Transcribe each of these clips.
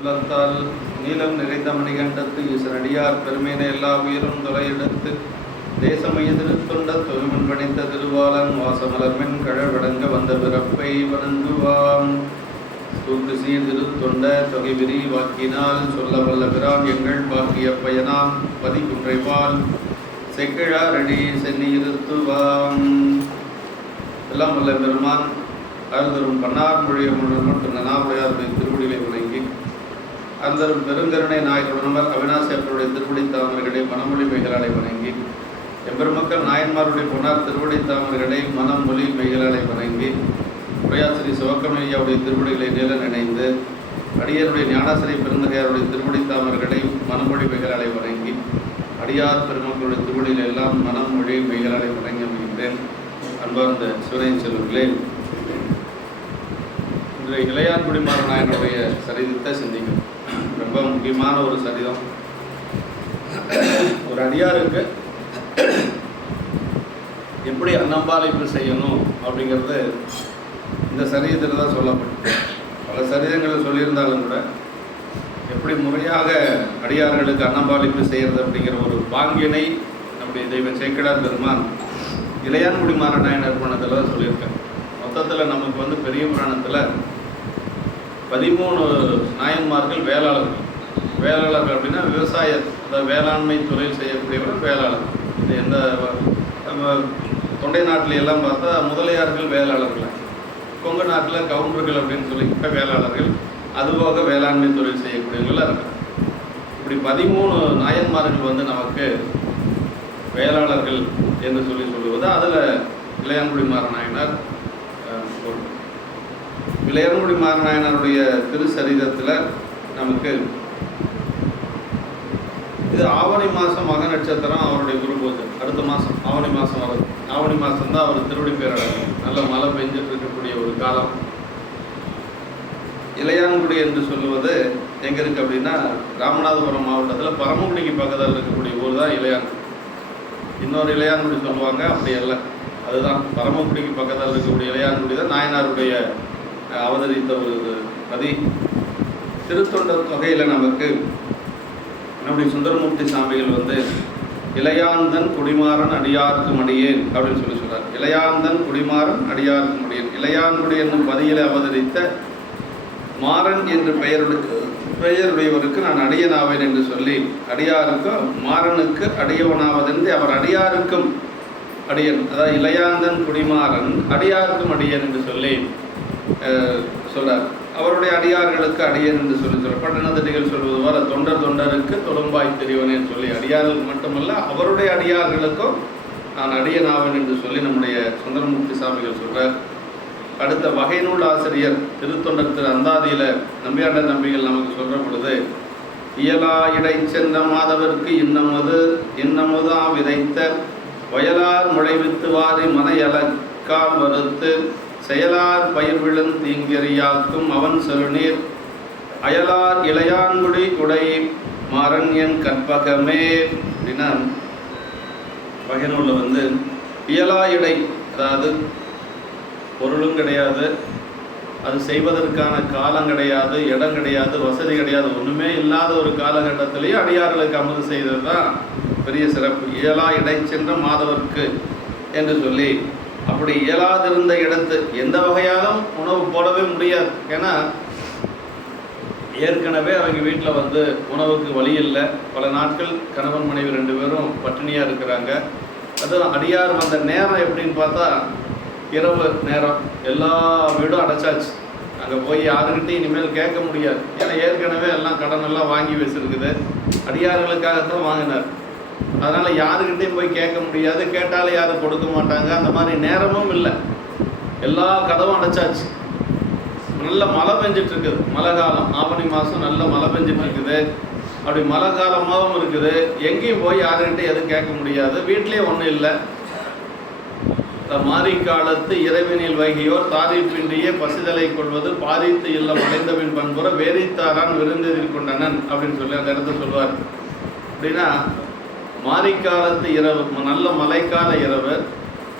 உள்ளத்தால் நீலம் நிறைந்த மணிகண்டத்து ஈசனடியார் பெருமையின எல்லா உயிரும் தொலையெடுத்து தேசமையதிருத்தொண்ட தொழுமன் பணித்த திருவாளன் வாசமலர்மென் கழவடங்க வந்த பிறப்பை வணங்குவான் தூக்கு சீர் திருத்தொண்ட தொகை விரி வாக்கினால் சொல்ல வல்ல பிரான் எங்கள் பாக்கிய பயனாம் பதிக்குன்றைவாள் செக்கிழாரடி சென்னி இருத்துவான். எல்லாம் வல்ல பெருமான் அருந்தரும் பன்னார் மொழிய முன்னர் மற்றும் நனாவுடையாருடைய திருவடிகளை வணங்கி அருந்தரும் பெருங்கருணை நாயகருடனவர் அவினாசி அவருடைய திருவடி தாமர்களை மனமொழி மைகளாலை வணங்கி எம்பெருமக்கள் நாயன்மாருடைய பொன்னார் திருவடி தாமர்களை மனம் மொழி மைகளாலை வணங்கி உரையாசிரி சிவக்கமையாவுடைய திருவடிகளை நில நினைந்து அடியாருடைய ஞானாசிரி பெருந்தகையாருடைய திருவடி தாமர்களை மனமொழி மைகளாலை வணங்கி அடியார் பெருமக்களுடைய திருவடிகள் எல்லாம் மனம் மொழி மைகளாலை வணங்கி அமைகின்றேன். அன்பார்ந்த சிவனையின் செல்வர்களே, இன்றைய இளையான்குடி மாறனாயனுடைய சரிதத்தை சிந்திக்கும். ரொம்ப முக்கியமான ஒரு சரிதம். ஒரு அடியாருக்கு எப்படி அன்னம்பாளிப்பு செய்யணும் அப்படிங்கிறது இந்த சரிதத்தில் தான் சொல்லப்படும். பல சரிதங்கள் சொல்லியிருந்தாலும் கூட எப்படி முறையாக அடியார்களுக்கு அன்னம்பாளிப்பு செய்கிறது அப்படிங்கிற ஒரு பாங்கினை நம்முடைய தெய்வ சேக்கிழார் பெருமான் இளையான்குடி மாறனாயனர் புராணத்தில் தான் சொல்லியிருக்கேன். மொத்தத்தில் நமக்கு பெரிய புராணத்தில் 13 நாயன்மார்கள் வேளாளர்கள் அப்படின்னா விவசாய வேளாண்மை தொழில் செய்யக்கூடியவர் வேளாளர். இது எந்த தொண்டை நாட்டில எல்லாம் பார்த்தா முதலியார்கள் வேளாளர்கள், கொங்கு நாட்டில் கவுண்டர்கள் அப்படின்னு சொல்லிக்கிட்ட வேளாளர்கள், அதுபோக வேளாண்மை தொழில் செய்யக்கூடியவர்கள் இருக்காங்க. இப்படி 13 நாயன்மார்கள் நமக்கு வேளாளர்கள் என்று சொல்லுவது. அதில் இளையான்குடி மாறனாயனார் இளையான்குடி மாறனாயனருடைய திருச்சரிதத்தில் நமக்கு இது ஆவணி மாதம் மக நட்சத்திரம் அவருடைய குரு பூஜை. அடுத்த மாதம் ஆவணி மாதம் வருது. ஆவணி மாதம் தான் அவர் திருவடி பேரழகம். நல்ல மழை பெஞ்சிட்டு இருக்கக்கூடிய ஒரு காலம். இளையான்குடி என்று சொல்லுவது எங்கே இருக்குது அப்படின்னா ராமநாதபுரம் மாவட்டத்தில் பரமக்குடிக்கு பக்கத்தில் இருக்கக்கூடிய ஊர் தான் இளையான்குடி. இன்னொரு இளையான்குடி சொல்லுவாங்க, அப்படி அல்ல. அதுதான் பரமக்குடிக்கு பக்கத்தில் இருக்கக்கூடிய இளையான்குடி தான் நாயனாருடைய அவதரித்த ஒரு நதி. திருத்தொண்டர் தொகையில் நமக்கு நம்முடைய சுந்தரமூர்த்தி சாமிகள் இளையாந்தன் குடிமாறன் அடியார்க்கு மடியேன் அப்படின்னு சொல்கிறார். இளையாந்தன் குடிமாறன் அடியார்க்கு மடியேன். இளையான்குடி என்னும் பதியிலே அவதரித்த மாறன் என்று பெயருடையவருக்கு நான் அடியனாவேன் என்று சொல்லி அடியாருக்கும் மாறனுக்கு அடியவனாவதென்று அவர் அடியாருக்கும் அடியன், அதாவது இளையாந்தன் குடிமாறன் அடியாருக்கும் அடியன் என்று சொல்லி சொல்றார். அவருடைய அடியார்களுக்கு அடியன் என்று சொல்ல பட்டணத்தடிகள் சொல்வது வர தொண்டருக்கு தொடும்பாய் தெரிவனேன்னு சொல்லி அடியார்களுக்கு மட்டுமல்ல அவருடைய அடியார்களுக்கும் நான் அடியனாவேன் என்று சொல்லி நம்முடைய சுந்தரமூர்த்தி சாமிகள் சொல்றார். அடுத்த வகை நூல் ஆசிரியர் திருத்தொண்டர் திரு அந்தாதியில நம்பியாண்ட நம்பிகள் நமக்கு சொல்ற பொழுது இயலா இடை சென்ற மாதவர்க்கு இன்னமுதா விதைத்த வயலார் முளைவித்து வாரி மனையலக்கால் வருத்து செயலார் பயிர் விழுந் தீங்கரியாக்கும் அவன் செலுநீர் அயலார் இளையான்குடி உடை மாறன் என் கற்பகமே அப்படின்னா வகைநூல்ல இயலா இடை, அதாவது பொருளும் கிடையாது, அது செய்வதற்கான காலம் கிடையாது, இடம் கிடையாது, வசதி கிடையாது, ஒன்றுமே இல்லாத ஒரு காலகட்டத்திலேயே அடியார்களுக்கு அமுது செய்தது தான் பெரிய சிறப்பு. இயலா இடை சென்ற மாதவர்க்கு என்று சொல்லி அப்படி இயலாதிருந்த இடத்து எந்த வகையாலும் உணவு போடவே முடியாது. ஏன்னா ஏற்கனவே அவங்க வீட்டில் உணவுக்கு வழி இல்லை. பல நாட்கள் கணவன் மனைவி 2 பேரும் பட்டினியாக இருக்கிறாங்க. அதுவும் அடியார் வந்த நேரம் எப்படின்னு பார்த்தா இரவு நேரம், எல்லா வீடும் அடைச்சாச்சு. அங்கே போய் யாருக்கிட்டையும் இனிமேல் கேட்க முடியாது. ஏன்னா ஏற்கனவே எல்லாம் கடனெல்லாம் வாங்கி வச்சுருக்குது. அடியார்களுக்காகத்தான் வாங்கினார். அதனால் யாருக்கிட்டையும் போய் கேட்க முடியாது, கேட்டாலும் யாரும் கொடுக்க மாட்டாங்க. அந்த மாதிரி நேரமும் இல்லை, எல்லா கதவும் அடைச்சாச்சு. நல்ல மழை பெஞ்சிட்டு இருக்குது, மழை காலம், ஆவணி மாதம் நல்ல மழை பெஞ்சிட்டு இருக்குது. அப்படி மழை காலமாகவும் இருக்குது. எங்கேயும் போய் யாருக்கிட்ட எதுவும் கேட்க முடியாது. வீட்லேயே ஒன்றும் இல்லை. மாரி காலத்து இறைவனில் வைகியோர் தாரிப்பின்றியே பசிதலை கொள்வது பாரித்து இல்லம் அடைந்தபின் பண்புற வேரித்தாரான் விருந்தெதிர் கொண்டனன் அப்படின்னு சொல்லி அந்த இடத்த சொல்வார். அப்படின்னா மாரிக்காலத்து இரவு, நல்ல மழைக்கால இரவு,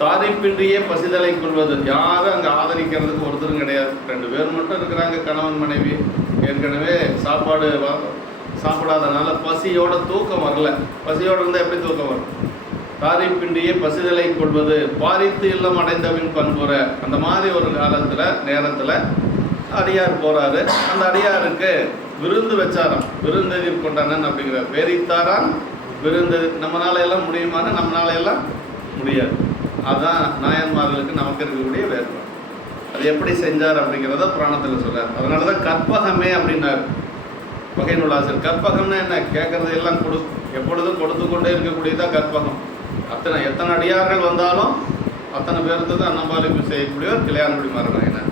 தாரிப்பின்றியே பசிதலை கொள்வது. யாரும் அங்கே ஆதரிக்கிறதுக்கு ஒருத்தரும் கிடையாது. 2 பேர் மட்டும் இருக்கிறாங்க, கணவன் மனைவி. ஏற்கனவே சாப்பிடாதனால பசியோட தூக்கம் வரல. பசியோடு இருந்தால் எப்படி தூக்கம் வரும்? தாரிப்பிண்டியே பசிதலை கொள்வது பாரித்து இல்லம் அடைந்தவின் பண்புற. அந்த மாதிரி ஒரு நேரத்தில் அடியார் போகிறாரு. அந்த அடியாருக்கு விருந்து வச்சாராம். விருந்தெதிர் கொண்டானன் அப்படிங்கிற வேறித்தாரான் விருந்து. நம்மளால எல்லாம் முடியுமான்னு நம்மளால எல்லாம் முடியாது. அதுதான் நாயன்மார்களுக்கு நமக்கு இருக்கக்கூடிய வேறுபாடு. அது எப்படி செஞ்சார் அப்படிங்கிறத புராணத்தில் சொல்றார். அதனால தான் கற்பகமே அப்படின்னார் வகை நூலாசிரியர். கற்பகம்னா என்ன? கேட்கறது எல்லாம் எப்பொழுதும் கொடுத்து கொண்டே இருக்கக்கூடியதான் கற்பகம். எத்தனை அடியார்கள் வந்தாலும் அத்தனை பேருக்கு தான் அன்னபாலிப்பு செய்யக்கூடியவர் இளையான்குடி மாறனாயினார்.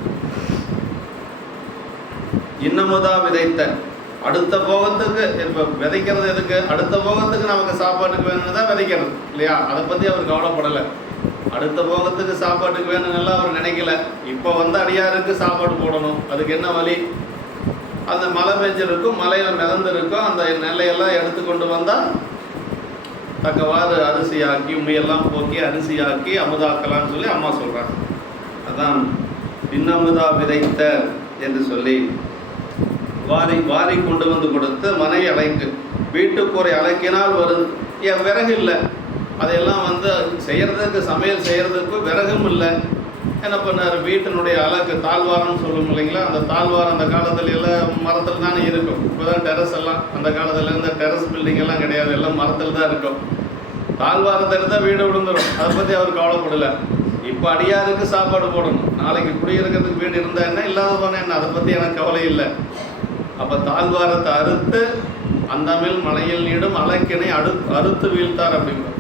இன்னமுதா விதைத்த அடுத்த போகத்துக்கு இப்போ விதைக்கிறது எதுக்கு? அடுத்த போகத்துக்கு நமக்கு சாப்பாட்டுக்கு வேணும்னு தான் விதைக்கிறது இல்லையா? அதை பற்றி அவர் கவலைப்படலை. அடுத்த போகத்துக்கு சாப்பாட்டுக்கு வேணும்னு அவர் நினைக்கல. இப்போ வந்து அடியாருக்கு சாப்பாடு போடணும். அதுக்கு என்ன வழி? அந்த மழை பெஞ்சிருக்கும், மலையில் மிதந்திருக்கும், அந்த நெல்லையெல்லாம் எடுத்து கொண்டு வந்தால் தக்கவாறு அரிசியாக்கி உண்மையெல்லாம் போக்கி அரிசியாக்கி அமுதாக்கலான்னு சொல்லி அம்மா சொல்கிறாங்க. அதான் இன்னமுதா விதைத்த என்று சொல்லி வாரி கொண்டு வந்து கொடுத்து மனை அழைக்கு வீட்டுக்குறை அழைக்கினால் வருது. என் விறகு இல்லை, அதையெல்லாம் வந்து செய்கிறதுக்கு சமையல் செய்கிறதுக்கு விறகும் இல்லை. என்ன பண்ணார்? வீட்டினுடைய அழகு தாழ்வாரம்னு சொல்லும் இல்லைங்களா? அந்த தாழ்வாரம் அந்த காலத்துல எல்லாம் மரத்தில் தானே இருக்கும். இப்போ தான் டெரஸ் எல்லாம், அந்த காலத்தில் இருந்த டெரஸ் பில்டிங் எல்லாம் கிடையாது, எல்லாம் மரத்தில் தான் இருக்கும். தாழ்வாரத்தை இருந்தால் வீடு விழுந்துடும். அதை பற்றி அவர் கவலைப்படலை. இப்போ அடியாருக்கு சாப்பாடு போடணும், நாளைக்கு குடியிருக்கிறதுக்கு வீடு இருந்தால் என்ன, இல்லாத போனால் என்ன, அதை பற்றி எனக்கு கவலை இல்லை. அப்போ தாழ்வாரத்தை அறுத்து அந்தமில் மனையில் நீடும் அலக்கினை அறுத்து வீழ்த்தார் அப்படிங்கிறார்.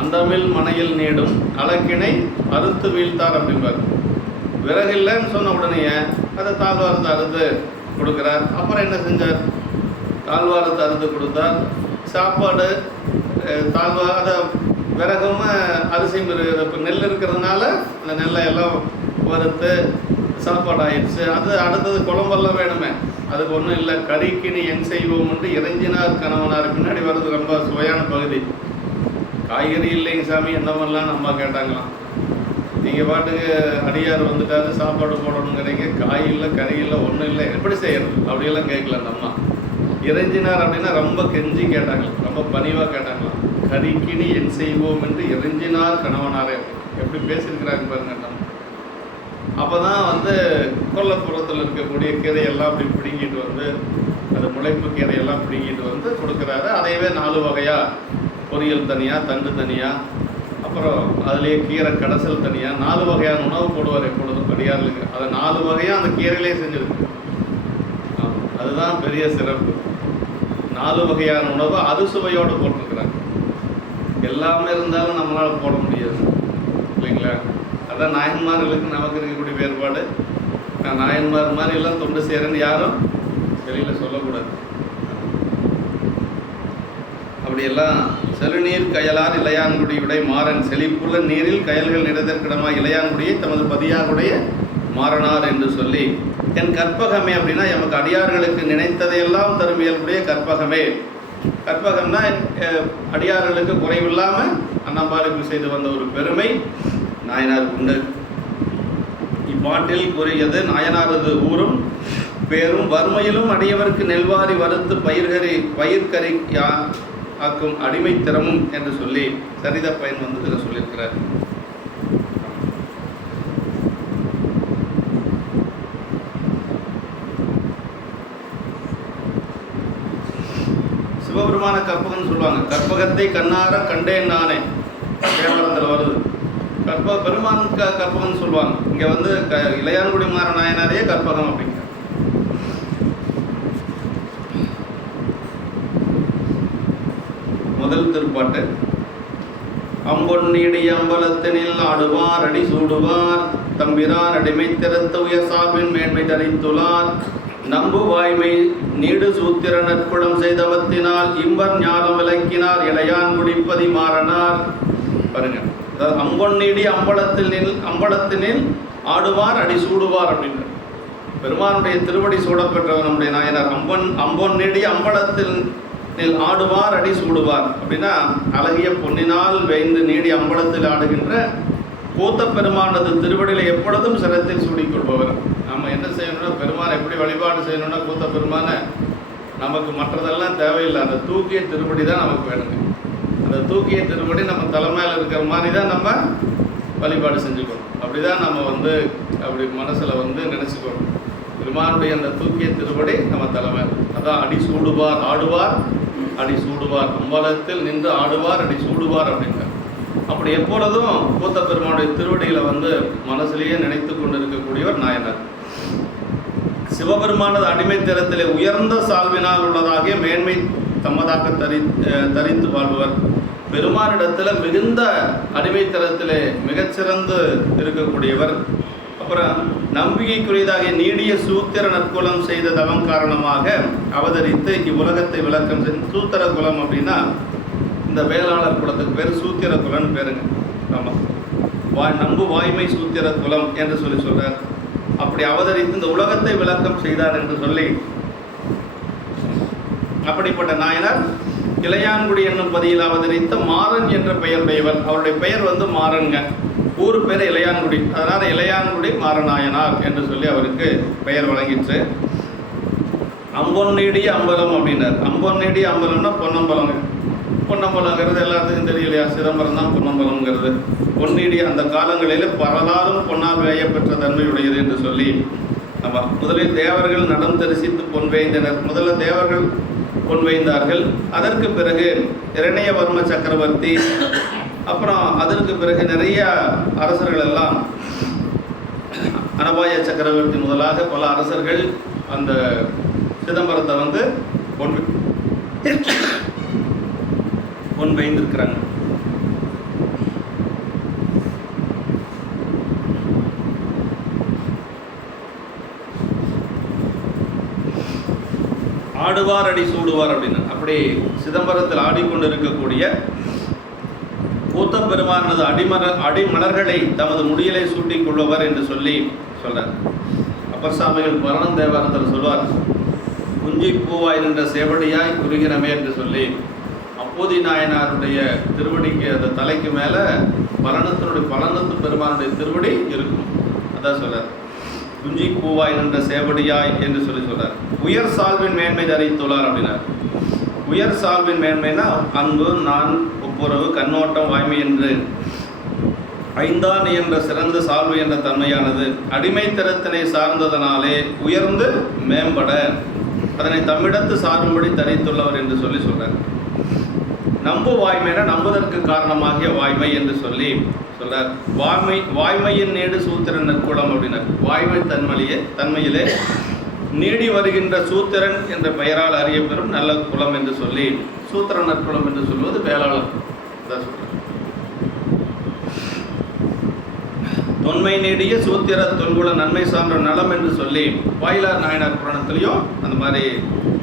அந்தமில் மனையில் நீடும் அலக்கினை அறுத்து வீழ்த்தார் அப்படிம்பார். விறகில்லைன்னு சொன்ன உடனே அதை தாழ்வாரத்தை அறுத்து கொடுக்குறார். அப்புறம் என்ன செஞ்சார்? தாழ்வாரத்தை அறுத்து கொடுத்தார். சாப்பாடு அதை விறகும் அரிசியும் இப்போ நெல் இருக்கிறதுனால அந்த நெல்லை எல்லாம் வறுத்து சாப்பாடு ஆயிடுச்சு. அது அடுத்தது குழம்பெல்லாம் வேணுமே, அதுக்கு ஒன்றும் இல்லை. கறிக்கினி என் செய்வோம் என்று இறைஞ்சினார் கணவனார் பின்னாடி வர்றது ரொம்ப சுவையான பகுதி. காய்கறி இல்லைங்க சாமி என்ன பண்ணலான்னு அம்மா கேட்டாங்களாம். நீங்கள் பாட்டுக்கு அடியார் வந்துட்டாரு சாப்பாடு போடணுங்கிறீங்க, காய் இல்லை கறி இல்லை ஒன்றும் இல்லை, எப்படி செய்யறது அப்படியெல்லாம் கேட்கல அந்த அம்மா. இறைஞ்சினார் அப்படின்னா ரொம்ப கெஞ்சி கேட்டாங்களாம், ரொம்ப பணிவாக கேட்டாங்களாம். கறிக்கினி என் செய்வோம் என்று இறைஞ்சினார் கணவனாரே. எப்படி பேசியிருக்கிறாங்க பாருங்க நம்ம. அப்போ தான் வந்து கொல்லப்புறத்தில் இருக்கக்கூடிய கீரையெல்லாம் அப்படி பிடுங்கிட்டு வந்து, அது முளைப்பு கீரையெல்லாம் பிடுங்கிட்டு வந்து கொடுக்குறாரு. அதையவே 4 வகையாக, பொரியல் தனியாக, தண்டு தனியாக, அப்புறம் அதுலேயே கீரை கடைசல் தனியாக 4 வகையான உணவு போடுவார் எப்பொழுதும் அடியார்களுக்கு. அதை 4 வகையாக அந்த கீரையிலே செஞ்சுருக்கு. அதுதான் பெரிய சிறப்பு. 4 வகையான உணவு அறுசுவையோடு போட்டிருக்கிறாங்க. எல்லாமே இருந்தாலும் நம்மளால் போட முடியாது இல்லைங்களா? அதான் நாயன்மார்களுக்கு நமக்கு இருக்கக்கூடிய வேறுபாடு. நான் நாயன்மார் மாதிரி எல்லாம் தொண்டு செய்கிறேன்னு யாரும் வெளியில் சொல்லக்கூடாது. அப்படியெல்லாம் செழுநீர் கயலார் இளையான்குடியுடை மாறன் செழிப்புள்ள நீரில் கயல்கள் நிறைதற்கிடமாக இளையான்குடியை தமது பதியாருடைய மாறனார் என்று சொல்லி, என் கற்பகமே அப்படின்னா எமக்கு அடியார்களுக்கு நினைத்ததையெல்லாம் தரும் இயல்புடைய கற்பகமே. கற்பகம்னா அடியார்களுக்கு குறைவில்லாமல் அன்னம்பாலிப்பு செய்து வந்த ஒரு பெருமை நாயனாருக்கு உண்டு. இப்பாட்டில் கூறியது நாயனாரது ஊரும் பேரும் வறுமையிலும் அடியவருக்கு நெல்வாரி வறுத்து பயிர்கறி ஆக்கும் அடிமை திறமும் என்று சொல்லி சரித பயன் வந்து இதில் சொல்லியிருக்கிறார். சிவபெருமான கற்பகம்னு சொல்லுவாங்க. கற்பகத்தை கண்ணார கண்டேன் நானே தேவாரத்தில் வருது. பெருமான் கற்பகம்னு சொல்லுவாங்க. இங்கே வந்து இளையான்குடி மாற நாயனாரையே கற்பகம் அப்படிங்க. முதல் திருப்பாட்டு. அம்பொன்னீடி அம்பலத்தினில் ஆடுவார் அடி சூடுவார் தம்பிரான் அடிமை திறத்த உயர் சார்பின் மேன்மை தரித்துளார் நம்பு வாய்மை நீடு சூத்திர நற்குடம் செய்தவத்தினால் இம்பர் ஞானம் விளக்கினார் இளையான் குடிப்பதி மாறனார். பாருங்க, அதாவது அம்பொன்னீடி அம்பலத்தினில் ஆடுவார் அடி சூடுவார் அப்படின்ற பெருமானுடைய திருவடி சூடப்பெற்றவர் நம்முடைய நாயனார். அம்பொன்னீடி அம்பலத்தில் ஆடுவார் அடி சூடுவார் அப்படின்னா அழகிய பொன்னினால் வேய்ந்து நீடி அம்பலத்தில் ஆடுகின்ற கூத்த பெருமானது திருவடியில எப்பொழுதும் சிரத்தில் சூடிக்கொள்பவர். நம்ம என்ன செய்யணும்னா, பெருமானை எப்படி வழிபாடு செய்யணும்னா, கூத்த பெருமானை நமக்கு மற்றதெல்லாம் தேவையில்லை. அந்த தூக்கிய திருப்படி தான் நமக்கு வேணுங்க. அந்த தூக்கிய திருப்படி நம்ம தலைமையில் இருக்கிற மாதிரி தான் நம்ம வழிபாடு செஞ்சுக்கணும். அப்படி தான் நம்ம வந்து அப்படி மனசில் வந்து நினச்சிக்கணும். பெருமானுடைய அந்த தூக்கிய திருப்படி நம்ம தலைமையில், அதான் அடி சூடுவார் ஆடுவார் அடி சூடுவார், அம்பலத்தில் நின்று ஆடுவார் அடி சூடுவார் அப்படிங்கிற. அப்படி எப்பொழுதும் கூத்த பெருமானுடைய திருவடியில் வந்து மனசிலேயே நினைத்து கொண்டு இருக்கக்கூடியவர் நாயனார். சிவபெருமானது அடிமைத்தரத்திலே உயர்ந்த சால்வினால் உள்ளதாகிய மேன்மை தம்மதாக தரித்து வாழ்பவர். பெருமானிடத்தில் மிகுந்த அடிமைத்தரத்திலே மிகச்சிறந்து இருக்கக்கூடியவர். அப்புறம் நம்பிக்கைக்குரியதாகிய நீடிய சூத்திர நற்குலம் செய்த தவம் காரணமாக அவதரித்து இவ்வுலகத்தை விளக்கம் செய்து. சூத்திர குலம் அப்படின்னா இந்த வேளாளர் குலத்துக்கு பேர் சூத்திர குலம்னு பேருங்க. ஆமாம், நம்பு வாய்மை சூத்திர குலம் என்று சொல்கிறார். அப்படி அவதரித்து இந்த உலகத்தை விளக்கம் செய்தார் என்று சொல்லி, அப்படிப்பட்ட நாயனார் இளையான்குடி என்னும் பதியில் அவதரித்த மாறன் என்ற பெயர் பெயவர். அவருடைய பெயர் வந்து மாறன்ங்க, ஊர் பேர் இளையான்குடி. அதனால் இளையான்குடி மாறநாயனார் என்று சொல்லி அவருக்கு பெயர் வழங்கிற்று. அம்பொன்னீடிய அம்பலம் அப்படின்னார். அம்பொன்னீடிய அம்பலம்னா பொன்னம்பலங்க. பொன்னம்பலங்கிறது எல்லாத்துக்கும் தெரியலையா? சிதம்பரம் தான் பொன்னம்பலம்ங்கிறது. பொன்னீடிய அந்த காலங்களில் பரலாலும் பொன்னால் வேயப்பெற்ற தன்மையுடையது என்று சொல்லி, நம்ம முதலில் தேவர்கள் நடம் தரிசித்து பொன் வேய்ந்தனர். முதல்ல தேவர்கள் பொன் வேய்ந்தார்கள். அதற்கு பிறகு இரணியவர்ம சக்கரவர்த்தி, அப்புறம் அதற்கு பிறகு நிறைய அரசர்கள் எல்லாம், அனபாய சக்கரவர்த்தி முதலாக பல அரசர்கள் அந்த சிதம்பரத்தை வந்து பொன் வேய்ந்திருக்கிறாங்க. ஆடுவார் அடி சூடுவார் அப்படின்னு. அப்படி சிதம்பரத்தில் ஆடிக்கொண்டு இருக்கக்கூடிய கூத்த பெருமானது அடிமலர்களை தமது முடியலை சூட்டிக் கொள்பவர் என்று சொல்லி சொல்றார். அப்பர் சாமிகள் பரணம் தேவாரத்தில் சொல்வார், குஞ்சி பூவாய் நின்ற சேவடியாய் குறுகிறமே என்று சொல்லி. அப்போதி நாயனாருடைய திருவடிக்கு அந்த தலைக்கு மேலே பலனத்து பெருமானுடைய திருவடி இருக்கும். அதான் சொல்றார், குஞ்சி பூவாய் நின்ற சேவடியாய் என்று சொல்லி சொல்றார். உயர் சால்வின் மேன்மை தரித்துள்ளார் அப்படின்னார். உயர் சால்வின் மேன்மைனா அன்பு, நான், ஒப்புரவு, கண்ணோட்டம், வாய்மை என்று ஐந்தான் என்ற சிறந்த சால்வு என்ற தன்மையானது அடிமைத்தரத்தினை சார்ந்ததனாலே உயர்ந்து மேம்பட அதனை தம்மிடத்து சாரும்படி தரித்துள்ளவர் என்று சொல்லி சொல்றார். நம்பு வாய்மைனா நம்புவதற்கு காரணமாகிய வாய்மை என்று சொல்லி சொல்றார். வாய்மையின் நேடு சூத்திர நற்குலம் அப்படின்னார். வாய்மை தன்மையிலே நீடி வருகின்ற சூத்திரன் என்ற பெயரால் அறியப்பெறும் நல்ல குலம் என்று சொல்லி, சூத்திர நற்குலம் என்று சொல்வது வேளாளர் தான் சொல்றார். தொன்மை நீடிய சூத்திர தொல்குல நன்மை சான்ற நலம் என்று சொல்லி வாயிலார் நாயனார் புராணத்திலையும் அந்த மாதிரி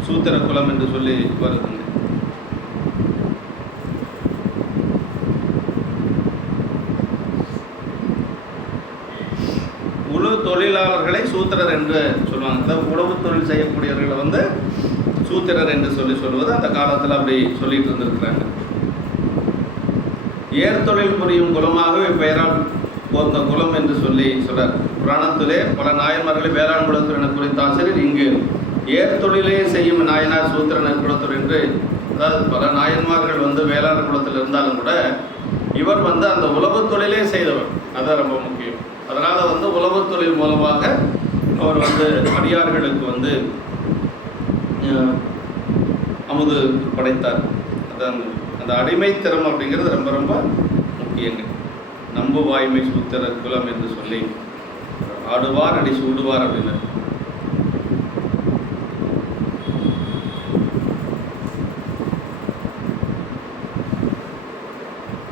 சூத்திர குலம் என்று சொல்லி வருதுங்க. உழவு தொழிலாளர்களை சூத்திரர் என்று சொல்லுவாங்க. அதாவது உழவு தொழில் செய்யக்கூடியவர்களை வந்து சூத்திரர் என்று சொல்லுவது அந்த காலத்தில் அப்படி சொல்லிட்டு இருந்திருக்கிறாங்க. ஏர்தொழில் புரியும் குலமாகவே பெயரால் போர்ந்த குலம் என்று சொல்லி சொல்றார். புராணத்திலே பல நாயன்மார்களை வேளாண் குலத்தர் என குறித்த ஆசிரியர் இங்கு ஏர்தொழிலே செய்யும் நாயனார் சூத்திர நற்குலத்தர் என்று, அதாவது பல நாயன்மார்கள் வந்து வேளாண் குலத்தில் இருந்தாலும் கூட இவர் வந்து அந்த உழவு தொழிலே செய்தவர். அதுதான் ரொம்ப முக்கியம். அதனால் வந்து உழவு தொழில் மூலமாக அவர் வந்து அடியார்களுக்கு வந்து அமுது படைத்தார். அதான் அந்த அடிமைத்திறம் அப்படிங்கிறது ரொம்ப ரொம்ப முக்கியங்க. நம்பு வாய்மை சூத்திர குலம் என்று சொல்லி ஆடுவார் அடி சூடுவார் அப்படின்னு.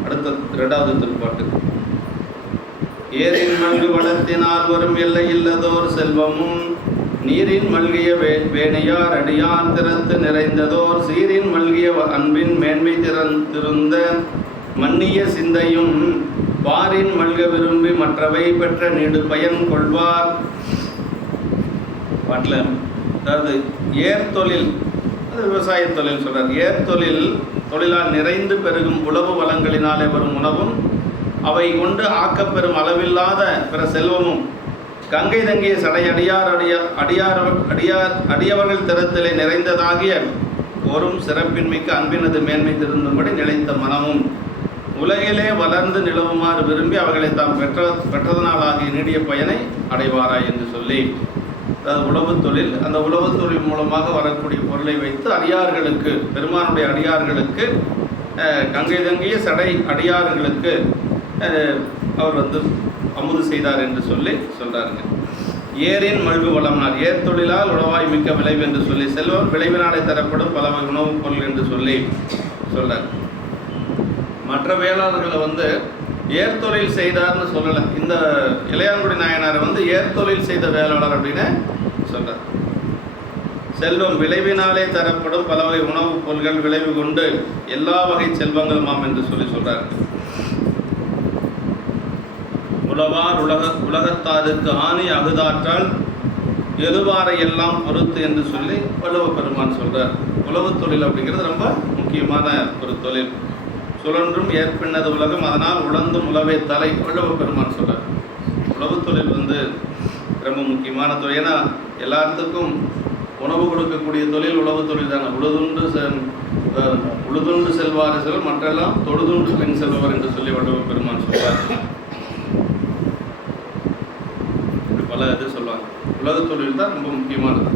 அடுத்த இரண்டாவது திருப்பாட்டு. ஏரின் மல்கு வளத்தினால் வரும் எல்லை இல்லதோர் செல்வமும் நீரின் மல்கிய வேணியார் அடியார் திறத்து நிறைந்ததோர் சீரின் மல்கிய அன்பின் மேன்மை திறந்த மன்னிய சிந்தையும் பாரின் மல்க விரும்பி மற்றவை பெற்ற நீடு பயன் கொள்வார். பாட்டில் அதாவது ஏர்தொழில், அது விவசாய தொழில் சொல்றார். தொழிலால் நிறைந்து பெருகும் உழவு வளங்களினாலே வரும் உணவும் அவை கொண்டு ஆக்கப்பெறும் அளவில்லாத பிற செல்வமும் கங்கை தங்கிய சடை அடியவர்கள் திறத்திலே நிறைந்ததாகிய ஒரும் சிறப்பின்மைக்கு அன்பினது மேன்மை திருந்தும்படி நிலைத்த மனமும் உலகிலே வளர்ந்து நிலவுமாறு விரும்பி அவர்களை தாம் பெற்றதனாலாகிய நீடிய பயனை அடைவாராய் என்று சொல்லி, உழவு தொழில், அந்த உழவு தொழில் மூலமாக வரக்கூடிய பொருளை வைத்து அடியார்களுக்கு, பெருமானுடைய அடியார்களுக்கு, கங்கை தங்கிய சடை அடியார்களுக்கு அவர் அமுது செய்தார் என்று சொல்லி சொல்றாருங்க. ஏரின் மல்கு வளம்னார், ஏர் தொழிலால் உழவாய் மிக்க விளைவு என்று சொல்லி, செல்வம் விளைவினாலே தரப்படும் பல உணவுப் பொருள் என்று சொல்லி சொல்றார். மற்ற வேளாளர்களை ஏர் தொழில் செய்தார்னு சொல்லலை. இந்த இளையான்குடி நாயனார் ஏர் தொழில் செய்த வேளாளர் அப்படின்னு சொல்றார். செல்வம் விளைவினாலே தரப்படும் பல வகை உணவுப் பொருள்கள் விளைவு கொண்டு எல்லா வகை செல்வங்களுமாம் என்று சொல்லி சொல்றார். உழவார் உலகத்தாருக்கு ஆணி அகுதாற்றால் எழுவாரை எல்லாம் பொறுத்து என்று சொல்லி வள்ளுவ பெருமான் சொல்றார். உழவு தொழில் அப்படிங்கிறது ரொம்ப முக்கியமான ஒரு தொழில். சுழன்றும் ஏற்பின்னது உலகம், அதனால் உழந்தும் உழவே தலை, வள்ளுவ பெருமான் சொல்றார். உழவு தொழில் ரொம்ப முக்கியமான தொழில். ஏன்னா எல்லாத்துக்கும் உணவு கொடுக்கக்கூடிய தொழில் உழவு தொழில் தானே. உழுதுண்டு செல்வார் செல்வர், மற்றெல்லாம் தொழுதுண்டு பின் செல்பவர் என்று சொல்லி வள்ளுவ பெருமான் சொல்றார். பல இது சொல்லுவாங்க. உலக தொழில் தான் ரொம்ப முக்கியமானது.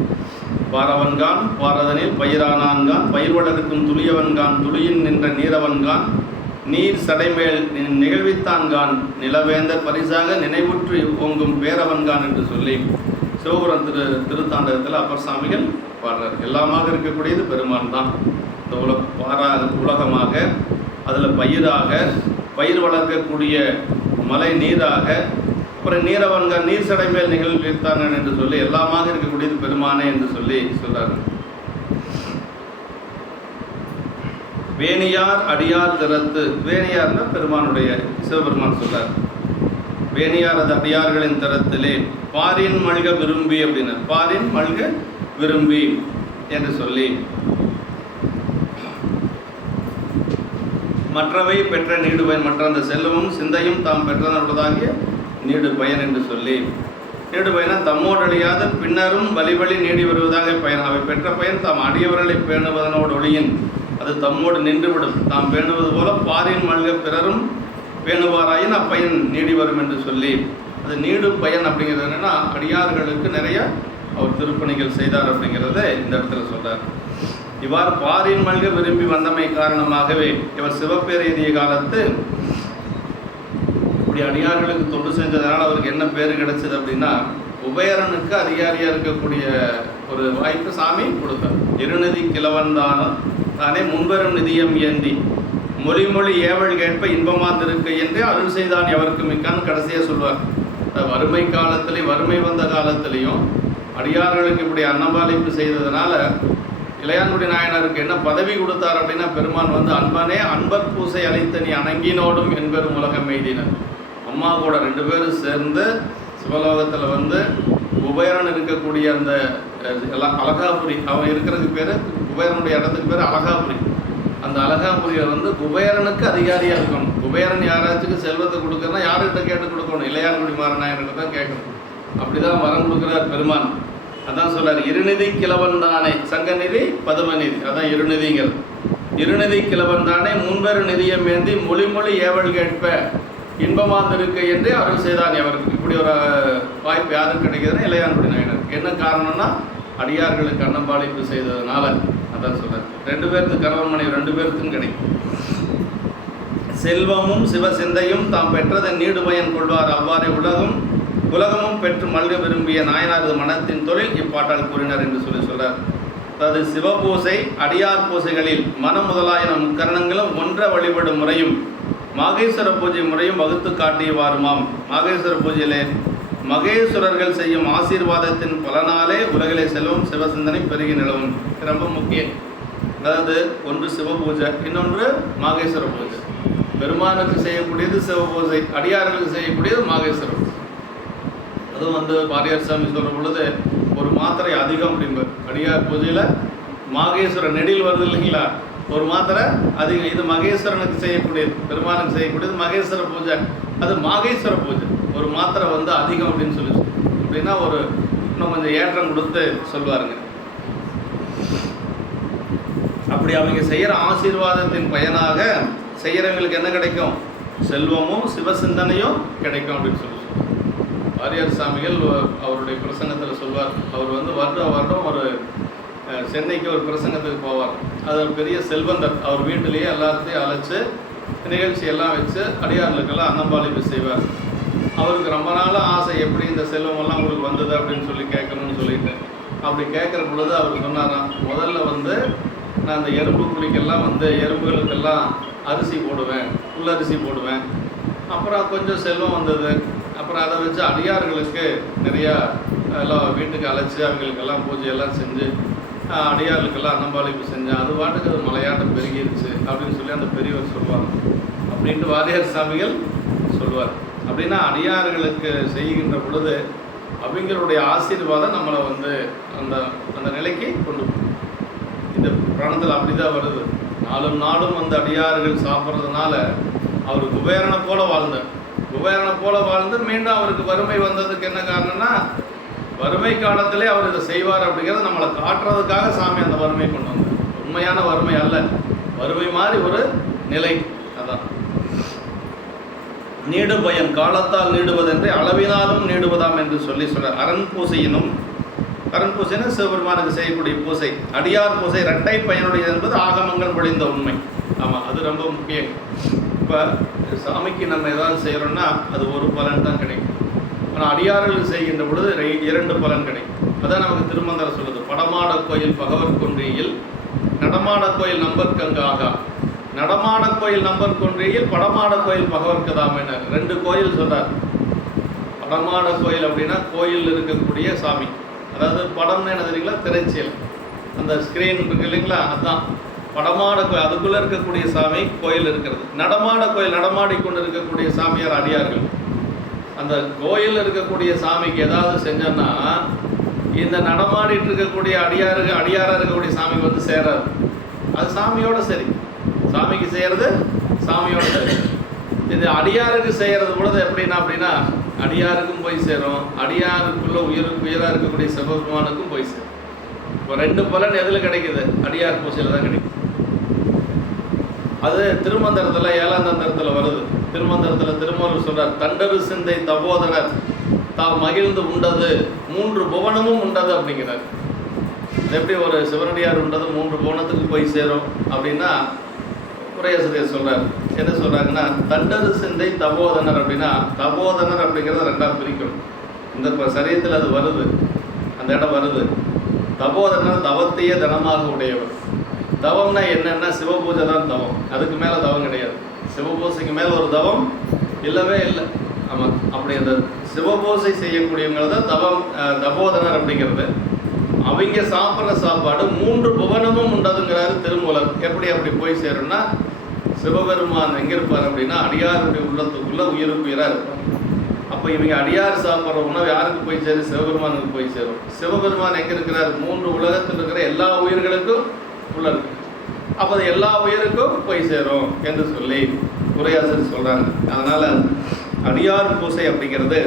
பாரவன்கான் பாரதனில் பயிரானான்கான், பயிர் வளர்க்கும் துளியவன்கான், துளியின் நின்ற நீரவன்கான், நீர் சடைமேல் நிகழ்வித்தான்கான், நிலவேந்தர் பரிசாக நினைவுற்று ஓங்கும் பேரவன்கான் என்று சொல்லி சிவபுரம் திருத்தாண்டகத்தில் அப்பர் சாமிகள் பாடுறார். எல்லாமாக இருக்கக்கூடியது பெருமான் தான். இந்த உலகமாக, அதில் பயிராக, பயிர் வளர்க்கக்கூடிய மலை நீராக, அப்புறம் நீரவன்கான் நீர் சடை மேல் நிகழ்வித்தாங்க என்று சொல்லி எல்லாமாக இருக்கக்கூடியது பெருமானே என்று சொல்லி சொல்றாரு. வேணியார் அடியார் திறத்து, வேணியார்னா பெருமானுடைய சிவபெருமான் சொல்றார். வேணியார் அது அடியார்களின் திறத்திலே பாரின் மல்க விரும்பி அப்படின்னா, பாரின் மல்க விரும்பி என்று சொல்லி, மற்றவை பெற்ற நீடு பயன், மற்ற அந்த செல்வமும் சிந்தையும் தாம் பெற்றதாகிய நீடு பயன் என்று சொல்லி, நீடு பயனா தம்மோடு அழியாத பின்னரும் வழிவழி நீடி வருவதாக பயன். அவை பெற்ற பயன் தாம் அடியவர்களை பேணுவதனோடு ஒளியின் அது தம்மோடு நின்றுவிடும். தாம் பேணுவது போல பாரின் மல்க பிறரும் பேணுவாராயின் அப்பயன் நீடி வரும் என்று சொல்லி, அது நீடு பயன் அப்படிங்கிறது என்னன்னா, அடியார்களுக்கு நிறைய அவர் திருப்பணிகள் செய்தார் அப்படிங்கிறத இந்த இடத்துல சொல்றார். இவ்வாறு பாரின் மல்க விரும்பி வந்தமை காரணமாகவே இவர் சிவப்பேர் எய்திய காலத்து இப்படி அடியார்களுக்கு தொண்டு செஞ்சதுனால அவருக்கு என்ன பேர் கிடைச்சது அப்படின்னா, குபேரனுக்கு அதிகாரியாக இருக்கக்கூடிய ஒரு வாய்ப்பு சாமி கொடுத்தார். இருநிதி கிழவன் தானே முன்வரும் நிதியம் ஏந்தி மொழி ஏவல் கேட்ப இன்பமாந்திருக்க என்று அருள் செய்தான் எவருக்கு மிக்கான்னு கடைசியாக சொல்வார். வறுமை காலத்திலையும், வறுமை வந்த காலத்திலையும் அடியார்களுக்கு இப்படி அன்னபாலிப்பு செய்ததுனால இளையான்குடி நாயனாருக்கு என்ன பதவி கொடுத்தார் அப்படின்னா, பெருமான் அன்பனே அன்பர் பூசை அழைத்த நீ அணங்கினோடும் என்பெரும் உலகம் எய்தினர். அம்மா கூட 2 பேரும் சேர்ந்து சிவலோகத்தில் குபேரன் இருக்கக்கூடிய அந்த அழகாபுரி, அவன் இருக்கிறதுக்கு பேர், குபேரனுடைய இடத்துக்கு பேர் அழகாபுரி. அந்த அழகாபுரியை குபேரனுக்கு அதிகாரியாக இருக்கணும். குபேரன் யாராச்சுக்கு செல்வத்தை கொடுக்கறனா யார்கிட்ட கேட்டு கொடுக்கணும்? இளையான்குடி மாறனாயர்கிட்ட தான் கேட்கணும். அப்படிதான் வரம் கொடுக்குறார் பெருமான். அதான் சொல்றார், இருநிதி கிழவன் தானே சங்கநிதி பதுமநிதி, அதான் இருநிதிங்கிறது. இருநிதி கிழவன் தானே முன்வரு நிதியம் ஏந்தி மொழி ஏவல் கேட்ப இன்பமாந்திருக்க என்று அருள் செய்தான் எவருக்கு. இப்படி ஒரு வாய்ப்பு யாருக்கு கிடைக்கிறதுனா இளையான்குடி நாயனர். என்ன காரணம்னா, அடியார்களுக்கு அன்னபாலிப்பு செய்ததுனால. அதான் சொல்றார், 2 பேருக்கு கணவன் மனைவி 2 பேருக்கும் கிடைக்கும். செல்வமும் சிவசிந்தையும் தாம் பெற்றதன் நீடு பயன் கொள்வார். அவ்வாறே உலகமும் பெற்று மல்க விரும்பிய நாயனாரது மனத்தின் தொழில் இப்பாட்டால் கூறினார் என்று சொல்றார். அதாவது சிவபூசை அடியார் பூசைகளில் மனம் முதலாயின முக்கரணங்களும் ஒன்ற வழிபடும் முறையும் மாகேஸ்வர பூஜை முறையும் வகுத்து காட்டியவாறுமாம். மாகேஸ்வர பூஜையிலே மகேஸ்வரர்கள் செய்யும் ஆசீர்வாதத்தின் பலனாலே உலகிலே செல்வம் சிவசிந்தனை பெருகி நிலவும். ரொம்ப முக்கியம். அதாவது ஒன்று சிவ பூஜை, இன்னொன்று மாகேஸ்வர பூஜை. பெருமானுக்கு செய்யக்கூடியது சிவ பூஜை, அடியார்களுக்கு செய்யக்கூடியது மாகேஸ்வர பூஜை. அதுவும் பாரியார் சாமி சொல்கிற பொழுது ஒரு மாத்திரை அதிகம் அப்படிம்பார். அடியார் பூஜையில் மாகேஸ்வர நெடில் வருது இல்லைங்களா, ஒரு மாத்திரை அதிகம். இது மகேஸ்வரனுக்கு செய்யக்கூடியது, பெருமானுக்கு செய்யக்கூடியது மகேஸ்வர பூஜை. அது மாகேஸ்வர பூஜை ஒரு மாத்திரை அதிகம் அப்படின்னு சொல்லி அப்படின்னா ஒரு இன்னும் கொஞ்சம் ஏற்றம் கொடுத்து சொல்வாருங்க. அப்படி அவங்க செய்கிற ஆசீர்வாதத்தின் பயனாக செய்கிறவங்களுக்கு என்ன கிடைக்கும்? செல்வமும் சிவசிந்தனையும் கிடைக்கும் அப்படின்னு சொல்லி வாரியார் சாமிகள் அவருடைய பிரசங்கத்தில் சொல்வார். அவர் வருடம் ஒரு சென்னைக்கு ஒரு பிரசங்கத்துக்கு போவார். அது ஒரு பெரிய செல்வந்தர். அவர் வீட்டிலேயே எல்லாத்தையும் அழைச்சி நிகழ்ச்சி எல்லாம் வச்சு அடியார்களுக்கெல்லாம் அன்னம்பாளிப்பு செய்வார். அவருக்கு ரொம்ப நாள் ஆசை, எப்படி இந்த செல்வமெல்லாம் உங்களுக்கு வந்தது அப்படின்னு சொல்லி கேட்கணும்னு சொல்லிட்டு. அப்படி கேட்குற பொழுது அவர் சொன்னாராம், முதல்ல நான் அந்த எறும்பு குழிக்கெல்லாம் எறும்புகளுக்கெல்லாம் அரிசி போடுவேன், புல்லரிசி போடுவேன். அப்புறம் கொஞ்சம் செல்வம் வந்தது. அப்புறம் அதை வச்சு அடியார்களுக்கு நிறையா எல்லாம் வீட்டுக்கு அழைச்சி அவங்களுக்கெல்லாம் பூஜையெல்லாம் செஞ்சு அடியார்களுக்கெல்லாம் அன்னம்பாளிப்பு செஞ்சேன். அது பாட்டுக்கு அது மலையாட்டம் பெருகிருச்சு அப்படின்னு சொல்லி அந்த பெரியவர் சொல்லுவார். அப்படின்ட்டு வாரியார் சாமிகள் சொல்லுவார். அப்படின்னா அடியார்களுக்கு செய்கின்ற பொழுது அவங்களுடைய ஆசீர்வாதம் நம்மளை அந்த அந்த நிலைக்கு கொண்டு போகும். இந்த புராணத்தில் அப்படி தான் வருது. நாளும் அடியார்கள் சாப்பிட்றதுனால அவர் குபேரனை போல வாழ்ந்து மீண்டும் அவருக்கு வறுமை வந்ததுக்கு என்ன காரணம்னா, வறுமை காலத்திலே அவர் இதை செய்வார் அப்படிங்கிறத நம்மளை காட்டுறதுக்காக சாமி அந்த வறுமை கொண்டு வந்தார். உண்மையான வறுமை அல்ல, வறுமை மாதிரி ஒரு நிலை. அதான் நீடு பயன் காலத்தால் நீடுவதென்று அளவினாலும் நீடுவதாம் என்று சொல்றார். அரண் பூசைன்னு சிவபெருமானுக்கு செய்யக்கூடிய பூசை, அடியார் பூசை இரட்டை பயனுடையது என்பது ஆகமங்கள் பொழிந்த உண்மை. ஆமாம், அது ரொம்ப முக்கியம். இப்போ சாமிக்கு நம்ம ஏதாவது செய்கிறோம்னா அது ஒரு பலன் தான் கிடைக்கும். ஆனால் அடியார்கள் செய்கின்ற பொழுது 2 பலன் கிடைக்கும். அதான் நமக்கு திருமந்திரம் சொல்லுது, படமாட கோயில் பகவர் கொன்றியில் நடமாட கோயில் நம்பர்கங்காக. நடமாட கோயில் நம்பர் கொன்றியில் படமாட கோயில் பகவர்க்கதாமேன 2 கோயில் சொல்றார். படமாட கோயில் அப்படின்னா கோயில் இருக்கக்கூடிய சாமி, அதாவது படம்னு என்ன தெரியுங்களா, திரைச்சியல், அந்த ஸ்க்ரீன் இருக்கு இல்லைங்களா, அதுதான் படமாட கோயில். அதுக்குள்ளே இருக்கக்கூடிய சாமி கோயில் இருக்கிறது. நடமாட கோயில், நடமாடி கொண்டு இருக்கக்கூடிய சாமியார் அடியார்கள். அந்த கோயில் இருக்கக்கூடிய சாமிக்கு ஏதாவது செஞ்சோன்னா இந்த நடமாடிட்டு இருக்கக்கூடிய அடியாராக இருக்கக்கூடிய சாமிக்கு சேராது. அது சாமியோட சரி, சாமிக்கு செய்கிறது சாமியோட சரி. இது அடியாருக்கு செய்கிறது பொழுது அப்படின்னா அடியாருக்கும் போய் சேரும், அடியாருக்குள்ள உயிராக இருக்கக்கூடிய சிவபெருமானுக்கும் போய் சேரும். இப்போ 2 பலன் எதில் கிடைக்குது? அடியார் பூசையில் தான் கிடைக்குது. அது திருமந்திரத்தில் 7ஆம் தந்திரத்தில் வருது. திருமந்திரத்தில் திருமூலர் சொல்றார், தண்டரு சிந்தை தபோதனர் தாம் மகிழ்ந்து உண்டது 3 புவனமும் உண்டது அப்படிங்கிறார். எப்படி ஒரு சிவனடியார் உண்டது 3 புவனத்துக்கு போய் சேரும் அப்படின்னா உரையாசிரியர் சொல்றார். என்ன சொல்றாங்கன்னா, தண்டரு சிந்தை தபோதனர் அப்படின்னா, தபோதனர் அப்படிங்கிறத 2ஆக பிரிக்கணும். இந்த சரியத்தில் அது வருது, அந்த இடம் வருது. தபோதனர் தவத்தையே தனமாக உடையவர். தவம்னா என்னன்னா சிவபூஜை தான் தவம், அதுக்கு மேலே தவம் கிடையாது. சிவபூசைக்கு மேலே ஒரு தவம் இல்லவே இல்லை. ஆமாம், அப்படி அந்த சிவபூசை செய்யக்கூடியவங்க தான் தபோதனர் அப்படிங்கிறது. அவங்க சாப்பிட்ற சாப்பாடு 3 புவனமும் உண்டதுங்கிறாரு திருமூலர். அப்படி போய் சேரும்னா, சிவபெருமான் எங்கே இருப்பார் அப்படின்னா அடியாருடைய உள்ளத்துக்குள்ளே உயிராக இருப்பார். அப்போ இவங்க அடியார் சாப்பிட்ற உணவு யாருக்கு போய் சேரும்? சிவபெருமானுக்கு போய் சேரும். சிவபெருமான் எங்கே இருக்கிறார்? 3 உலகத்தில் இருக்கிற எல்லா உயிர்களுக்கும் உள்ள இருக்கு. அப்போ அது எல்லா உயிருக்கும் போய் சேரும் என்று சொல்லி உரையாசிரியர் சொல்கிறாங்க. அதனால் அடியார் பூசை அப்படிங்கிறது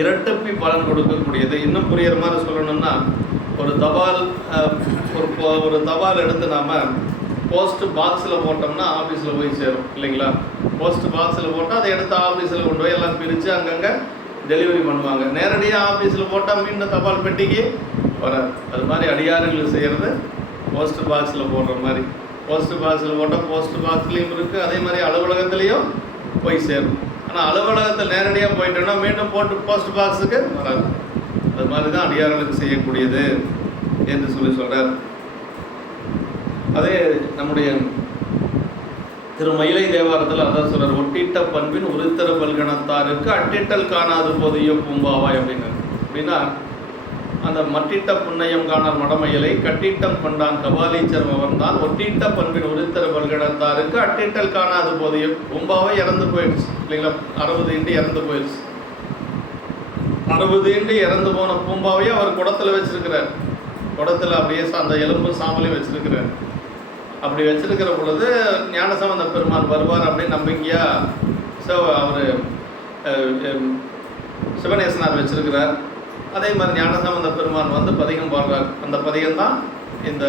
இரட்டப்பி பலன் கொடுக்கக்கூடியது. இன்னும் புரியுற மாதிரி சொல்லணும்னா, ஒரு தபால் எடுத்து நாம் போஸ்ட் பாக்ஸில் போட்டோம்னா ஆஃபீஸில் போய் சேரும் இல்லைங்களா? போஸ்ட் பாக்ஸில் போட்டால் அதை எடுத்து ஆஃபீஸில் கொண்டு போய் எல்லாம் பிரித்து அங்கங்கே டெலிவரி பண்ணுவாங்க. நேரடியாக ஆஃபீஸில் போட்டால் மீண்டும் தபால் பெட்டிக்கு வராது. அது மாதிரி அடியார்கள் செய்கிறது போஸ்ட் பாக்ஸில் போடுற மாதிரி. போஸ்ட் பாக்ஸில் போட்டால் போஸ்ட் பாக்ஸ்லேயும் இருக்குது, அதே மாதிரி அலுவலகத்துலேயும் போய் சேரும். ஆனால் அலுவலகத்தில் நேரடியாக போயிட்டோன்னா மீண்டும் போட்டு போஸ்ட் பாக்ஸுக்கு வராது. அது மாதிரி தான் அடியார்களுக்கு செய்யக்கூடியது என்று சொல்கிறார். அதே நம்முடைய திருமயிலை தேவாரத்தில் அதான் சொல்கிறார், ஒட்டிட்ட பண்பின் உருத்தர பல்கணத்தாருக்கு அட்டிட்டல் காணாது போதிய பூம்பாவாய் அப்படின்னாரு. அப்படின்னா அந்த மட்டிட்ட புண்ணையம் காணார் மடமயிலை கட்டிட்டம் கொண்டான் கபாலீச்சர் அவன்தான் ஒட்டிட்ட பண்பின் உருத்தர பல்கணத்தாருக்கு அட்டிட்டல் காணாது போதிய பூம்பாவை இறந்து போயிடுச்சு இல்லைங்களா? 60 இண்டி இறந்து போயிடுச்சு. 60 இண்டி இறந்து போன பூம்பாவையும் அவர் குடத்தில் வச்சிருக்கிறார். குடத்தில் அப்படியே அந்த எலும்பு சாம்பலையும் வச்சிருக்கிறார். அப்படி வச்சிருக்கிற பொழுது ஞானசம்பந்த பெருமான் வருவார் அப்படின்னு நம்பிக்கையாக அவர் சிவநேசனார் வச்சிருக்கிறார். அதே மாதிரி ஞானசம்பந்த பெருமான் வந்து பதிகம் பாடுறார். அந்த பதிகம் தான் இந்த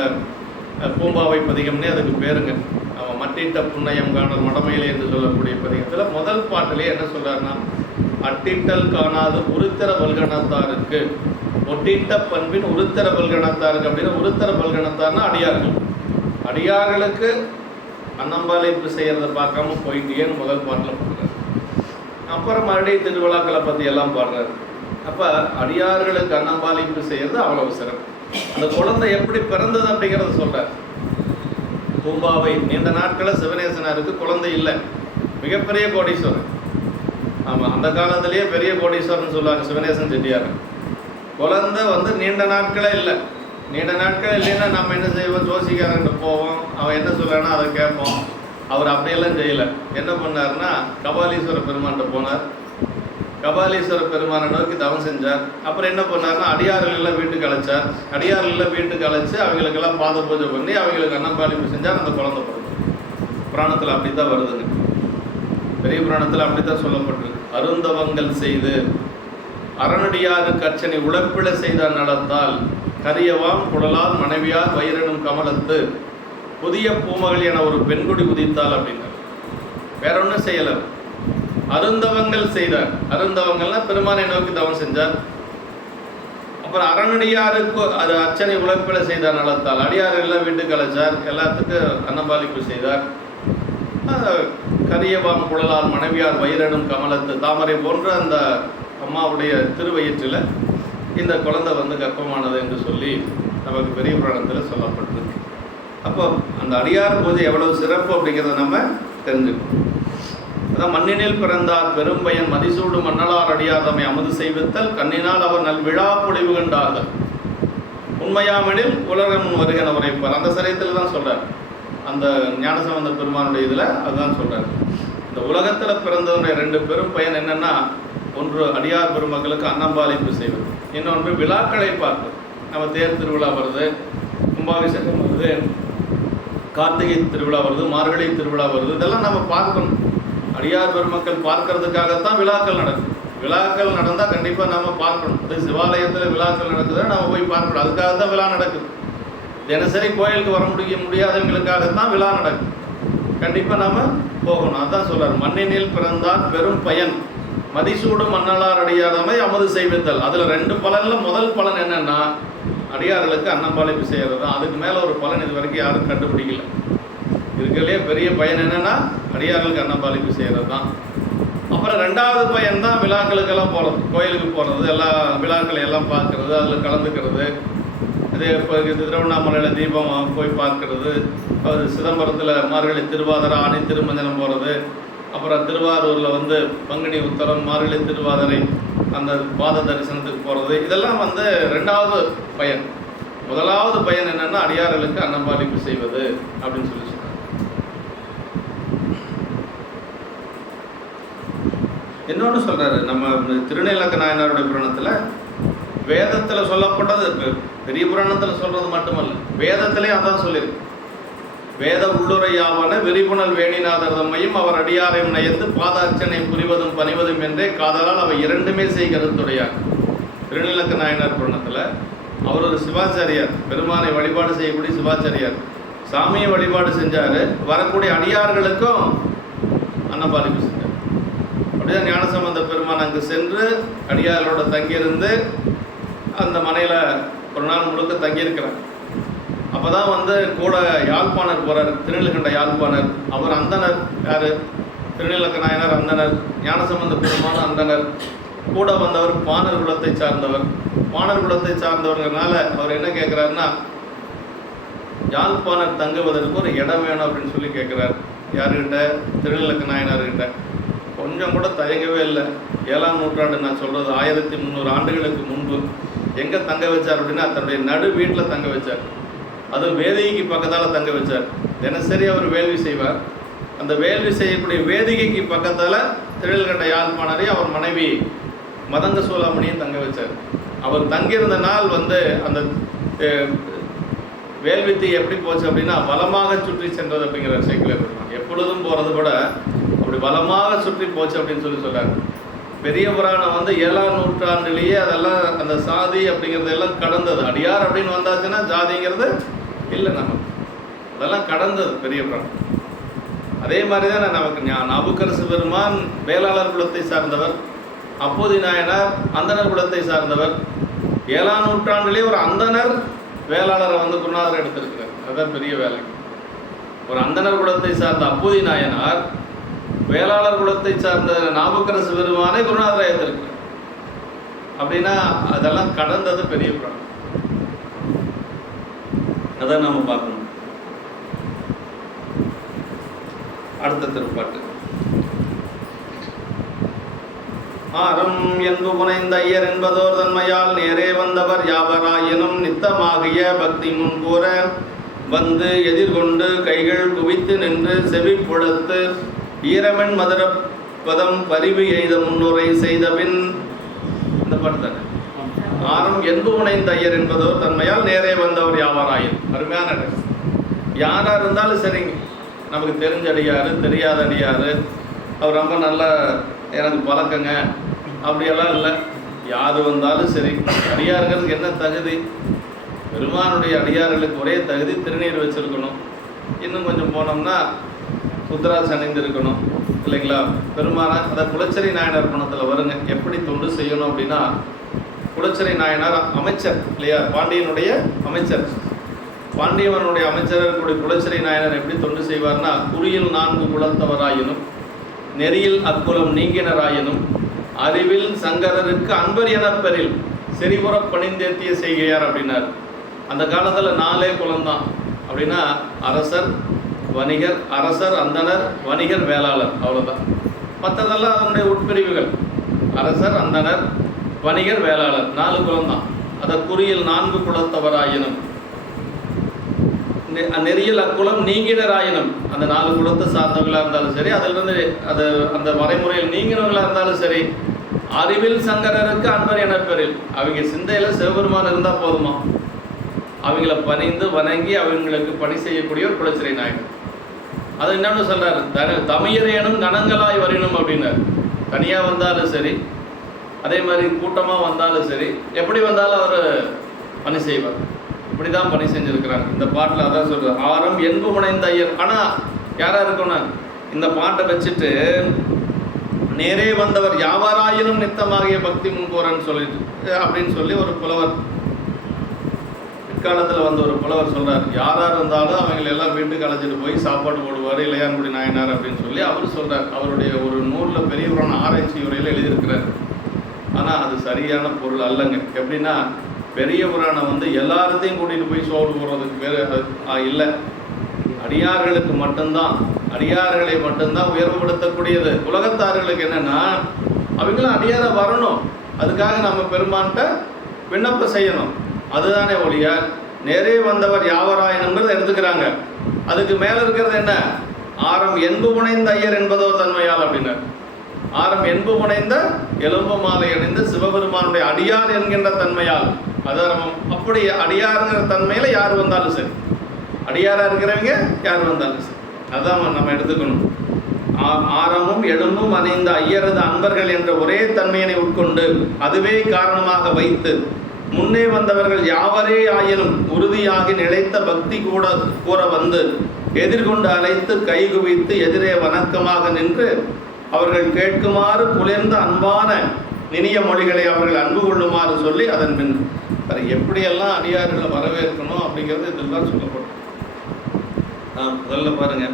பூம்பாவை பதிகம்னே அதுக்கு பேருங்க. அவன் மட்டிட்ட புண்ணியம் காணல் மடமையிலே என்று சொல்லக்கூடிய பதிகத்தில் முதல் பாட்டிலே என்ன சொல்றாருன்னா, அட்டிட்டல் காணாது உருத்திர வல்கணத்தாருக்கு ஒட்டிட்ட பண்பின் உருத்திர பல்கணத்தாருக்கு அப்படின்னு உருத்திர பல்கணத்தார்னா அடியார்கள். அடியார்களுக்கு அன்னம்பாளிப்பு செய்கிறத பார்க்காம போயிட்டேன்னு முதல் பாட்டில் பாடுறாரு. அப்புறம் மறுபடியும் திருவிழாக்களை பற்றி எல்லாம் பாடுறாரு. அப்போ அடியார்களுக்கு அன்னம்பாளிப்பு செய்கிறது அவ்வளவு சிறப்பு. அந்த குழந்தை எப்படி பிறந்தது அப்படிங்கிறத சொல்கிறார். பூம்பாவை நீண்ட நாட்களில் சிவநேசனாருக்கு குழந்தை இல்லை, மிகப்பெரிய கோடீஸ்வரன். ஆமாம், அந்த காலத்திலேயே பெரிய கோடீஸ்வரன் சொல்லுவாங்க சிவநேசன் செட்டியார். குழந்தை வந்து நீண்ட நாட்களே இல்லை. நீண்ட நாட்கள் இல்லைன்னா நம்ம என்ன செய்வோம், ஜோசிக்காரங்கிட்ட போவோம், அவன் என்ன சொல்கிறானோ அதை கேட்போம். அவர் அப்படியெல்லாம் செய்யலை. என்ன பண்ணார்னா, கபாலீஸ்வர பெருமான்கிட்ட போனார். கபாலீஸ்வர பெருமானை நோக்கி தவம் செஞ்சார். அப்புறம் என்ன பண்ணார்னா, அடியார்களெல்லாம் வீட்டுக்கு அழைச்சார். அடியார்களெல்லாம் வீட்டுக்கு அழைச்சி அவங்களுக்கெல்லாம் பாத பூஜை பண்ணி அவங்களுக்கு அன்னம்பாளிப்பு செஞ்சார். அந்த குழந்தை பிறகு புராணத்தில் அப்படி தான் வருதுங்க. பெரிய புராணத்தில் அப்படி தான் சொல்லப்பட்டிருக்கு. அருந்தவங்கள் செய்து அறநடியாருக்கு அர்ச்சனை உழப்பிட செய்த நடத்தால் கரியவாம் குடலால் மனைவியார் வயிறனும் கமலத்து புதிய பூமகள் என ஒரு பெண்குடி உதித்தாள் அப்படின்னார். வேற ஒன்றும் செய்யலை, அருந்தவங்கள் செய்தார். அருந்தவங்கள்னா பெருமானை நோக்கி தவம் செஞ்சார். அப்புறம் அறநடியாருக்கு அது அர்ச்சனை உழைப்பிட செய்தார் நடத்தால் அடியாரெல்லாம் வீட்டுக்கு அழைச்சார். எல்லாத்துக்கும் அன்னம்பாளிப்பு செய்தார். கரியவாம் குடலால் மனைவியார் வயிறனும் கமலத்து தாமரை போன்ற அந்த அம்மாவுடைய திருவயிற்றில் இந்த குழந்தை வந்து கர்ப்பமானது என்று சொல்லி நமக்கு பெரிய புராணத்தில் சொல்லப்பட்டிருக்கு. அப்போ அந்த அடியார் பூஜை எவ்வளவு சிறப்பு அப்படிங்கிறத நம்ம தெரிஞ்சுக்கணும். அதான் மண்ணினில் பிறந்தார் பெரும்பயன் மதிசூடு மன்னலார் அடியார் தம்மை அமுது செய்வித்தல் கண்ணினால் அவர் நல் விழா பொழிவு கண்டார்கள் உண்மையாமெனில் உலகம் வருகன உரைப்பார். அந்த சரியத்தில் தான் சொல்கிறார். அந்த ஞானசம்பந்த பெருமானுடைய இதில் அதுதான் சொல்கிறார். இந்த உலகத்தில் பிறந்தவனுடைய 2 பெரும் பயன் என்னென்னா, ஒன்று அடியார் பெருமக்களுக்கு அன்னம்பாளிப்பு செய்வது, இன்னொன்று விழாக்களை பார்ப்பது. நம்ம தேர் திருவிழா வருது, கும்பாபிஷேகம் வருது, கார்த்திகை திருவிழா வருது, மார்கழி திருவிழா வருது, இதெல்லாம் நம்ம பார்க்கணும். அடியார் பெருமக்கள் பார்க்கறதுக்காகத்தான் விழாக்கள் நடக்கும். விழாக்கள் நடந்தால் கண்டிப்பாக நம்ம பார்க்கணும். அது சிவாலயத்தில் விழாக்கள் நடக்குதுன்னா நம்ம போய் பார்க்கணும். அதுக்காக தான் விழா நடக்குது. தினசரி கோயிலுக்கு வர முடியாதவங்களுக்காகத்தான் விழா நடக்கும். கண்டிப்பாக நம்ம போகணும். அதுதான் சொல்கிறார். மண்ணினில் பிறந்தால் பெரும் பயன் மதிசூடும் மன்னலார் அடியாரமை அமது செய்வித்தல். அதில் 2 பலனில் முதல் பலன் என்னென்னா, அடியார்களுக்கு அன்னம்பாளிப்பு செய்கிறது தான். அதுக்கு மேலே ஒரு பலன் இது வரைக்கும் யாரும் கண்டுபிடிக்கல. இருக்கிறதுலே பெரிய பயன் என்னென்னா அடியார்களுக்கு அன்னம்பாளிப்பு செய்கிறது தான். அப்புறம் 2வது பயன் தான் விழாக்களுக்கெல்லாம் போகிறது, கோயிலுக்கு போகிறது, எல்லா விழாக்களை எல்லாம் பார்க்கறது, அதில் கலந்துக்கிறது. இதே இப்போ திருவண்ணாமலையில் தீபம் போய் பார்க்கறது, சிதம்பரத்தில் மார்கழி திருவாதிரை ஆணி திருமஞ்சனம் போகிறது, அப்புறம் திருவாரூரில் வந்து பங்குனி உத்தரம் மார்கழி திருவாதிரை அந்த பாத தரிசனத்துக்கு போகிறது. இதெல்லாம் வந்து 2வது பயன். 1வது பயன் என்னென்னா அடியார்களுக்கு அன்னம்பாளிப்பு செய்வது அப்படின்னு சொல்லி சொல்கிறாங்க. இன்னொன்று சொல்கிறாரு, நம்ம திருநீலக்க நாயனாருடைய புராணத்தில் வேதத்தில் சொல்லப்பட்டது, பெரிய புராணத்தில் சொல்கிறது மட்டுமல்ல, வேதத்திலே அதான் சொல்லியிருக்கு. வேத உள்ளுரையாவன விரிபுணல் வேணிநாதர் தம்மையும் அவர் அடியாரையும் நயந்து பாத அர்ச்சனை புரிவதும் பணிவதும் என்றே காதலால் அவை 2மே செய்கிறதுடையார். திருநீலக்க நாயனார் புராணத்தில் அவர் ஒரு சிவாச்சாரியார், பெருமானை வழிபாடு செய்யக்கூடிய சிவாச்சாரியார். சாமியை வழிபாடு செஞ்சார், வரக்கூடிய அடியார்களுக்கும் அன்னம்பாளிப்பு செஞ்சார். அப்படிதான் ஞானசம்பந்த பெருமான் அங்கு சென்று அடியார்களோட தங்கியிருந்து அந்த மனையில் ஒரு நாள் முழுக்க தங்கியிருக்கிறார். அப்போ தான் வந்து கூட யாழ்ப்பாணர் போகிறார், திருநீலகண்ட யாழ்ப்பாணர். அவர் அந்தனர். யார்? திருநீலக்க நாயனார் அந்தனர், ஞானசம்பந்த பெருமான் அந்தனர். கூட வந்தவர் பாணர் குலத்தை சார்ந்தவர். பாணர் குலத்தை சார்ந்தவர்கிறனால அவர் என்ன கேட்குறாருன்னா, யாழ்ப்பாணர் தங்குவதற்கு ஒரு இடம் வேணும் அப்படின்னு சொல்லி கேட்குறார். யாருக்கிட்ட? திருநீலக்க நாயனார்கிட்ட. கொஞ்சம் கூட தயங்கவே இல்லை. 7ஆம் நூற்றாண்டு நான் சொல்கிறது 1300 ஆண்டுகளுக்கு முன்பு எங்கே தங்க வச்சார் அப்படின்னா, தன்னுடைய நடு வீட்டில் தங்க வச்சார். அது வேதிகைக்கு பக்கத்தால் தங்க வச்சார். தினசரி அவர் வேள்வி செய்வார். அந்த வேள்வி செய்யக்கூடிய வேதிகைக்கு பக்கத்தால் திருநீலகண்ட யாழ்ப்பாணரையும் அவர் மனைவி மதங்க சூளாமணியும் தங்க வச்சார். அவர் தங்கியிருந்த நாள் வந்து அந்த வேள்வித்து எப்படி போச்சு அப்படின்னா, வலமாக சுற்றி சென்றது அப்படிங்கிற சைக்கிள் பெருமான். எப்பொழுதும் போகிறது கூட அப்படி வலமாக சுற்றி போச்சு அப்படின்னு சொல்லி சொல்கிறார். பெரிய புராணம் வந்து 7ஆம் நூற்றாண்டிலேயே அதெல்லாம் அந்த சாதி அப்படிங்கிறதெல்லாம் கடந்தது. அடியார் அப்படின்னு வந்தாச்சுன்னா ஜாதிங்கிறது இல்லை, நமக்கு அதெல்லாம் கடந்தது பெரிய புராணம். அதே மாதிரி தான் நமக்கு நாவுக்கரசு பெருமான் வேளாளர் குலத்தை சார்ந்தவர், அப்போதி நாயனார் அந்தனர் குலத்தை சார்ந்தவர். 7ஆம் நூற்றாண்டிலே ஒரு அந்தனர் வேளாளரை வந்து குருநாதர் எடுத்திருக்கிறார். அதுதான் பெரிய வேலை. ஒரு அந்தனர் குலத்தை சார்ந்த அப்போதி நாயனார் வேளாளர் குலத்தை சார்ந்த நாவுக்கரசு பெருமானை குருநாதரை எடுத்திருக்கிறார். அப்படின்னா அதெல்லாம் கடந்தது பெரிய புராணம். அதான் நாம பார்க்கணும். அடுத்த திருப்பாட்டு. ஆரம் என்பு புனைந்த ஐயர் என்பதோர் தன்மையால் நேரே வந்தவர் யாவராயினும் நித்தமாகிய பக்தி முன்கூற வந்து எதிர்கொண்டு கைகள் குவித்து நின்று செவி புழத்து ஈரமென் மதுர பதம் பரிவு எய்த முன்னுரை செய்த பின். இந்த பாட்டு தானே. ஆரம் என்பு புனைந்த ஐயர் என்பதோர் தன்மையால் நேரே வந்தவர் யாவராயின். அருமையான யாரா இருந்தாலும் சரிங்க, நமக்கு தெரிஞ்ச அடியார் தெரியாத அடியார், அவர் ரொம்ப நல்ல எனக்கு பழக்கங்க அப்படியெல்லாம் இல்லை. யார் வந்தாலும் சரி, அடியார்களுக்கு என்ன தகுதி? பெருமானுடைய அடியார்களுக்கு ஒரே தகுதி திருநீர் வச்சிருக்கணும், இன்னும் கொஞ்சம் போனோம்னா உத்ராட்சி அணிந்திருக்கணும் இல்லைங்களா? பெருமான அதை குலச்சரி நாயனார் பணத்தில் வருங்க. எப்படி தொண்டு செய்யணும் அப்படின்னா, குலச்சரி நாயனார் அமைச்சர் இல்லையா, பாண்டியனுடைய அமைச்சர். பாண்டியவனுடைய அமைச்சர்களுடைய குலச்சரி நாயனர் எப்படி தொண்டு செய்வார்னா, குறியில் 4 குலத்தவராயினும் நெறியில் அக்குலம் நீங்கினராயினும் அறிவில் சங்கரருக்கு அன்பர் எனப்பெறில் செறிபுற பணிந்தேத்திய செய்கையார் அப்படின்னார். அந்த காலத்தில் 4 குலம்தான். அப்படின்னா அரசர், வணிகர், அரசர், அந்தனர், வணிகர், வேளாளர், அவ்வளோதான். மற்றதெல்லாம் அதனுடைய உட்பிரிவுகள். அரசர், அந்தனர், வணிகர், வேளாளர் 4 குலம்தான். அதை குறியில் 4 குலத்தவராயினும் நெறியில் அக்குலம் நீங்கினராயினும், அந்த 4 குலத்தை சார்ந்தவர்களாக இருந்தாலும் சரி, அதிலிருந்து அது அந்த வரைமுறையில் நீங்கினவர்களாக இருந்தாலும் சரி, அறிவில் சங்கரருக்கு அன்பர் எனப்பெறில், அவங்க சிந்தையில் சிவபெருமான் இருந்தால் போதுமா, அவங்கள பணிந்து வணங்கி அவங்களுக்கு பணி செய்யக்கூடிய ஒரு குலச்சிறை நாயகர். அது என்னன்னு சொல்றாரு, தமிழரேனும் கணங்களாய் வரினும் அப்படின்னார். தனியாக வந்தாலும் சரி, அதே மாதிரி கூட்டமாக வந்தாலும் சரி, எப்படி வந்தாலும் அவர் பணி செய்வார். இப்படி தான் பணி செஞ்சுருக்கிறாங்க. இந்த பாட்டில் அதான் சொல்கிறார், ஆரம் என்பு புனைந்த ஐயர். ஆனால் யாராக இருக்கணும், இந்த பாட்டை வச்சுட்டு நேரே வந்தவர் யாவராயினும் நித்தமாகிய பக்தி முன்கூறன்னு சொல்லிட்டு அப்படின்னு சொல்லி ஒரு புலவர், பிற்காலத்தில் வந்த ஒரு புலவர் சொல்கிறார், யாராக இருந்தாலும் அவங்களெல்லாம் வீட்டுக்கு அழைச்சிட்டு போய் சாப்பாடு போடுவார் இளையான்குடி நாயனார் அப்படின்னு சொல்லி அவர் சொல்கிறார். அவருடைய ஒரு நூலில் பெரிய புராண ஆராய்ச்சி உரையில் எழுதியிருக்கிறார். ஆனால் அது சரியான பொருள் அல்லங்க. எப்படின்னா, பெரிய புராணம் வந்து எல்லாத்தையும் கூட்டிகிட்டு போய் சோறு போடுறதுக்கு பேர் இல்லை. அடியார்களுக்கு மட்டும்தான், அடியார்களை மட்டும்தான் உயர்வுபடுத்தக்கூடியது. உலகத்தார்களுக்கு என்னென்னா, அவங்களும் அடியாராக வரணும், அதுக்காக நம்ம பெருமான்கிட்ட விண்ணப்பம் செய்யணும். அதுதானே ஒழிய நேரே வந்தவர் யாவராயினுங்கிறத எடுத்துக்கிறாங்க. அதுக்கு மேலே இருக்கிறது என்ன, ஆரம் என்பு புனைந்த ஐயர் என்பதோ தன்மையால் அப்படின்னார். ஆரம் என்பு புனைந்த எலும்பு மாலை அணிந்த சிவபெருமானுடைய அடியார் என்கின்ற தன்மையால், அதாரமம். அப்படி அடியாருங்கிற தன்மையில் யார் வந்தாலும் சரி, அடியாராக இருக்கிறவங்க யார் வந்தாலும் சரி, அதான் நம்ம எடுத்துக்கணும். ஆரமும் எலும்பும் அணிந்த ஐயரது அன்பர்கள் என்ற ஒரே தன்மையினை உட்கொண்டு அதுவே காரணமாக வைத்து முன்னே வந்தவர்கள் யாவரே ஆயினும் உறுதியாகி நிலைத்த பக்தி கூற வந்து எதிர்கொண்டு அழைத்து கைகுவித்து எதிரே வணக்கமாக நின்று அவர்கள் கேட்குமாறு குளிர்ந்த அன்பான இனிய மொழிகளை அவர்கள் அன்பு கொள்ளுமாறு சொல்லி அதன் பின் அது எப்படியெல்லாம் அடியார்களை வரவேற்கணும் அப்படிங்கிறது இதில் தான் சொல்லப்படும். முதல்ல பாருங்க,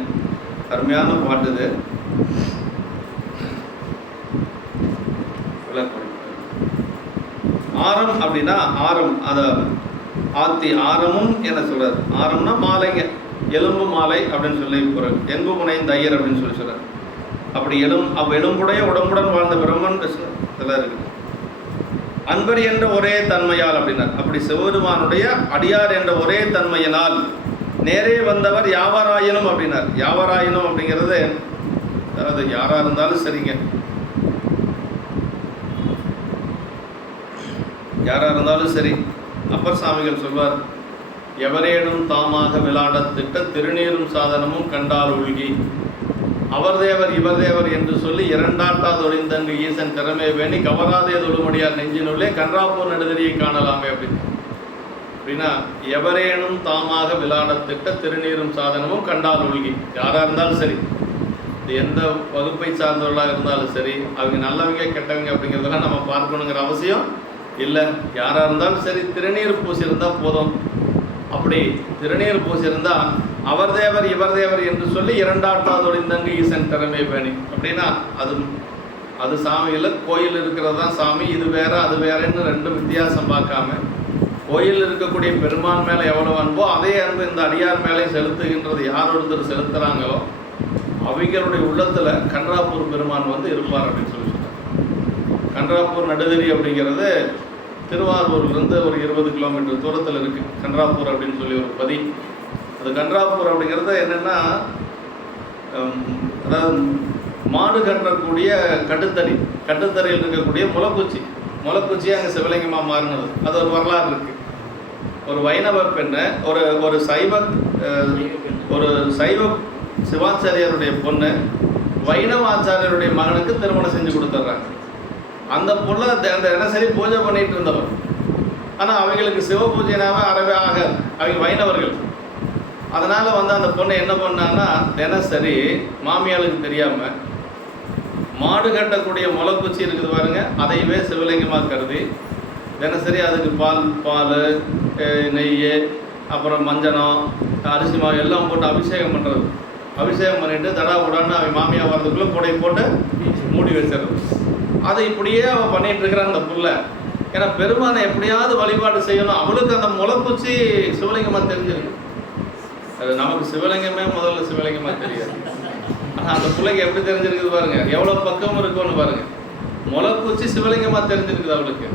அருமையான பாட்டு இது. ஆரம் அப்படின்னா, ஆரம் அதை ஆத்தி ஆரமும் என்ன சொல்றாரு, ஆரம்னா மாலைங்க, எலும்பு மாலை அப்படின்னு சொல்லி போறாரு. என்பு புனைந்த ஐயர் அப்படின்னு சொல்லி சொல்றாரு. அப்படி எலும்புடைய உடம்புடன் வாழ்ந்த பிரம்மன் இதெல்லாம் இருக்கு. அன்பர் என்ற ஒரே தன்மையால் அப்படின்னார். அப்படி சிவபெருமானுடைய அடியார் என்ற ஒரே தன்மையினால் நேரே வந்தவர் யாவராயினும் அப்படின்னார். யாவராயினும் அப்படிங்கிறது, அதாவது யாராக இருந்தாலும் சரிங்க, யாராக இருந்தாலும் சரி. அப்பர் சாமிகள் சொல்வார், எவரேனும் தாமாக விளையாட திட்ட திருநீரும் சாதனமும் கண்டால் ஒழுகி. அவர் தேவர் இவர் தேவர் என்று சொல்லி இரண்டாட்டாது ஒளிந்தங்கு ஈசன் திறமை வேணி கவராதே தொழுமடியார் நெஞ்சினுள்ளே கன்றாப்பூர் நடுதறியை காணலாமே அப்படின்னு. அப்படின்னா எவரேனும் தாமாக விளாடத்திட்ட திருநீரும் சாதனமும் கண்டால் ஒழுகி. யாராக இருந்தாலும் சரி, எந்த வகுப்பை சார்ந்தவர்களாக இருந்தாலும் சரி, அவங்க நல்லவங்க கெட்டவங்க அப்படிங்கிறதெல்லாம் நம்ம பார்க்கணுங்கிற அவசியம் இல்லை. யாராக இருந்தாலும் சரி திருநீர் பூசியிருந்தால் போதும். அப்படி திருநீர் பூசியிருந்தால் அவர் தேவர் இவர் தேவர் என்று சொல்லி இரண்டாட்டாவது ஒளிந்தங்கு ஈசன் திறமை வேணி. அப்படின்னா அது சாமியில் கோயில் இருக்கிறது தான் சாமி, இது வேற அது வேறன்னு ரெண்டு வித்தியாசம் பார்க்காம கோயில் இருக்கக்கூடிய பெருமான் மேலே எவ்வளோ அன்போ அதே அன்பு இந்த அடியார் மேலே செலுத்துகின்றது யார் ஒருத்தர் செலுத்துகிறாங்களோ அவங்களுடைய உள்ளத்தில் கன்றாப்பூர் பெருமான் வந்து இருப்பார் அப்படின்னு சொல்லி சொன்னார். கன்றாப்பூர் நடுதறி அப்படிங்கிறது திருவாரூர்லேருந்து ஒரு 20 கிலோமீட்டர் தூரத்தில் இருக்குது. கன்றாப்பூர் அப்படின்னு சொல்லி ஒரு பதி. அது கன்றாப்பூர் அப்படிங்கிறது என்னென்னா, அதாவது மாடு கட்டக்கூடிய கட்டுத்தறியில் இருக்கக்கூடிய முளைக்குச்சி அங்கே சிவலிங்கமாக மாறினது. அது ஒரு வரலாறு இருக்குது. ஒரு வைணவ பெண்ணை ஒரு சைவ சிவாச்சாரியருடைய பொண்ணு வைணவ ஆச்சாரியருடைய மகனுக்கு திருமணம் செஞ்சு கொடுத்துட்றாங்க. அந்த பொண்ணை அந்த தினசரி பூஜை பண்ணிட்டு இருந்தவர். ஆனால் அவங்களுக்கு சிவ பூஜைனாவே அறவே ஆகாது, அவங்க வைணவர்கள். அதனால் வந்து அந்த பொண்ணை என்ன பண்ணான்னா, தினசரி மாமியாளுக்கு தெரியாமல் மாடு கட்டக்கூடிய முளைக்குச்சி இருக்குது பாருங்க, அதையவே சிவலிங்கமாக கருதி தினசரி அதுக்கு பால் நெய் அப்புறம் மஞ்சனம் அரிசி மாவு எல்லாம் போட்டு அபிஷேகம் பண்ணுறது. அபிஷேகம் பண்ணிட்டு தடா உடான்னு அவன் மாமியா வர்றதுக்குள்ளே கூடை போட்டு மூடி வச்சிடுறது. அதை இப்படியே அவள் பண்ணிட்டு இருக்கிறான் அந்த புள்ள. ஏன்னா பெருமானை எப்படியாவது வழிபாடு செய்யணும். அவளுக்கு அந்த முளைக்குச்சி சிவலிங்கமாக தெரிஞ்சிருக்கு. அது நமக்கு சிவலிங்கமே முதல்ல சிவலிங்கமாக தெரியாது. ஆனால் அந்த பிள்ளைக்கு எப்படி தெரிஞ்சிருக்குது பாருங்க, எவ்வளோ பக்கம் இருக்குன்னு பாருங்க. முளைக்குச்சி சிவலிங்கமாக தெரிஞ்சிருக்குது அவளுக்கு.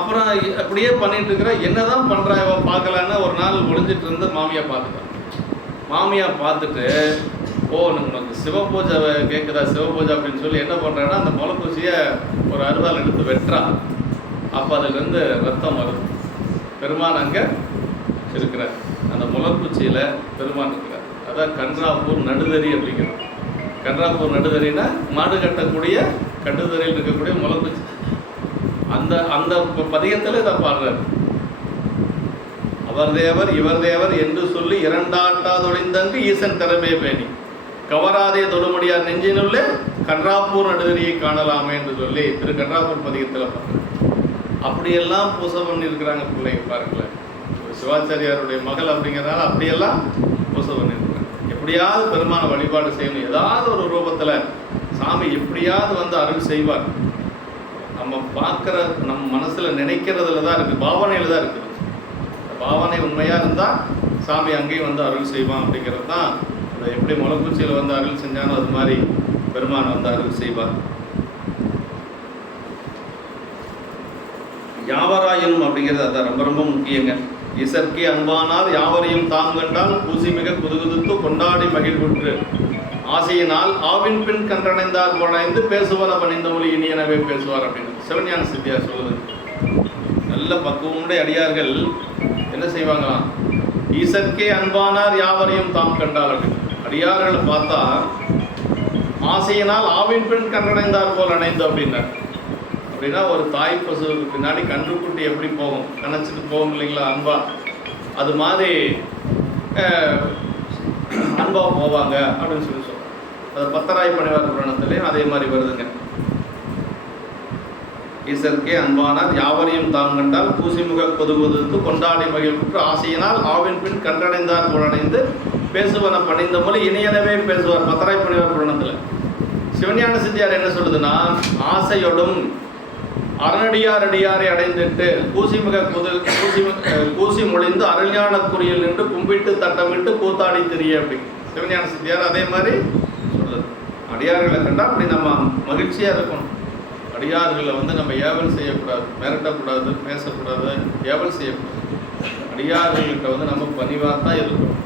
அப்புறம் அப்படியே பண்ணிட்டு இருக்கிற என்னதான் பண்ணுறா இவன் பார்க்கலான்னு ஒரு நாள் ஒளிஞ்சிட்டு இருந்து மாமியா பார்த்துட்டான். மாமியா பார்த்துட்டு, ஓ நமக்கு சிவபூஜை கேட்குதா சிவபூஜை அப்படின்னு சொல்லி என்ன பண்ணுறான்னா, அந்த முளைக்குச்சியை ஒரு அருவாள் எடுத்து வெட்டுறான். அப்போ அதுலேருந்து ரத்தம் வருது. பெருமான் அங்கே இருக்கிறார். அந்த முளைக்குச்சியில் பெருமான் இருக்கிறார். அதான் கன்றாப்பூர் நடுதறி அப்படிங்கிறது. கன்றாப்பூர் நடுதறினா மாடு கட்டக்கூடிய கட்டுதறியில் இருக்கக்கூடிய முளைக்குச்சி. அந்த பதிகத்தில் இதை பாடுறார். அவர் தேவர் இவர் தேவர் என்று சொல்லி இரண்டாட்டாதொழிந்தங்கு ஈசன் திறமே பேணி கவராதே தொழுமடியார் நெஞ்சினுள்ளே கன்றாப்பூர் நடுதறியை காணலாமே என்று சொல்லி திரு கன்றாப்பூர் பதிகத்தில் பாடுறார். அப்படியெல்லாம் பூசை பண்ணியிருக்கிறாங்க பிள்ளைங்க பாருங்களேன். சிவாச்சாரியாருடைய மகள் அப்படிங்கிறதுனால அப்படியெல்லாம் பூசை பண்ணியிருக்கிறாங்க. எப்படியாவது பெருமான வழிபாடு செய்யணும். ஏதாவது ஒரு ரூபத்தில் சாமி எப்படியாவது வந்து அருள் செய்வார். நம்ம பார்க்குற நம்ம மனசில் நினைக்கிறதுல தான் இருக்குது, பாவனையில் தான் இருக்குது. பாவனை உண்மையாக இருந்தால் சாமி அங்கேயும் வந்து அருள் செய்வான் அப்படிங்கிறது தான். அதை எப்படி முளைக்குச்சியில் வந்து அருள் செஞ்சானோ அது மாதிரி பெருமான் வந்து அருள் செய்வார். யாவராயனும் அப்படிங்கிறது அதான் ரொம்ப ரொம்ப முக்கியங்க. இசற்கே அன்பானார் யாவரையும் தாங்கண்டால் பூசி மிக குதுகுதுத்து கொண்டாடி மகிழ்வுற்று ஆசையினால் ஆவின் பின் கன்றடைந்தார் போனைந்து பேசுவார் பணிந்த மொழி இனியனவே பேசுவார் அப்படின்னு சிவஞான சித்தியார் சொல்லுது. நல்ல பக்குவமுடைய அடியார்கள் என்ன செய்வாங்களாம், ஈசற்கே அன்பானார் யாவரையும் தாம் கண்டால் அப்படின்னு. அடியார்களை பார்த்தா ஆசையினால் ஆவின் பின் கன்றடைந்தார் போல் அணைந்து அப்படின்னார். அப்படின்னா ஒரு தாய் பசுவுக்கு பின்னாடி கன்றுக்குட்டி எப்படி போகும், கணச்சிட்டு போகும் இல்லைங்களா அன்பா, அது மாதிரி அன்பா போவாங்க அப்படின்னு சொல்லி சொல்கிறோம். அது பத்தராய் பணிவார் புராணத்துலேயும் அதே மாதிரி வருதுங்க. ஈசற்கே அன்பானார் யாவரையும் தாம் கண்டால் பூசிமுக கொதுகுதுத்து கொண்டாடி மகிழ்வுற்று ஆசையினால் ஆவின் பின் கன்றடைந்தார் புலனைந்து பேசுவன பணிந்த மொழி இணையனவே பேசுவார். பத்தராய் பணிவார் புராணத்தில் சிவஞான சித்தியார் என்ன சொல்லுதுன்னா, ஆசையோடும் அரணடியார் அடியாரை அடைந்துட்டு கூசி மொழிந்து அருள்ஞானக்குறியில் நின்று கும்பிட்டு தட்டமிட்டு கூத்தாடி திரிய அப்படி சிவஞான சித்தியார் அதே மாதிரி சொல்லுது. அடியார்களை கண்டா அப்படி நம்ம மகிழ்ச்சியாக இருக்கணும். அடியார்களை வந்து நம்ம ஏவல் செய்யக்கூடாது, மிரட்டக்கூடாது, பேசக்கூடாது, ஏவல் செய்யக்கூடாது. அடியார்கள்கிட்ட வந்து நம்ம பணிவாக தான் இருக்கணும்.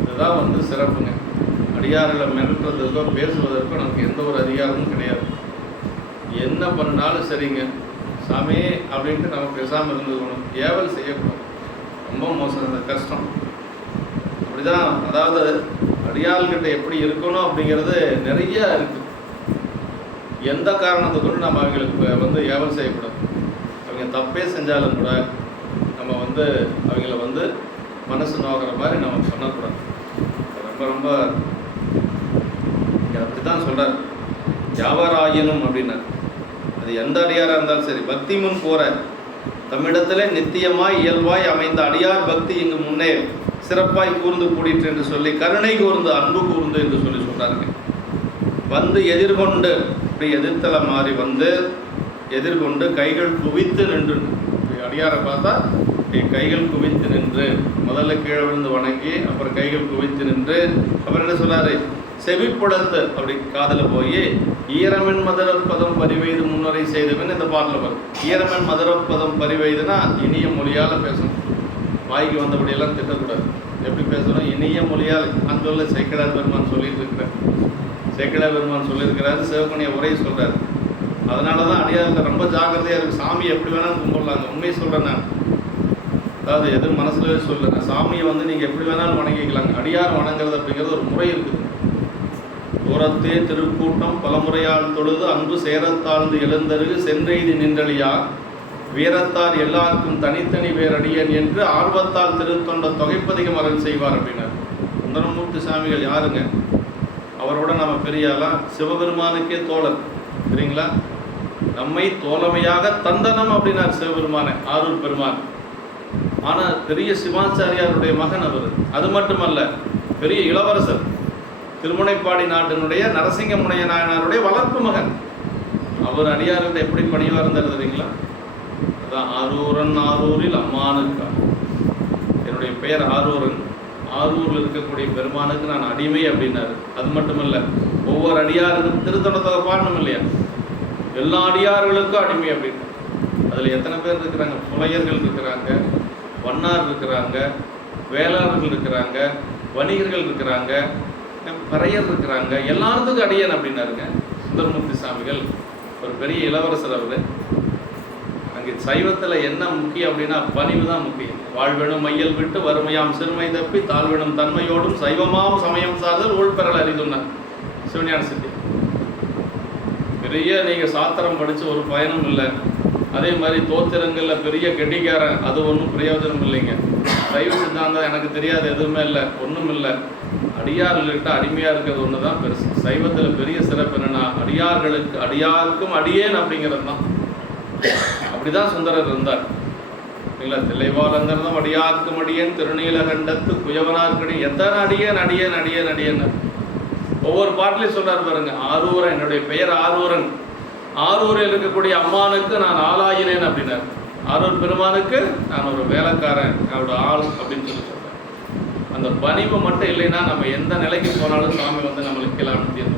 இதுதான் வந்து சிறப்புங்க. அடியார்களை மிரட்டுறதுக்கோ பேசுவதற்கோ நமக்கு எந்த ஒரு அதிகாரமும் கிடையாது. என்ன பண்ணாலும் சரிங்க சாமி அப்படின்ட்டு நம்ம பேசாமல் இருந்துக்கணும், ஏவல் செய்யக்கூடாது. ரொம்ப மோசம், கஷ்டம். அப்படிதான். அதாவது அடியாள்கிட்ட எப்படி இருக்கணும் அப்படிங்கிறது நிறைய இருக்குது. எந்த காரணத்தை கொண்டு நம்ம அவங்களுக்கு வந்து ஏவல் செய்யக்கூடாது. அவங்க தப்பே செஞ்சாலும் கூட நம்ம வந்து அவங்கள வந்து மனசு நோக்கிற மாதிரி நம்ம பண்ணக்கூடாது. ரொம்ப ரொம்ப அப்படி தான் சொல்கிறார். யாவராயினும் அப்படின்னா அது எந்த அடியாராக இருந்தாலும் சரி, பக்தி முன் போகிற தம்மிடத்திலே நித்தியமாய் இயல்பாய் அமைந்த அடியார் பக்தி இங்கு முன்னே சிறப்பாய் கூர்ந்து கூடிற்று என்று சொல்லி கருணை கூர்ந்து அன்பு கூர்ந்து என்று சொல்லி சொல்கிறாருங்க. வந்து எதிர்கொண்டு இப்படி எதிர்த்தல மாதிரி வந்து எதிர்கொண்டு கைகள் குவித்து நின்று, அடியாரை பார்த்தா கைகள் குவித்து நின்று, முதல்ல கீழே விழுந்து வணங்கி அப்புறம் கைகள் குவித்து நின்று, அப்புறம் என்ன சொன்னார், செவிப்புடத்து அப்படி காதில் போய் ஈரமென் மதுரப்பதம் பரிவெய்து முன்னுரை செய்தவன் இந்த பாட்டில் வரும். ஈரமென் மதுரப்பதம் பரிவெய்துனா இனிய மொழியால் பேசணும், வாய்க்கு வந்தபடியெல்லாம் திட்டக்கூடாது. எப்படி பேசணும், இனிய மொழியால். நான் சொல்ல சேக்கிழார் பெருமான் சொல்லிட்டு இருக்கிறேன், சேக்கிழார் பெருமான் சொல்லியிருக்கிறாரு, சிவகணிய உரை சொல்கிறார். அதனால தான் அடியார்கள் ரொம்ப ஜாக்கிரதையாக இருக்குது. சாமி எப்படி வேணாலும் கும்பிடலாங்க, உண்மையை சொல்கிறேன் நான். அதாவது எதுவும் மனசுல சொல்லுறேன், சாமியை வந்து நீங்கள் எப்படி வேணாலும் வணங்கிக்கலாங்க. அடியார் வணங்குறது அப்படிங்கிறது ஒரு முறை இருக்குது. தூரத்தே திருக்கூட்டம் பலமுறையால் தொழுது அன்பு சேரத்தாழ்ந்து எழுந்தருகு சென்றெய்தி நின்றலியா வீரத்தார் எல்லாருக்கும் தனித்தனி வேறடியன் என்று ஆர்வத்தால் திருத்தொண்ட தொகைப்பதிகம் அருள் செய்வார் அப்படின்னார். சுந்தரமூர்த்தி சாமிகள் யாருங்க, அவரோட நம்ம பெரியாலாம், சிவபெருமானுக்கே தோழர் சரிங்களா. நம்மை தோழமையாக தந்தனம் அப்படின்னார் சிவபெருமானை, ஆரூர் பெருமான். ஆனால் பெரிய சிவாச்சாரியாருடைய மகன் அவர். அது மட்டுமல்ல, பெரிய இளவரசர், திருமுனைப்பாடி நாட்டினுடைய நரசிங்க முனைய நாயனாருடைய வளர்ப்பு மகன். அவர் அடியார்கிட்ட எப்படி பணிவாக இருந்தார் தெரியுங்களா. அதான் ஆரூரன் ஆரூரில் அம்மானுக்கா, என்னுடைய பெயர் ஆரூரன், ஆரூரில் இருக்கக்கூடிய பெருமானுக்கு நான் அடிமை அப்படின்னாரு. அது மட்டுமல்ல, ஒவ்வொரு அடியாருக்கும் திருத்தொண்டத்தொகை பாடணும் இல்லையா, எல்லா அடியார்களுக்கும் அடிமை அப்படின்னு. அதில் எத்தனை பேர் இருக்கிறாங்க, புலையர்கள் இருக்கிறாங்க, வண்ணார் இருக்கிறாங்க, வேளாளர்கள் இருக்கிறாங்க, வணிகர்கள் இருக்கிறாங்க, பறையர் இருக்கிறாங்க, எல்லாத்துக்கும் அடியன் அப்படின்னாருங்க சுந்தரமூர்த்தி சாமிகள். ஒரு பெரிய இளவரசர் அவர். அங்கே சைவத்தில் என்ன முக்கியம் அப்படின்னா பணிவு தான் முக்கியம். வாழ்வெனும் மையல் விட்டு வறுமையாம் சிறுமை தப்பி தாழ்வெனும் தன்மையோடும் சைவமாம் சமயம் சார்ந்தல் உள்பெறல் அறிந்துன்னார் சிவஞான சித்தி. பெரிய நீங்கள் சாத்திரம் படித்து ஒரு பயனும் இல்லை. அதே மாதிரி தோத்திரங்களில் பெரிய கெட்டிக்காரன், அது ஒன்றும் பிரயோஜனம் இல்லைங்க. சைவ சித்தாந்தம் எனக்கு தெரியாது, எதுவுமே இல்லை, ஒன்றும் இல்லை. அடியார்கள்கிட்ட அடிமையாக இருக்கிறது ஒன்று தான் பெருசு. சைவத்தில் பெரிய சிறப்பு என்னென்னா அடியார்களுக்கு அடியாருக்கும் அடியேன் அப்படிங்கிறது தான். அப்படி தான் சுந்தரர் இருந்தார் இல்லைங்களா. தில்லைவாழந்தர்தான் அடியாருக்கும் அடியேன், திருநீலகண்டத்து குயவனார்க்கடி எத்தனை அடியேன் அடியேன் அடியேன் அடியேன். ஒவ்வொரு பாட்டிலையும் சொல்கிறார் பாருங்க, ஆரூரன், என்னுடைய பெயர் ஆரூரன், ஆரூரில் இருக்கக்கூடிய அம்மானுக்கு நான் ஆளாயினேன் அப்படின்னார். ஆரூர் பெருமானுக்கு நான் ஒரு வேலைக்காரன், அவரோட ஆள் அப்படின்னு சொல்லி சொல்கிறேன். அந்த பணிவு மட்டும் இல்லைன்னா நம்ம எந்த நிலைக்கு போனாலும் சாமி வந்து நம்மளுக்கு கீழே முடியாது.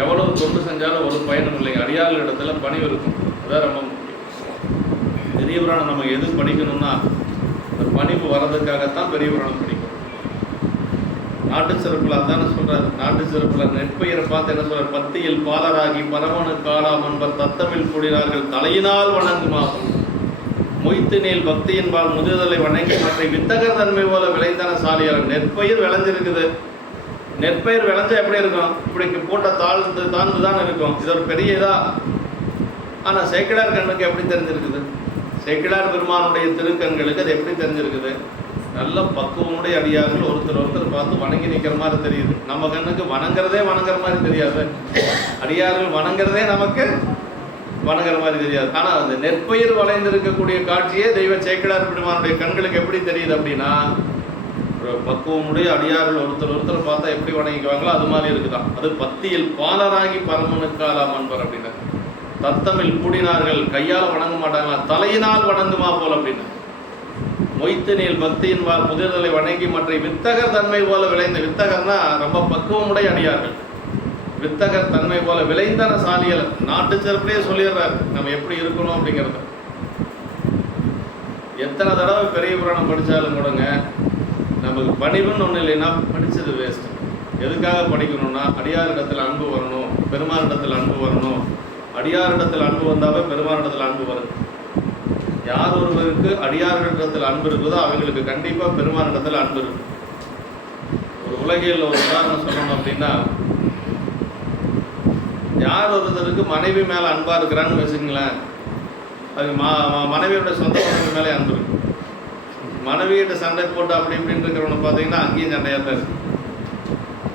எவ்வளவு தொண்டு செஞ்சாலும் ஒரு பயனும் இல்லைங்க. அடியார்கள் இடத்துல பணிவு இருக்கும், அதான் ரொம்ப முக்கியம். பெரிய புராணம் நம்ம எது படிக்கணும்னா அந்த பணிவு வர்றதுக்காகத்தான் பெரிய புராணம் படிக்கணும். நாட்டு சிறப்புல அதான சொல்றாரு. நாட்டு சிறப்புல நெற்பயிரை பார்த்து என்ன சொல்றாரு, பத்தியில் பாலராகி பரமனு காலா மன்பர் தத்தமிழ் கூடினார்கள் தலையினால் வணங்குமாகும் மொய்த்து நீள் பக்தியின்பால் முதுதலை வணங்கி மற்ற வித்தகர் தன்மை போல விளைந்தன சாலியார். நெற்பயிர் விளைஞ்சிருக்குது, நெற்பயிர் விளைஞ்சா எப்படி இருக்கும், இப்படி போட்ட தாழ்ந்து தான் இருக்கும். இது ஒரு பெரிய இதா. ஆனால் சேக்கிழார் கண்ணுக்கு எப்படி தெரிஞ்சிருக்குது, சேக்கிழார் பெருமானுடைய திருக்கண்களுக்கு அது எப்படி தெரிஞ்சிருக்குது, நல்ல பக்குவமுடைய அடியார்கள் ஒருத்தர் பார்த்து வணங்கி நிற்கிற மாதிரி தெரியுது. நம்ம கண்ணுக்கு வணங்குறதே வணங்குற மாதிரி தெரியாது, அடியார்கள் வணங்குறதே நமக்கு வணங்குற மாதிரி தெரியாது. ஆனால் அந்த நெற்பயிர் வளைந்திருக்கக்கூடிய காட்சியே தெய்வ சேக்கிழார் பெருமானுடைய கண்களுக்கு எப்படி தெரியுது அப்படின்னா, ஒரு பக்குவமுடைய அடியார்கள் ஒருத்தர் பார்த்தா எப்படி வணங்கிக்குவாங்களோ அது மாதிரி இருக்குதான். அது பத்தியில் பாலராகி பரமனுக்காலா மன்பர் அப்படின்னா, தத்தமில் கூடினார்கள் கையால் வணங்க மாட்டாங்களா, தலையினால் வணங்குமா போல் அப்படின்னு. மொய்த்து நீள் பக்தியின்பால் முதிர்தலை வணங்கி மற்ற வித்தகர் தன்மை போல விளைந்த, வித்தகர்னா ரொம்ப பக்குவமுடைய அடியார்கள், வித்தகர் தன்மை போல விளைந்தன சாலியல். நாட்டு சிறப்பிலே சொல்லிடுறாரு நம்ம எப்படி இருக்கணும் அப்படிங்கிறத. எத்தனை தடவை பெரிய புராணம் படித்தாலும் கூடங்க நமக்கு பணிவுன்னு ஒன்றும் இல்லைன்னா படித்தது வேஸ்ட். எதுக்காக படிக்கணும்னா அடியாரிடத்தில் அன்பு வரணும், பெருமானிடத்தில் அன்பு வரணும். அடியாரிடத்தில் அன்பு வந்தாவே பெருமானிடத்தில் அன்பு வருது. யார் ஒருவருக்கு அடியார்களிடத்தில் அன்பு இருக்குதோ அவங்களுக்கு கண்டிப்பாக பெருமானிடத்தில் அன்பு இருக்கு. ஒரு உலகில் ஒரு உதாரணம் சொல்லணும் அப்படின்னா, யார் ஒருத்தருக்கு மனைவி மேலே அன்பாக இருக்கிறான்னு வச்சுங்களேன், அது மனைவியோட சொந்த மனைவி மேலே அன்பு இருக்கு. மனைவியிட்ட சண்டை போட்டு அப்படி இப்படின்னு இருக்கிறவனை பார்த்தீங்கன்னா அங்கேயும் சண்டையாக தான் இருக்கு.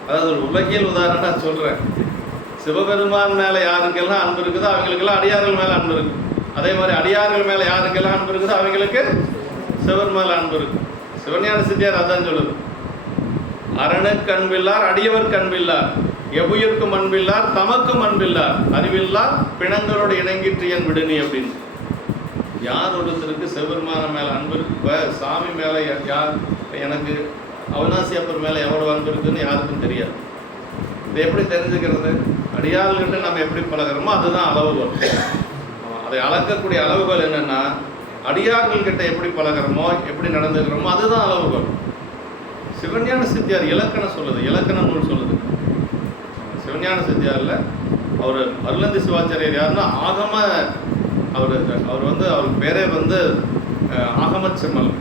அதாவது ஒரு உலகியல் உதாரணம் நான் சொல்கிறேன். சிவபெருமான் மேலே யாருக்கெல்லாம் அன்பு இருக்குதோ அவங்களுக்கெல்லாம் அடியார்கள் மேலே அன்பு இருக்குது. அதே மாதிரி அடியார்கள் மேலே யாருக்கெல்லாம் அன்பு இருக்குதோ அவங்களுக்கு சிவபெருமான் மேலே அன்பு இருக்கு. சிவஞான சித்தியார் அதான் சொல்லுது, அரணுக்கு அன்பில்லார் அடியவர்க்கு அன்பில்லார், எவ்வுயிர்க்கும் அன்பில்லார் தமக்கும் அன்பில்லார், அறிவில்லார் பிணங்களோடு இணங்கிற்று என் விடுனி அப்படின்னு. யார் ஒருத்தருக்கு சிவபெருமான மேலே அன்பு இருக்கு, இப்போ சாமி மேலே யார், எனக்கு அவினாசி அப்பர் மேலே எவ்வளோ அன்பு இருக்குன்னு யாருக்கும் தெரியாது. இது எப்படி தெரிஞ்சுக்கிறது? அடியாள்கிட்ட நம்ம எப்படி பழகிறோமோ அதுதான் அளவுகோல். அதை அளக்கக்கூடிய அளவுகோல் என்னென்னா, அடியார்கள்கிட்ட எப்படி பழகிறோமோ எப்படி நடந்துக்கிறோமோ அதுதான் அளவுகோல். சிவஞான சித்தியார் இலக்கணம் சொல்லுது, இலக்கண நூல் சொல்லுது. சிவஞான சித்தியாரில் அவர் அருளந்தி சிவாச்சாரியர் யாருன்னா ஆகம, அவர் வந்து அவருக்கு பேரே வந்து ஆகமச் செம்மல்,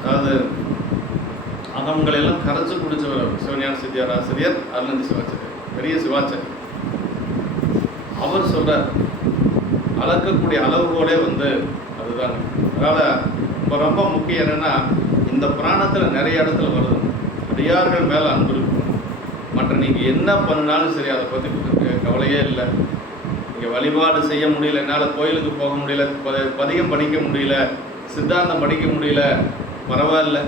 அதாவது ஆகமங்களை எல்லாம் கரைச்சி குடிச்சவர் சிவஞான சித்தியார் ஆசிரியர் அருளந்தி சிவாச்சாரியர், பெரிய சிவாச்சாரியர். அவர் சொல்கிறார், அளக்கக்கூடிய அளவுகோலே வந்து அதுதாங்க. அதனால் இப்போ ரொம்ப முக்கியம் என்னென்னா, இந்த புராணத்தில் நிறைய இடத்துல வருது, அடியார்கள் மேலே அன்பு இருக்கும். மற்ற நீங்கள் என்ன பண்ணினாலும் சரி அதை பற்றி கவலையே இல்லை. நீங்கள் வழிபாடு செய்ய முடியல, என்னால் கோயிலுக்கு போக முடியல, பதிகம் படிக்க முடியல, சித்தாந்தம் படிக்க முடியல, பரவாயில்ல.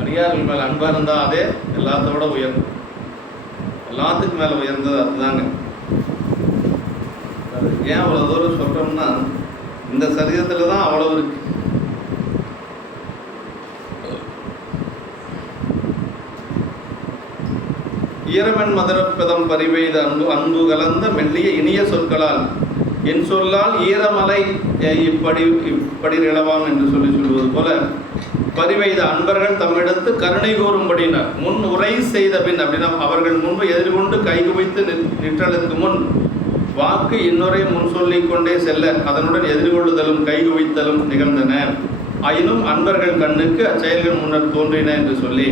அடியார்கள் மேலே அன்பாக இருந்தால் அதே எல்லாத்தோட உயர்ந்தது, எல்லாத்துக்கும் மேலே உயர்ந்தது அதுதாங்க. ஏன் அவ்வளோ தூரம் சொல்கிறோம்னா, இந்த சரீரத்தில் தான் அவ்வளவு இருக்கு. ஈரமன் மதுரப்பதம் பரிவெய்த அன்பு அன்பு கலந்த மெல்லிய இனிய சொற்களால் என் சொல்லால் ஈரமலை இப்படி நிலவாம் என்று சொல்லுவது போல, பரிவெய்த அன்பர்கள் தம்மிடத்து கருணை கூறும்படினர் முன் உரை செய்த பின், அப்படின்னா அவர்கள் முன்பு எதிர்கொண்டு கைகுவித்து நிற்றலுக்கு முன் வாக்கு இன்னொரை முன் சொல்லிக் கொண்டே செல்ல அதனுடன் எதிர்கொள்ளுதலும் கைகுவித்தலும் நிகழ்ந்தன. ஆயினும் அன்பர்கள் கண்ணுக்கு அச்செயல்கள் முன்னர் தோன்றின என்று சொல்லி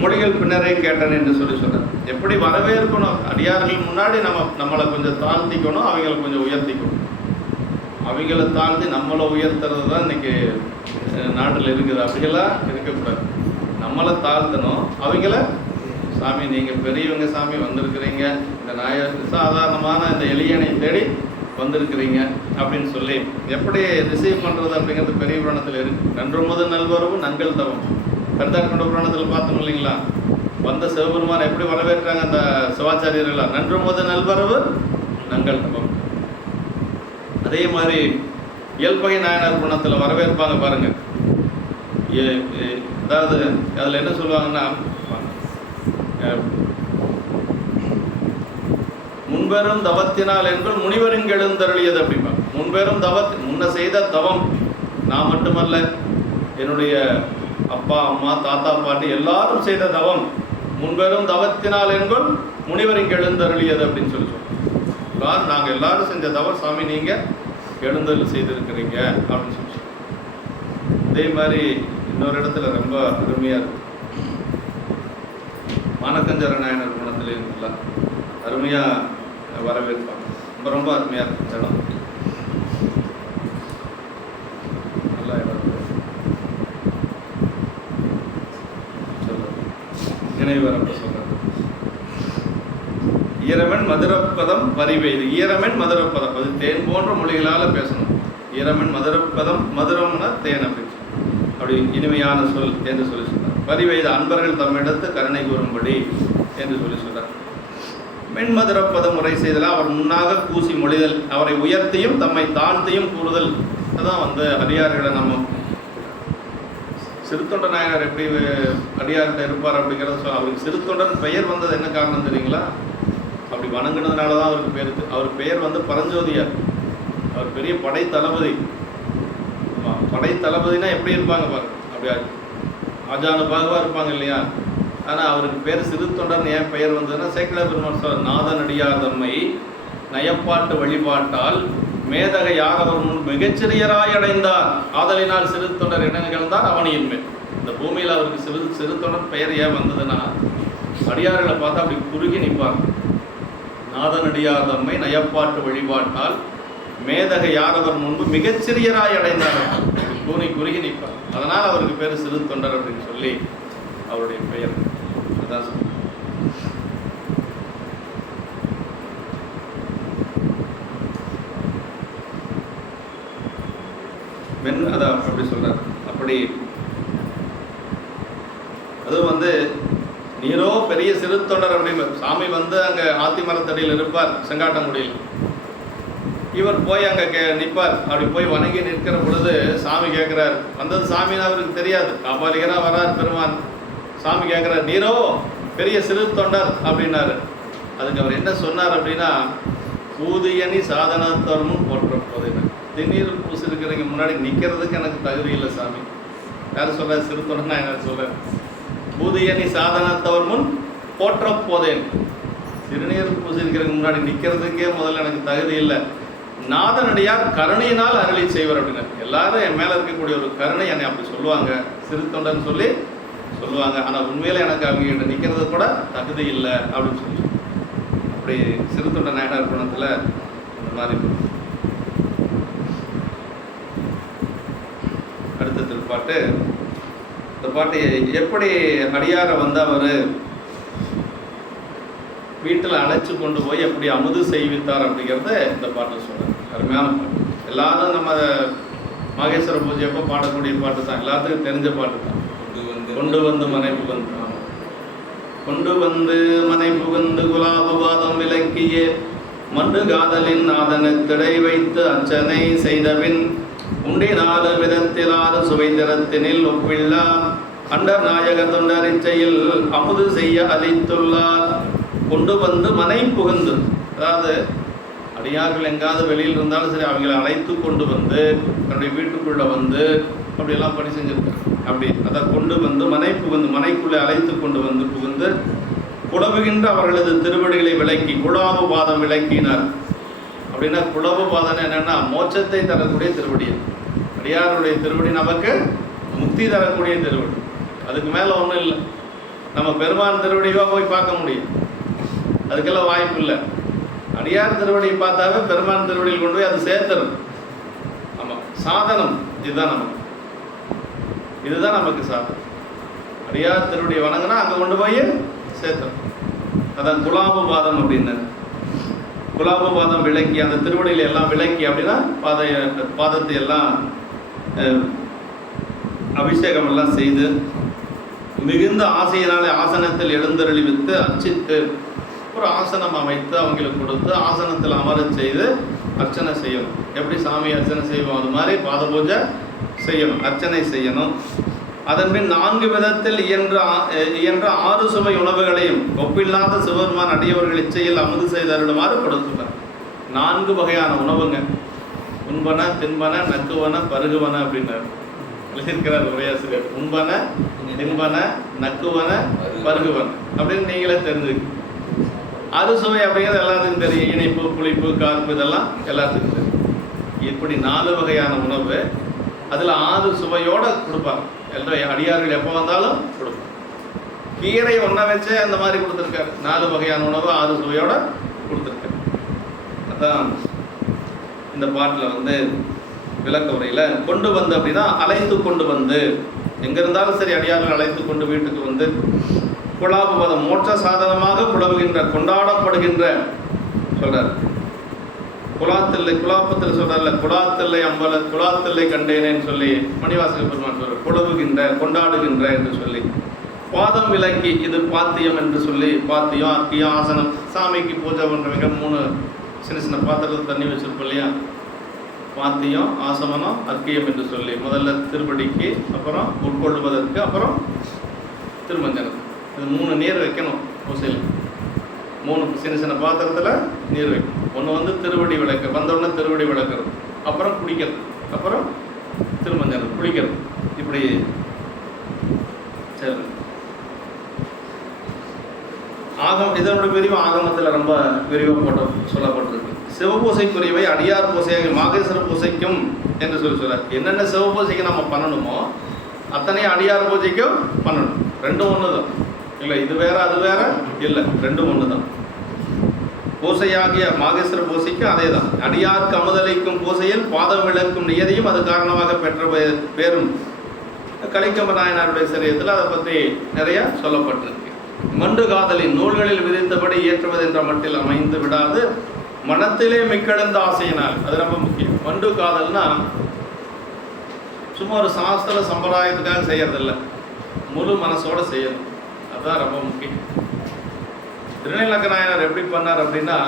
மொழிகள் பின்னரே கேட்டன என்று சொன்னார். எப்படி வரவேற்கணும், அடியார்கள் முன்னாடி நம்மளை கொஞ்சம் தாழ்த்திக்கணும், அவங்களை கொஞ்சம் உயர்த்திக்கணும். அவங்கள தாழ்த்தி நம்மளை உயர்த்துறது தான் இன்னைக்கு நாட்டில் இருக்குது. அப்படியெல்லாம் இருக்கக்கூடாது. நம்மளை தாழ்த்தணும், அவங்கள சாமி நீங்கள் பெரியவங்க சாமி வந்திருக்கிறீங்க, இந்த சாதாரணமான இந்த எளியனை தேடி வந்திருக்கிறீங்க அப்படின்னு சொல்லி எப்படி ரிசீவ் பண்ணுறது அப்படிங்கிறது பெரிய புராணத்தில் இருக்குது. நன்றுமது நல்வரவு நங்கள் தவம், கருத்தாட்கொண்ட புராணத்தில் பார்த்தோம் இல்லைங்களா? வந்த சிவபெருமான் எப்படி வரவேற்றாங்க அந்த சிவாச்சாரியர்களாக, நன்றுமது நல்வரவு நங்கள் தவம். அதே மாதிரி இயல்பகை நாயனார் புராணத்தில் வரவேற்பாங்க பாருங்கள். அதாவது அதில் என்ன சொல்லுவாங்கன்னா, முன்பெரும் தவத்தினால் என்பது முனிவரின் எழுந்தருளியது அப்படிம்பாங்க. முன்பெரும் முன்ன செய்த தவம், நான் மட்டுமல்ல, என்னுடைய அப்பா அம்மா தாத்தா பாட்டி எல்லாரும் செய்த தவம், முன்பெரும் தவத்தினால் என்பது முனிவரின் எழுந்தருளியது அப்படின்னு சொல்லுவோம். எல்லாரும் நாங்கள் எல்லாரும் செஞ்ச தவம் சாமி நீங்கள் எழுந்தருள் செய்திருக்கிறீங்க அப்படின்னு சொல்லி. இதே மாதிரி இன்னொரு இடத்துல ரொம்ப அருமையாக இருக்கு. மானக்கஞ்சர நாயனர் குணத்தில் இருந்துலாம் அருமையாக வரவேற்பாங்க. ரொம்ப ரொம்ப அருமையாக இருக்கும் இடம். நல்லா இடம் நினைவு வரப்ப சொல்கிறது. ஈரமன் மதுரப்பதம் பரிவெய்து. ஈரமன் மதுரப்பதம், அது தேன் போன்ற மொழிகளால் பேசணும். ஈரமன் மதுரப்பதம், மதுரம்னா தேன் அப்படின்னு அப்படி இனிமையான சொல் என்று சொல்லி சொன்னார். பரிவெய்த அன்பர்கள் தம்மிடத்து கருணை கூறும்படி என்று சொல்லி சொன்னார். மென்மதுரப்பதம் முறை செய்தல அவர் முன்னாக கூசி மொழிதல், அவரை உயர்த்தியும் தம்மை தாழ்த்தியும் கூறுதல். அதுதான் வந்து அடியார்களை நம்ம சிறுத்தொண்ட நாயனார் எப்படி அடியார்கிட்ட இருப்பார் அப்படிங்கிறத அவருக்கு சிறுத்தொண்டன் பெயர் வந்தது என்ன காரணம் தெரியுங்களா? அப்படி வணங்கினதுனால தான் அவருக்கு பேர். அவர் பெயர் வந்து பரஞ்சோதியார். அவர் பெரிய படை தளபதி. படை தளபதினா எப்படி இருப்பாங்க பாருங்க, அப்படி ஆஜானுபாகவாக இருப்பாங்க இல்லையா? ஆனால் அவருக்கு பேர் சிறுத்தொண்டன் ஏன் பெயர் வந்ததுன்னா, சேக்கிழார் பெருமாள் சொல்ற நாதன் அடியார் தம்மை நயப்பாட்டு வழிபாட்டால் மேதக யார் அவர் முன் மிகச்சிறியராய் அடைந்தார், ஆதலினால் சிறுத்தொண்டர் என்ன நிகழ்ந்தார் அவனியின் மேல். இந்த பூமியில் அவருக்கு சிறு தொண்டர் பெயர் ஏன் வந்ததுன்னா, அடியார்களை பார்த்தா அப்படி குறுகி நிற்பார். நாதனடியார் தம்மை நயப்பாட்டு வழிபாட்டால் மேதக யாரவர் முன்பு மிகச்சிறியராய் அடைந்தார். குறுகி நிற்பார். அதனால் அவருக்கு பேர் சிறு தொண்டர் அப்படின்னு சொல்லி அவருடைய பெயர். அதான் சொல்லுங்க. அதான் அப்படி சொல்றார். அப்படி அதுவும் நீரோ பெரிய சிறு தொண்டர் அப்படின்னு சாமி அங்கே ஆத்தி மரத்தடியில் இருப்பார், செங்காட்டங்குடியில். இவர் போய் அங்கே நிற்பார். அப்படி போய் வணங்கி நிற்கிற பொழுது சாமி கேட்குறார். வந்தது சாமின்னு அவருக்கு தெரியாது. காபாலிகராக வரார் பெருமான். சாமி கேட்குறார், நீரோ பெரிய சிறு தொண்டர் அப்படின்னாரு. அதுக்கு அவர் என்ன சொன்னார் அப்படின்னா, பூதியணி சாதனத்தோர்மும் போற்ற போதுன்னு. திண்ணீர் பூசி இருக்கிறவங்க முன்னாடி நிற்கிறதுக்கு எனக்கு தகுதி இல்லை சாமி. யார் சொல்ற? சிறு தொண்டர்னா என்ன சொல்ற? பூதியணி சாதனத்தவர் முன் போற்ற போதேன். திருநீர் பூசி இருக்கிறவங்க முன்னாடி நிற்கிறதுக்கே முதல்ல எனக்கு தகுதி இல்லை. நாதனடியார் கருணையினால் அருளி செய்வார் அப்படின்னா, எல்லாரும் என் மேலே இருக்கக்கூடிய ஒரு கருணை என்னை அப்படி சொல்லுவாங்க, சிறு தொண்டர்னு சொல்லி சொல்லுவாங்க. ஆனால் உண்மையில எனக்கு அவங்க கிட்ட நிற்கிறது கூட தகுதி இல்லை அப்படின்னு சொல்லி அப்படி சிறு தொண்ட நாயனார் குணத்தில் இந்த மாதிரி. அடுத்த திருப்பாட்டு. இந்த பாட்டு எப்படி அடியாரை அவர் வீட்டில் அழைச்சி கொண்டு போய் எப்படி அமுது செய்வித்தார் அப்படிங்கிறத இந்த பாட்டு சொல்கிறேன். அருமையான பாட்டு. எல்லாரும் நம்ம மகேஸ்வர பூஜை எப்போ பாடக்கூடிய பாட்டு தான், எல்லாத்துக்கும் தெரிஞ்ச பாட்டு தான். கொண்டு வந்து மனை புகுந்து, கொண்டு வந்து மனை புகுந்து குலாபபாதம் விலக்கியே மண்டு காதலின் நாதனை திடை வைத்து அர்ச்சனை செய்தபின் உண்டி 4 விதத்திலாறு சுவைத்திரத்தினில் ஒப்பில்லா அண்டர் நாயக தொண்டரிச்சையில் அமுது செய்ய அளித்துள்ளார். கொண்டு வந்து மனை புகுந்து, அதாவது அடியார்கள் எங்காவது வெளியில் இருந்தாலும் சரி அவங்களை அழைத்து கொண்டு வந்து தன்னுடைய வீட்டுக்குள்ளே அப்படியெல்லாம் பணி செஞ்சுருக்காங்க. அப்படி அதை கொண்டு வந்து மனை புகுந்து, மனைக்குள்ளே அழைத்து கொண்டு வந்து புகுந்து குழவுகின்ற அவர்களது திருவடிகளை விளக்கி குழாவு பாதம் விளக்கினார். அப்படின்னா குழவு பாதம் என்னென்னா மோட்சத்தை தரக்கூடிய திருவடி. அடியாருடைய திருவடி நமக்கு முக்தி தரக்கூடிய திருவடி. அதுக்கு மேலே ஒன்றும் இல்லை. நம்ம பெருமான் திருவடியாக போய் பார்க்க முடியும், அதுக்கெல்லாம் வாய்ப்பு இல்லை. அடியார் திருவடியை பார்த்தாவே பெருமான் திருவடியில் கொண்டு போய் அது சேர்த்துரும். ஆமாம், சாதனம் இதுதான் நமக்கு சாதனம். அடியார் திருவடியை வணங்கினா அங்கே கொண்டு போய் சேர்த்தோம். அதான் குலாபு பாதம் அப்படின்னு. குலாபு பாதம் விளக்கி, அந்த திருவடியில் எல்லாம் விளக்கி அப்படின்னா பாதத்தை எல்லாம் அபிஷேகம் எல்லாம் செய்து மிகுந்த ஆசையினாலே ஆசனத்தில் எழுந்தருளி வித்து அர்ச்சித்து ஒரு ஆசனம் அமைத்து அவங்களுக்கு கொடுத்து ஆசனத்தில் அமர செய்து அர்ச்சனை செய்யணும். எப்படி சாமி அர்ச்சனை செய்வோம் அது மாதிரி பாத பூஜை செய்யணும், அர்ச்சனை செய்யணும். அதன்பின் 4 விதத்தில் இயன்ற 6 சுவை உணவுகளையும் ஒப்பில்லாத சிவபெருமான் அடியவர்கள் இச்சையில் அமுது செய்து அருளுமாறு கொடுத்துள்ளார். 4 வகையான உணவுங்க. உண்பன, தின்பன, நக்குவன, பருகுவன அப்படின்னாரு எழுதியிருக்கிறார் உரையாசிரியர். உண்பன, தின்பன, நக்குவன, பருகுவன அப்படின்னு நீங்களே தெரிஞ்சுக்க. 6 சுவை அப்படிங்கிறது எல்லாத்துக்கும் தெரியும். இனிப்பு, புளிப்பு, கார்ப்பு இதெல்லாம் எல்லாத்துக்கும் தெரியும். இப்படி 4 வகையான உணவு, அதில் 6 சுவையோடு கொடுப்பாங்க. எல்லாம் அடியார்கள் எப்போ வந்தாலும் கொடுப்பாங்க. கீரை ஒன்றை வச்சே அந்த மாதிரி கொடுத்துருக்காரு. 4 வகையான உணவு 6 சுவையோடு கொடுத்துருக்காரு. அதான் இந்த பாட்டில் விளக்க உரையில் கொண்டு வந்து அப்படின்னா அழைத்து கொண்டு வந்து, எங்கே இருந்தாலும் சரி அடியார்கள் அழைத்து கொண்டு வீட்டுக்கு குலாபுவதம் மோட்ச சாதனமாக குழவுகின்ற கொண்டாடப்படுகின்ற சொல்றார். குலாப்பத்தில் சொல்றாருல, குலாத்தில்லை குலாத்தில்லை கண்டேனேன்னு சொல்லி மணிவாசக பெருமான் சொல்றார். குழவுகின்ற, கொண்டாடுகின்ற என்று சொல்லி பாதம் விலக்கி, இது பாத்தியம் என்று சொல்லி, பாத்தியம், அர்க்கியம், ஆசனம். சாமிக்கு பூஜை பண்ணுறவங்க 3 சின்ன சின்ன பாத்திரத்தில் தண்ணி வச்சிருப்போம் இல்லையா, பாத்தியம், ஆசமனம், அர்க்கியம் என்று சொல்லி முதல்ல திருப்படிக்கு, அப்புறம் உட்கொள்வதற்கு, அப்புறம் திருமஞ்சனத்துக்கு. இது 3 நீர் வைக்கணும் பூசையில். 3 சின்ன சின்ன பாத்திரத்தில் நீர் வைக்கணும். ஒன்று திருவடி விளக்க, வந்தவுடனே திருவடி விளக்கிறது, அப்புறம் குடிக்கிறது, அப்புறம் திருமஞ்சனம் குளிக்கிறது. இப்படி சரி. இதனுடைய விரிவு ஆகமத்தில் ரொம்ப விரிவாக சொல்லப்பட்டிருக்கு. சிவபூசைக்குரியவை அடியார் பூசையாக மாகேஸ்வர பூசைக்கும் என்று சொல்ல என்னென்ன சிவபூசைக்கு நம்ம பண்ணணுமோ அத்தனை அடியார் பூஜைக்கும் பண்ணணும். ரெண்டும் ஒன்று தான். இல்லை இது வேற அது வேற இல்லை, ரெண்டும் ஒன்று தான். பூசையாகிய மாகேஸ்வர பூசைக்கும் அதே தான். அடியார்க்கு அமுதளிக்கும் பூசையில் பாதம் விளக்கும் நியதியும் அது காரணமாக பெற்ற பேரும் கலிக்கம்ப நாயனாருடைய சரியத்தில் அதை பற்றி நிறைய சொல்லப்பட்டிருக்கு. மண்டு காதலின் நூல்களில் விதித்தபடி இயற்றுவது என்ற மட்டில் அமைந்து விடாது மனத்திலே மிக்கெழுந்த ஆசையினால். அது ரொம்ப முக்கியம். மண்டு காதல்னா சும்மா ஒரு சாஸ்திர சம்பிரதாயத்துக்காக செய்யறதில்லை, முழு மனசோட செய்யணும். அதுதான் ரொம்ப முக்கியம். திருநீலக்க நாயனார் எப்படி பண்ணார் அப்படின்னா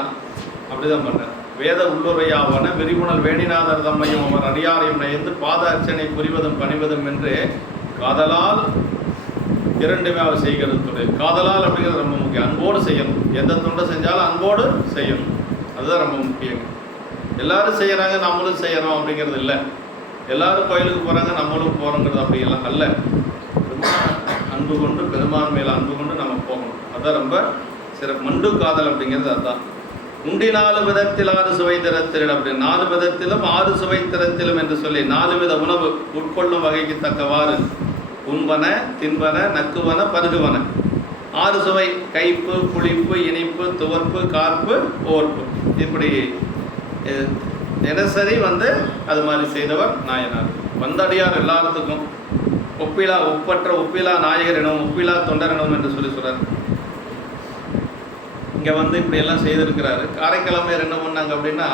அப்படிதான் பண்ணார். வேத உள்ளுரையாவன விரிவுணல் வேணிநாதர் தம்மையும் அவர் அடியாரையும் நயந்து பாத அர்ச்சனை புரிவதும் பணிவதும் என்று காதலால் இரண்டுமே அவர் செய்கிறது. காதலால் அப்படிங்கிறது ரொம்ப முக்கியம். அன்போடு செய்யணும். எந்த தொண்டை செஞ்சாலும் அன்போடு செய்யணும். அதுதான் ரொம்ப முக்கியம். எல்லாரும் செய்யறாங்க நம்மளும் செய்யறோம் அப்படிங்கிறது இல்லை. எல்லாரும் கோயிலுக்கு போறாங்க நம்மளும் போறோங்கிறது அப்படி எல்லாம் அல்ல. அன்பு கொண்டு பெருமான் மேல அன்பு கொண்டு நம்ம போகணும். அதுதான் ரொம்ப சிறப்பு. மண்டு காதல் அப்படிங்கிறது அதுதான். உண்டி 4 விதத்தில் 6 சுவை திறத்தில் அப்படி 4 விதத்திலும் 6 சுவை திறத்திலும் என்று சொல்லி 4 வித உணவு உட்கொள்ளும் வகைக்கு தக்கவாறு உண்பன தின்பன நக்குவன பருகுவன 6 சுவை கைப்பு புளிப்பு இனிப்பு துவர்ப்பு கார்ப்பு ஓர்ப்பு இப்படி தினசரி அது மாதிரி செய்தவர் நாயனார். வந்தடியார் எல்லாத்துக்கும் ஒப்பிலா ஒப்பற்ற ஒப்பிலா நாயகர் எனும் ஒப்பிலா தொண்டர் எனும் என்று சொல்லி சொல்றார். இங்கே இப்படி எல்லாம் செய்திருக்கிறாரு. காரைக்கிழமையர் என்ன பண்ணாங்க அப்படின்னா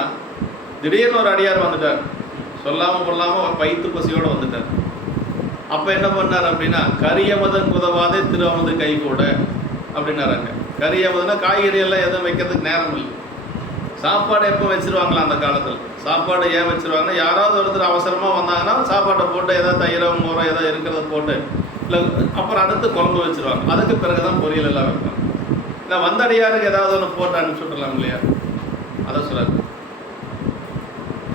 திடீர்னு ஒரு அடியார் வந்துட்டார். சொல்லாமல் கொள்ளாமல் வயிற்று பசியோடு வந்துட்டார். அப்போ என்ன பண்ணார் அப்படின்னா கரியமதன் குதவாதே திருவமது கை கூட அப்படின்னாராங்க. கரியமதுன்னா காய்கறி எல்லாம் எதுவும் வைக்கிறதுக்கு நேரம் இல்லை. சாப்பாடு எப்போ வச்சுருவாங்களா அந்த காலத்தில்? சாப்பாடு ஏன் வச்சுருவாங்கன்னா யாராவது ஒருத்தர் அவசரமாக வந்தாங்கன்னா சாப்பாட்டை போட்டு ஏதாவது தயிரோ மோரோ ஏதாவது இருக்கிறத போட்டு இல்லை அப்புறம் அடுத்து குழம்பு வச்சுருவாங்க. அதுக்கு பிறகு தான் பொரியல் எல்லாம் வைப்பாங்க. இல்லை வந்தடியாருக்கு ஏதாவது ஒன்று போட்டு அனுப்பிச்சுட்றலாம் இல்லையா? அதை சொல்கிறார்.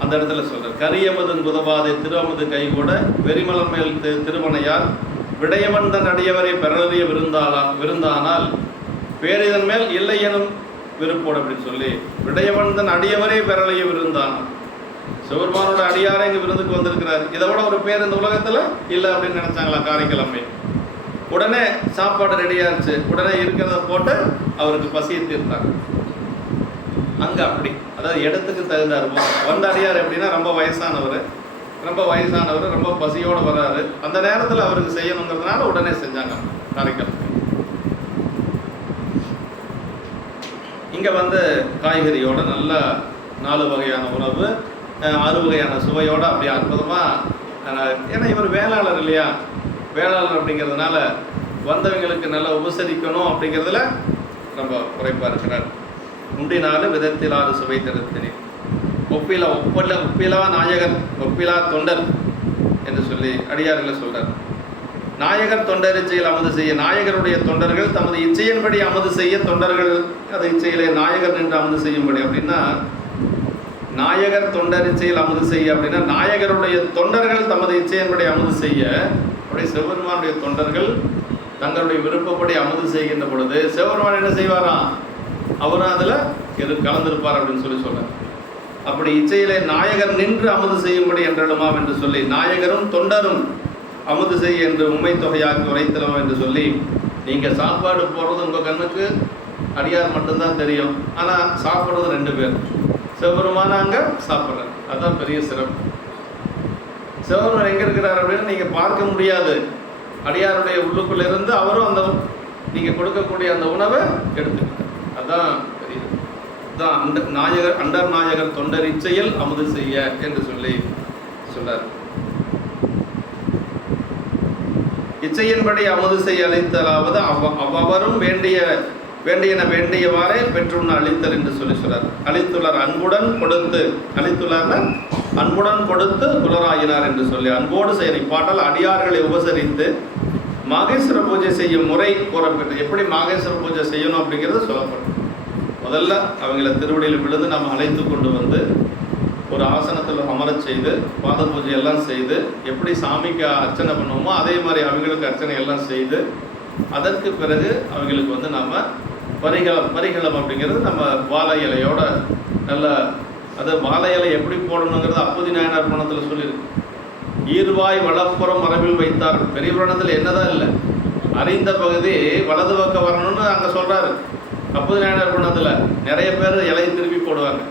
அந்த இடத்துல சொல்கிறார் கரியமதன் குதவாதை திருவமது கை கூட வெறிமலர் மேல் திருமணையால் விடயவன் தன் அடியவரை பெறறிய விருந்தானால் பேரிதன் மேல் இல்லை எனும் விருப்போடு அப்படின்னு சொல்லி விடயவன் தன் அடியவரே பெறலைய விருந்தானான். சிவபெருமானோட அடியாரை இங்கே விருந்துக்கு வந்திருக்கிறார். இதை விட ஒரு பேர் இந்த உலகத்தில் இல்லை அப்படின்னு நினைச்சாங்களா காரைக்கிழமை? உடனே சாப்பாடு ரெடியாகிடுச்சு. உடனே இருக்கிறத போட்டு அவருக்கு பசியை தீர்த்தாங்க. அங்கே அப்படி அதாவது இடத்துக்கு தகுந்தார். வந்த அடியார் எப்படின்னா ரொம்ப வயசானவர் ரொம்ப பசியோடு வர்றாரு. அந்த நேரத்தில் அவருக்கு செய்யணுங்கிறதுனால உடனே செஞ்சாங்க காரைக்கிழமை. இங்கே காய்கறியோட நல்ல 4 வகையான உணவு 6 வகையான சுவையோடு அப்படி அற்புதமாக. ஏன்னா இவர் வேளாளர் இல்லையா? வேளாளர் அப்படிங்கிறதுனால வந்தவங்களுக்கு நல்லா உபசரிக்கணும் அப்படிங்கிறதுல ரொம்ப குறைப்பாக இருக்கிறார். உண்டி 4 விதத்தில் 6 சுவை திறத்தினேன் ஒப்பிலா நாயகர் ஒப்பிலா தொண்டர் என்று சொல்லி அடியார்களை சொல்றார். நாயகர் தொண்டர் இச்சையில் அமுது செய்ய நாயகருடைய தொண்டர்கள் தமது இச்சையின்படி அமுது செய்ய தொண்டர்கள் அது இச்சையிலே நாயகர் நின்று அமுது செய்யும்படி அப்படின்னா நாயகர் தொண்டர் இச்சையில் அமுது செய்ய அப்படின்னா நாயகருடைய தொண்டர்கள் தமது இச்சையின்படி அமுது செய்ய அப்படி சிவபெருமானுடைய தொண்டர்கள் தங்களுடைய விருப்பப்படி அமுது செய்கின்ற பொழுது சிவபெருமான் என்ன செய்வாராம்? அவரும் அதில் கலந்திருப்பார் அப்படின்னு சொல்லி சொல்றார். அப்படி இச்சையிலே நாயகர் நின்று அமுது செய்யும்படி என்றிடுமாம் என்று சொல்லி நாயகரும் தொண்டரும் அமுது செய்ய என்று உண்மை தொகையாக்கி உரைத்தலாம் என்று சொல்லி நீங்கள் சாப்பாடு போடுறது உங்கள் கண்ணுக்கு அடியார் மட்டும்தான் தெரியும். ஆனால் சாப்பிட்றது 2 பேர். சிவபெருமான அங்கே சாப்பிட்றார். அதுதான் பெரிய சிறப்பு. சிவபெருமான் எங்கே இருக்கிறார் அப்படின்னு நீங்கள் பார்க்க முடியாது. அடியாருடைய உள்ளுக்குள்ள இருந்து அவரும் அந்த நீங்கள் கொடுக்கக்கூடிய அந்த உணவை எடுத்துக்கிட்டார். அதுதான் பெரிய அதுதான் நாயகர் அண்டர் நாயகர் தொண்டர் இச்சையில் அமுது செய்ய என்று சொல்லி சொல்றார். இச்சையின்படி அமுது செய்ய அளித்தலாவது அவ்வவரும் வேண்டியவாறே பெற்றுள்ள அளித்தல் என்று சொல்லி சொல்றார். அளித்துள்ளார் அன்புடன் கொடுத்து புலராயினார் என்று சொல்லி அன்போடு செய்ய பாட்டால் அடியார்களை உபசரித்து மாகேஸ்வர பூஜை செய்யும் முறை கூறப்பட்டு எப்படி மாகேஸ்வர பூஜை செய்யணும் அப்படிங்கிறது சொல்லப்படும். முதல்ல அவங்கள திருவடியில் விழுந்து நம்ம அழைத்து கொண்டு ஒரு ஆசனத்தில் அமரச் செய்து பாத பூஜை எல்லாம் செய்து எப்படி சாமிக்கு அர்ச்சனை பண்ணுவோமோ அதே மாதிரி அவங்களுக்கு அர்ச்சனை எல்லாம் செய்து அதற்கு பிறகு அவங்களுக்கு நம்ம பரிகளம் அப்படிங்கிறது நம்ம வாழை இலையோட நல்ல அது வாழை இலை எப்படி போடணுங்கிறது அப்போதி நாயனார் பணத்தில் சொல்லியிருக்கு. ஈர்வாய் வலப்புறம் மரபில் வைத்தார். பெரிய புராணத்தில் என்னதான் இல்லை, அறிந்த பகுதி வலது பக்கம் வரணும்னு அங்கே சொல்கிறாரு. அப்போது நாயனார் புராணத்தில் நிறைய பேர் இலையை திருப்பி போடுவாங்க,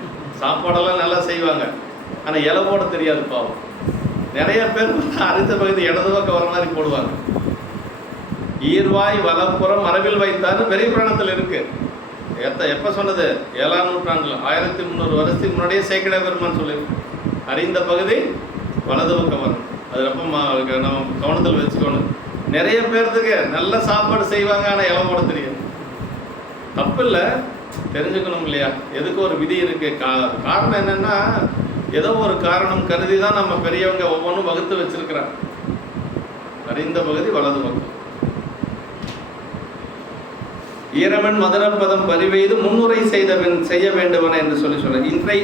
சாப்பாடெல்லாம் நல்லா செய்வாங்க, ஆனால் இலை போட தெரியாது பாவம். நிறைய பேர் அறிந்த பகுதி இடது பக்கம் வர மாதிரி போடுவாங்க. ஈர்வாய் வலப்புறம் மரபில் வைத்தார் பெரிய புராணத்தில் இருக்கு. எப்போ சொன்னது? 7ஆம் நூற்றாண்டில் 1300 வருஷத்துக்கு முன்னாடியே சேக்கிழ பெருமான் சொல்லியிருக்கு, அறிந்த பகுதி வலது பக்கம் வரும். அது ரொம்ப நம்ம கவனத்தில் வச்சுக்கணும். நிறைய பேர்த்துக்கு நல்ல சாப்பாடு செய்வாங்க, ஆனால் இலை போட தெரியாது. தப்பு இல்லை, தெரிஞ்சுக்கணும் இல்லையா? எதுக்கு ஒரு விதி இருக்கு. காரணம் என்னன்னா, ஏதோ ஒரு காரணம் கருதி தான் நம்ம பெரியவங்க ஒவ்வொன்றும் வகுத்து வச்சிருக்கிறாங்க. அறிந்த பகுதி வலது பக்கம். ஈரவன் மதுரப்பதம் பரிவெய்து முன்னுரை செய்ய வேண்டுவன என்று சொல்ல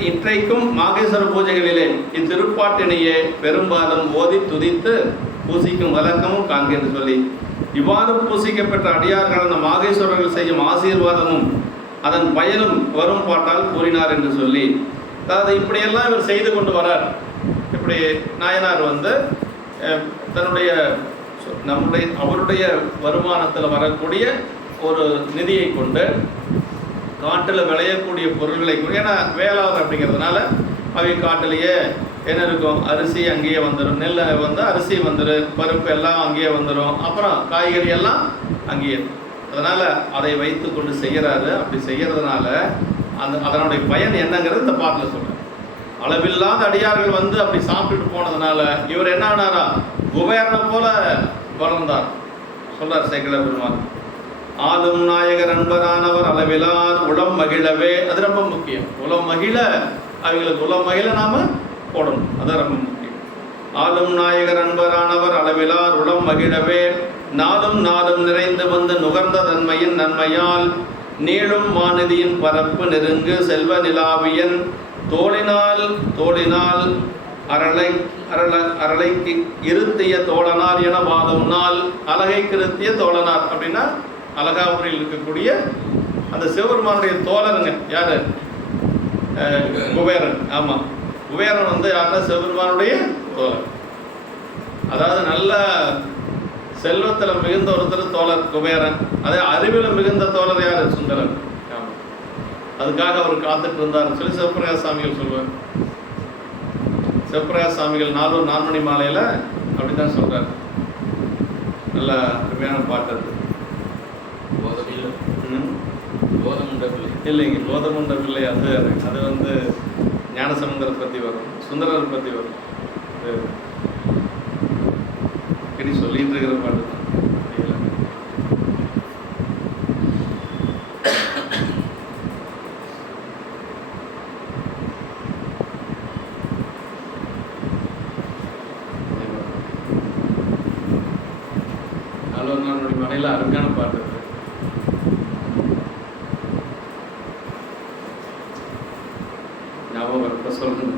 இன்றைக்கும் மாகேஸ்வர பூஜைகளிலே இத்திருப்பாட்டினையே பெரும்பாலும் ஓதி துதித்து பூசிக்கும் வழக்கமும் காண்க என்று சொல்லி, இவ்வாறு பூசிக்கப்பட்ட அடியார்களான மாகேஸ்வரர்கள் செய்யும் ஆசீர்வாதமும் அதன் பயனும் வரும் பாட்டால் கூறினார் என்று சொல்லி, அதாவது இப்படியெல்லாம் இவர் செய்து கொண்டு வரார். இப்படி நாயனார் தன்னுடைய அவருடைய வருமானத்தில் வரக்கூடிய ஒரு நிதியை கொண்டு காட்டில் விளையக்கூடிய பொருள்களை கொண்டு, ஏன்னா வேளாண் அப்படிங்கிறதுனால அவை காட்டிலேயே என்ன இருக்கும், அரிசி அங்கேயே வந்துடும், நெல் அரிசி வந்துடும், பருப்பு எல்லாம் அங்கேயே வந்துடும், அப்புறம் காய்கறி எல்லாம் அங்கேயே. அதனால் அதை வைத்து கொண்டு செய்கிறாரு. அப்படி செய்கிறதுனால அதனுடைய பயன் என்னங்கிறது இந்த பாட்டில் சொல்கிறார். அளவில்லாத அடியார்கள் அப்படி சாப்பிட்டுட்டு போனதுனால இவர் என்ன ஆனாரா, குபேரனை போல வளர்ந்தார் சொல்றார் சேக்கிழ பெருமான். ஆளும் நாயகர் அன்பரானவர் அளவிலார் உளம் மகிழவே, அது ரொம்ப முக்கியம். உளம் மகிழ, அவங்களுக்கு உளம் மகிழ நாம போடணும், அது ரொம்ப முக்கியம். ஆளும் நாயகர் அன்பரானவர் அளவிலார் உளம் மகிழவே நாளும் நாளும் நிறைந்து வந்து நுகர்ந்த தன்மையின் நன்மையால் நீளும் வானதியின் பரப்பு நெருங்கு செல்வ நிலாவியன் தோளினால் அரளைக்கு இருத்திய தோழனார் என வாழும் நாள் அழகை கிருத்திய தோழனார். அப்படின்னா அழகாபுரியில் இருக்கக்கூடிய அந்த சிவபெருமானுடைய தோழருங்க. யாரு? குபேரன். ஆமாம், குபேரன் யாருன்னா சிவபெருமானுடைய தோழர். அதாவது நல்ல செல்வத்தில் மிகுந்த ஒருத்தர் தோழர் குபேரன். அதே அறிவில் மிகுந்த தோழர் யார்? சுந்தரன். ஆமாம், அதுக்காக அவர் காத்துட்டு இருந்தார் சொல்லி சிவபிரகாச சாமிகள் சொல்லுவார். சிவபிரகாச சாமிகள் நாலூர் நான்மணி மாலையில் அப்படிதான் சொல்றாரு. நல்ல அருமையான பாட்டு அது. இல்லைங்க, கோதமுண்ட பிள்ளை அது ஞானசமுந்தரை பற்றி வரும், சுந்தரர் பற்றி வரும். அது சொல்லிட்டு இருக்கிற பாட்டு தான். மனையில் அருமையான பாட்டு அது. சொல்லுங்க.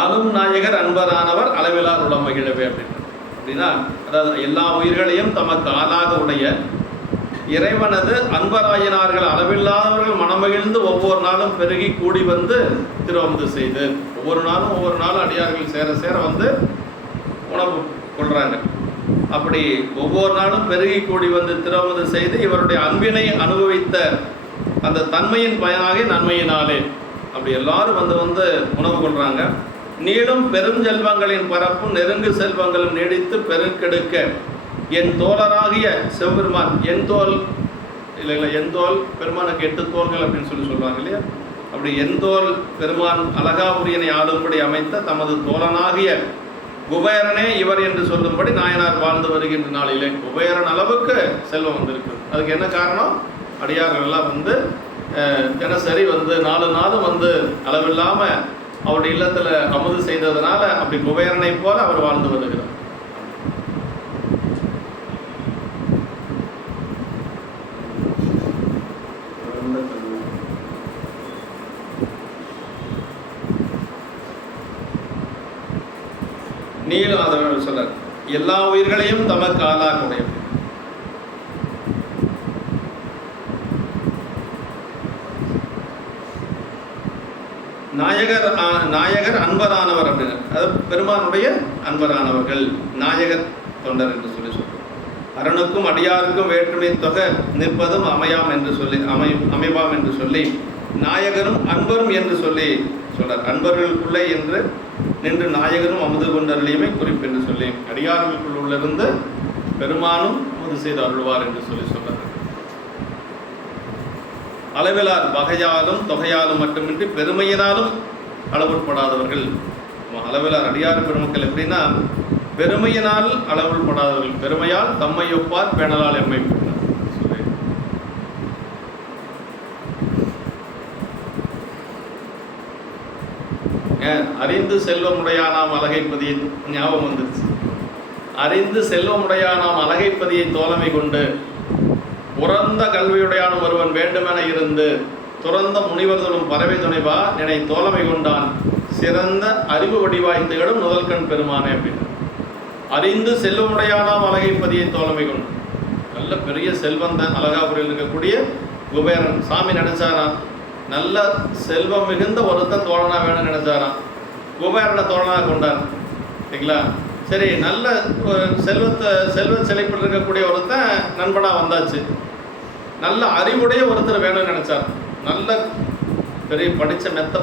ஆளும் நாயகர் அன்பரானவர் அளவிலார் உளம் மகிழவே அப்படின்னா, அதாவது எல்லா உயிர்களையும் தமக்கு ஆளாக உடைய இறைவனது அன்பராயினார்கள் அளவில்லாதவர்கள் மனமகிழ்ந்து ஒவ்வொரு நாளும் பெருகி கூடி திருவமுது செய்து, ஒவ்வொரு நாளும் அடியார்கள் சேர சேர உணவு கொள்றாங்க. அப்படி ஒவ்வொரு நாளும் பெருகி கூடி திருவமுது செய்து இவருடைய அன்பினை அனுபவித்த அந்த தன்மையின் பயனாக நன்மையினாலே அப்படி எல்லாரும் உணவு கொள்றாங்க. நீளும் பெருஞ்செல்வங்களின் பரப்பும் நெருங்கு செல்வங்களும் நீடித்து பெருக்கெடுக்க என் தோழராகிய சிவபெருமான், என் தோல் இல்லைங்களா, என் தோல் பெருமானுக்கு 8 தோள்கள் அப்படின்னு சொல்லுவாங்க இல்லையா. அப்படி என் தோல் பெருமான் அழகாபுரியனை ஆளும்படி அமைத்த தமது தோழனாகிய குபேரனே இவர் என்று சொல்லும்படி நாயனார் வாழ்ந்து வருகின்ற நாளிலே குபேரன் அளவுக்கு செல்வம் வந்திருக்கு. அதுக்கு என்ன காரணம்? அடியார்கள் எல்லாம் தினசரி நாளும் அளவில்லாம அவருடைய இல்லத்துல அமுது செய்ததுனால அப்படி குபேரனை போல அவர் வாழ்ந்து வருகிறார். நீளும் அதை சொல்ல எல்லா உயிர்களையும் தமக்கு ஆளாக உடையவர். நாயகர் அன்பரானவர் அப்படின்னு, அது பெருமானுடைய அன்பரானவர்கள் நாயகர் தொண்டர் என்று சொல்லி சொல்றோம். அரணுக்கும் அடியாருக்கும் வேற்றுமை தொகை நிற்பதும் அமையாம் என்று சொல்லி அமைவாம் என்று சொல்லி நாயகரும் அன்பரும் என்று சொல்லி சொல்றார். அன்பர்களுக்குள்ளே என்று நின்று நாயகரும் அமுது கொண்டருளையுமே குறிப்பு என்று சொல்லி அடியார்களுக்குள் உள்ளிருந்து பெருமானும் அமுது செய்து அருள்வார் என்று சொல்லி சொல்றார். அளவிலார் வகையாலும் தொகையாலும் மட்டுமின்றி பெருமையினாலும் அளவுட்படாதவர்கள். அளவிலார் அடியார் பெருமக்கள் எப்படின்னா பெருமையினால் அளவுட்படாதவர்கள், பெருமையால் தம்மை ஒப்பார் பேணலால் எம்மை சொல்லி. அறிந்து செல்வமுடையானாம் அழகைப்பதியை ஞாபகம் வந்துருச்சு. அறிந்து செல்வமுடையானாம் அழகைப்பதியை தோழமை கொண்டு உறந்த கல்வியுடையான ஒருவன் வேண்டுமென இருந்து துறந்த முனிவர்களும் பறவை துணைவா நினை தோழமை கொண்டான் சிறந்த அறிவு வடிவாய் திகழும் முதல்கண் பெருமானே அப்படின்னு. அறிந்து செல்வமுடையானாம் அழகைப்பதியை தோழமை கொண்டு, நல்ல பெரிய செல்வந்தன் அழகாபுரியில் இருக்கக்கூடிய குபேரன் சாமி நினைச்சாராம், நல்ல செல்வம் மிகுந்த ஒருத்தன் தோழனா வேணும்னு நினைச்சாராம். குபேரனை தோழனாக கொண்டார். சரிங்களா? சரி, நல்ல செல்வ செழிப்பில் இருக்கக்கூடிய ஒருத்தன் நண்பனாக வந்தாச்சு. நல்ல அறிவுடைய ஒருத்தர் வேணும்னு நினைச்சார். நல்ல பெரிய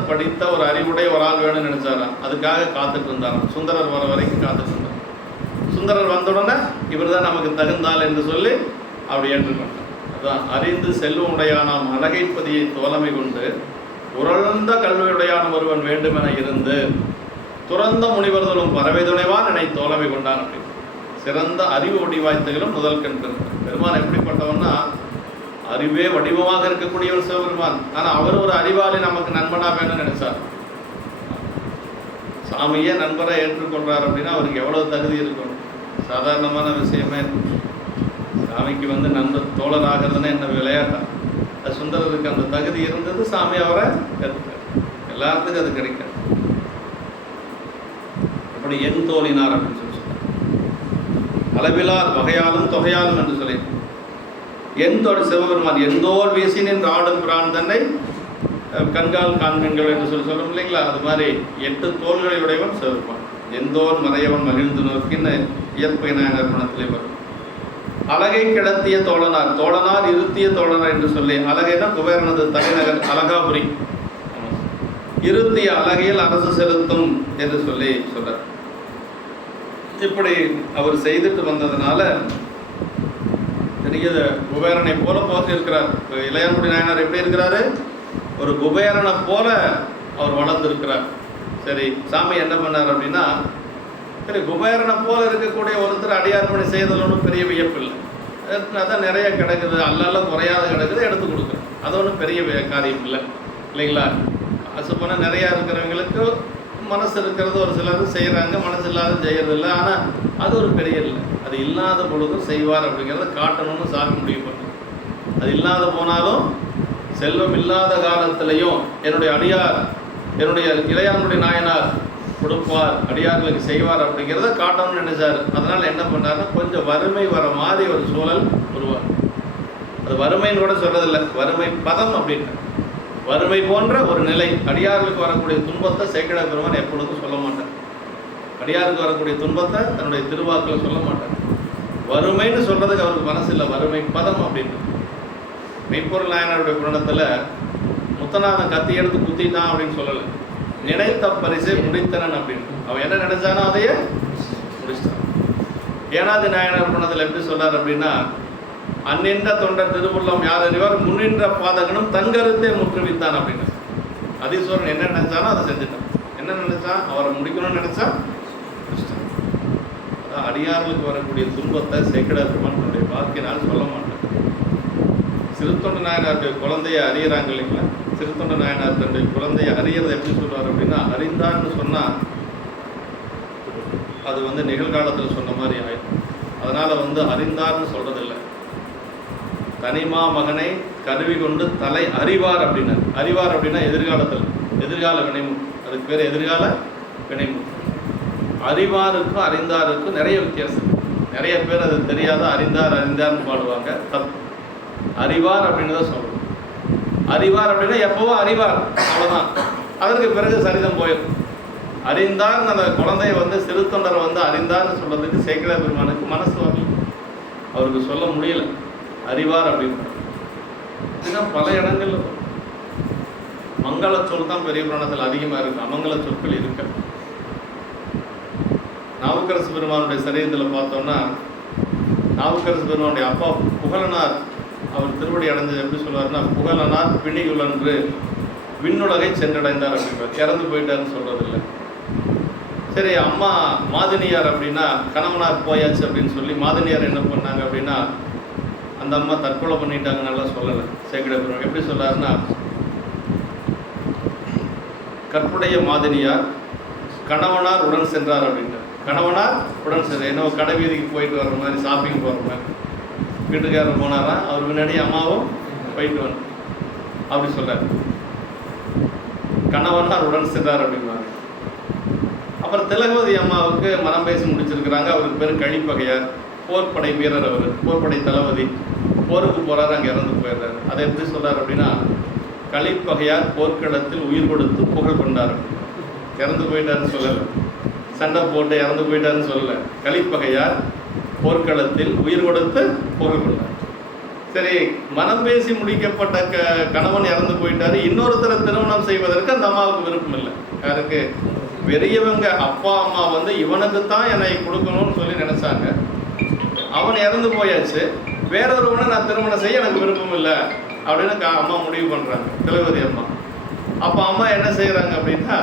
படித்த ஒரு அறிவுடைய ஒரு ஆள் வேணும்னு நினைச்சாராம். அதுக்காக காத்துட்டு இருந்தாராம். சுந்தரர் வர வரைக்கும் காத்துட்டு இருந்தார். சுந்தரர் வந்தவுடனே இவர் தான் நமக்கு தகுந்தாள் என்று சொல்லி அப்படி ஏற்றுக்கொண்டார். அதான் அறிந்து செல்வமுடையானாம் அழகைப்பதியை தோழமை கொண்டு உறழ்ந்த கல்வியுடையான ஒருவன் வேண்டுமென இருந்து துறந்த முனிவர்களும் பறவை துணைவா நினை தோழமை கொண்டான் அப்படின்னு. சிறந்த அறிவு வடிவாய்த்துகளும் முதல் கண் பெருமான் எப்படிப்பட்டவன்னா அறிவே வடிவமாக இருக்கக்கூடியவர் சிவபெருமான். ஆனால் அவர் ஒரு அறிவாளி நமக்கு நண்பனா வேணும்னு நினைச்சார். சாமியே நண்பரை ஏற்றுக்கொள்றார் அப்படின்னா அவருக்கு எவ்வளவு தகுதி இருக்கும்? சாதாரணமான விஷயமே. சாமிக்கு நண்பர் தோழர் ஆகிறதுன்னா என்ன விளையாட்டா? அது சுந்தரருக்கு அந்த தகுதி இருந்தது. சாமி அவரை ஏற்றுக்கார். எல்லாத்துக்கும் அது கிடைக்காது. அப்படி என் தோழினார் அப்படின்னு சொல்லி சொன்னார். அளவிலார் வகையாலும் தொகையாலும் என்று சொல்லி என் தோழி சிவபெருமான் எந்தோர் வீசி நின்று ஆடும் பிரான் தன்னை கண்கால் காண்பெண்கள் என்று சொல்லி சொல்லும் இல்லைங்களா? அது மாதிரி 8 தோள்களை உடையவன் சிவபெருமான். எந்தோர் மறையவன் மகிழ்ந்து நோக்கின்னு இயற்பை நாயனர் குணத்திலே வரும். அழகை கிடத்திய தோழனார் இருத்திய தோழனார் என்று சொல்லி, அழகைனா குபேரனது தலைநகர் அழகாபுரி, இருத்திய அழகையில் அரசு செலுத்தும் என்று சொல்லி சொல்றார். இப்படி அவர் செய்துட்டு வந்ததுனால பெரிய குபேரனை போல பார்த்து இருக்கிறார். இளையான்குடி நாயனார் எப்படி இருக்கிறாரு? ஒரு குபேரனை போல அவர் வளர்ந்துருக்கிறார். சரி, சாமி என்ன பண்ணார் அப்படின்னா, சரி குபேரனை போல இருக்கக்கூடிய ஒருத்தர் அடியார் பணி செய்தல் ஒன்றும் பெரிய வியப்பு இல்லை. அதான் நிறைய கிடக்குது, அல்ல குறையாத கிடக்குது, எடுத்து கொடுக்குறேன். அது ஒன்றும் பெரிய காரியம் இல்லை இல்லைங்களா? காசு பணம் நிறையா இருக்கிறவங்களுக்கு மனசு இருக்கிறது ஒரு சிலர் செய்கிறாங்க, மனசு இல்லாத செய்யறதில்லை. ஆனால் அது ஒரு பெரிய இல்லை. அது இல்லாத பொழுதும் செய்வார் அப்படிங்கிறத காட்டணும்னு சாமி முடிவு பண்ணுறது. அது இல்லாத போனாலும் செல்வம் இல்லாத காலத்திலையும் என்னுடைய அடியார், என்னுடைய இளையான்குடி நாயனார் கொடுப்பார், அடியார்களுக்கு செய்வார் அப்படிங்கிறத காட்டணும்னு நினைச்சார். அதனால் என்ன பண்ணாருன்னா கொஞ்சம் வறுமை வர மாதிரி ஒரு சூழல் உருவார். அது வறுமைன்னு கூட சொல்றதில்லை, வறுமை பதம் அப்படின்னு. வறுமை போன்ற ஒரு நிலை. அடியார்களுக்கு வரக்கூடிய துன்பத்தை சேக்கிழார் பெருமான் எப்பொழுதும் சொல்ல மாட்டார். அடியாருக்கு வரக்கூடிய துன்பத்தை தன்னுடைய திருவாக்கில் சொல்ல மாட்டார். வறுமைன்னு சொல்றதுக்கு அவருக்கு மனசு இல்லை, வறுமை பதம் அப்படின்னு. மெய்ப்பொருள் நாயனாருடைய புராணத்தில் முத்தநாதன் கத்தி எடுத்து குத்திட்டான் அப்படின்னு சொல்லலை, நினைத்த பரிசை முடித்தனன் அப்படின்னு. அவன் என்ன நினைச்சானோ அதையே முடிச்சிட்டான். ஏனாதி நாயனார் புராணத்தில் எப்படி சொல்றார் அப்படின்னா, அந்நின்ற தொண்டர் திருவுள்ளம் யார் அறிவார், முன்னின்ற பாதகனும் தங்கருத்தே முற்றுவித்தான் அப்படின்னு. அதீஸ்வரன் என்ன நினைச்சானோ அதை செஞ்சுட்டான். என்ன நினைச்சான்? அவரை முடிக்கணும்னு நினைச்சா முடிச்சிட்டான். அதான் அடியார்களுக்கு வரக்கூடிய துன்பத்தை சேக்கிழார் பெருமான் தன்னுடைய வாக்கினால் சொல்ல மாட்டான். சிறுத்தொண்ட நாயனாருடைய குழந்தைய அறியறாங்க இல்லைங்களா? சிறுத்தொண்ட நாயனார் தன்னுடைய குழந்தைய அறியறது எப்படி சொல்றாரு அப்படின்னா, அறிந்தான்னு சொன்னால் அது நிகழ்காலத்தில் சொன்ன மாதிரி ஆயிடும். அதனால் அறிந்தார்னு சொல்றதில்லை. தனிமா மகனை கருவி கொண்டு தலை அறிவார் அப்படின்னா, அறிவார் அப்படின்னா எதிர்காலத்தில், எதிர்கால வினைமு, அதுக்கு பேர் எதிர்கால வினைமு. அறிவாருக்கும் அறிந்தாருக்கும் நிறைய வித்தியாசம். நிறைய பேர் அது தெரியாத அறிந்தார்னு பாடுவாங்க, தப்பு. அறிவார் அப்படின்னு தான் சொல்லணும். அறிவார் அப்படின்னா எப்பவும் அறிவார், அவ்வளோதான். அதற்கு பிறகு சரிதம் போயிடும். அறிந்தார் அந்த குழந்தைய சிறு தொண்டரை அறிந்தார்னு சொல்றதுக்கு சேக்கிழார் பெருமானுக்கு மனசு வரல, அவருக்கு சொல்ல முடியல, அறிவார் அப்படின்னு. இதுதான் பல இடங்கள்ல மங்கள சொல் தான் பெரிய புராணத்தில் அதிகமாக இருக்கு, அமங்கல சொற்கள் இருக்க. நாவுக்கரசு பெருமானுடைய சரீரத்தில் பார்த்தோம்னா, நாவுக்கரசு பெருமானுடைய அப்பா புகழனார் அவர் திருவடி அடைஞ்சது எப்படி சொல்லுவாருன்னா, புகழனார் பிணியுழன்று விண்ணுலகை சென்றடைந்தார் அப்படின்றார். இறந்து போயிட்டாருன்னு சொல்றது இல்லை. சரி, அம்மா மாதினியார் அப்படின்னா கணவனார் போயாச்சு அப்படின்னு சொல்லி மாதினியார் என்ன பண்ணாங்க அப்படின்னா, அந்த அம்மா தற்கொலை பண்ணிட்டாங்க, நல்லா சொல்லலை சேக்கிழார் பெருமான். எப்படி சொல்லாருன்னா, கற்புடைய மாதினியார் கணவனார் உடன் சென்றார் அப்படின்ட்டு. கணவனார் உடன் சென்றார், என்ன கடை வீதிக்கு போயிட்டு வர்ற மாதிரி, ஷாப்பிங் போகிற மாதிரி வீட்டுக்காரர் போனாரா, அவர் முன்னாடி அம்மாவும் போயிட்டு வர அப்படி சொல்றார். கணவனார் உடன் சென்றார் அப்படின்னாரு. அப்புறம் திலகவதி அம்மாவுக்கு மனம் பேசி முடிச்சிருக்கிறாங்க. அவருக்கு பேர் கழிப்பகையார், போர்ப்படை வீரர், அவர் போர்ப்படை தளபதி, போருக்கு போறாரு, அங்கே இறந்து போயிடுறாரு. அதை எப்படி சொல்றாரு அப்படின்னா, கழிப்பகையார் போர்க்களத்தில் உயிர் கொடுத்து புகழ் கொண்டார். இறந்து போயிட்டாருன்னு சொல்லலை, சண்டை போட்டு இறந்து போயிட்டாருன்னு சொல்லலை. கழிப்பகையார் போர்க்களத்தில் உயிர் கொடுத்து புகழ் கொண்டார். சரி, மனம் பேசி முடிக்கப்பட்ட கணவன் இறந்து போயிட்டாரு, இன்னொருத்தரை திருமணம் செய்வதற்கு அந்த அம்மாவுக்கு விருப்பம் இல்லை. யாருக்கு? பெரியவங்க அப்பா அம்மா இவனுக்கு தான் என்னை கொடுக்கணும்னு சொல்லி நினைச்சாங்க. அவன் இறந்து போயாச்சு, வேறொருவனை நான் திருமணம் செய்ய எனக்கு விருப்பம் இல்லை அப்படின்னு அம்மா முடிவு பண்றாங்க, திலகவதி அம்மா. அப்போ அம்மா என்ன செய்யறாங்க அப்படின்னா,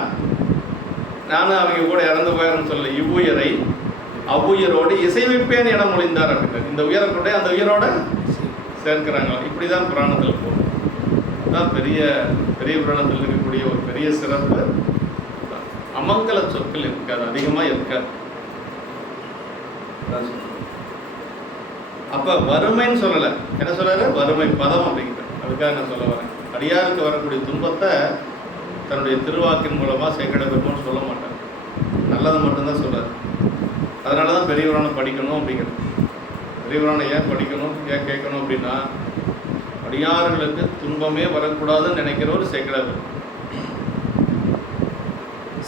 நானும் அவங்க கூட இறந்து போயிறேன்னு சொல்லல, இவ்வுயரை அவ்வுயரோடு இசைவிப்பேன் என மொழிந்தார் அப்படின்னா, இந்த உயரை கொண்டே அந்த உயரோட சேர்க்கிறாங்களா. இப்படிதான் புராணத்தில் போகும். அதுதான் பெரிய பெரிய புராணத்தில் இருக்கக்கூடிய ஒரு பெரிய சிறப்பு. அமங்கல சொற்கள் இருக்காது, அதிகமாக இருக்காது. அப்ப வறுமைன்னு சொல்லலை, என்ன சொல்றாரு? வறுமை பதம் அப்படிங்கிற. அதுக்காக நான் சொல்ல வரேன், அடியாருக்கு வரக்கூடிய துன்பத்தை தன்னுடைய திருவாக்கின் மூலமா சேக்கிழார் பெருமான் சொல்ல மாட்டார், நல்லது மட்டும்தான் சொல்றாரு. அதனால தான் பெரிய புராணம் படிக்கணும் அப்படிங்கிறது. பெரிய புராணம் ஏன் படிக்கணும், ஏன் கேட்கணும் அப்படின்னா, அடியார்களுக்கு துன்பமே வரக்கூடாதுன்னு நினைக்கிற ஒரு சேக்கிழார் பெருமான்.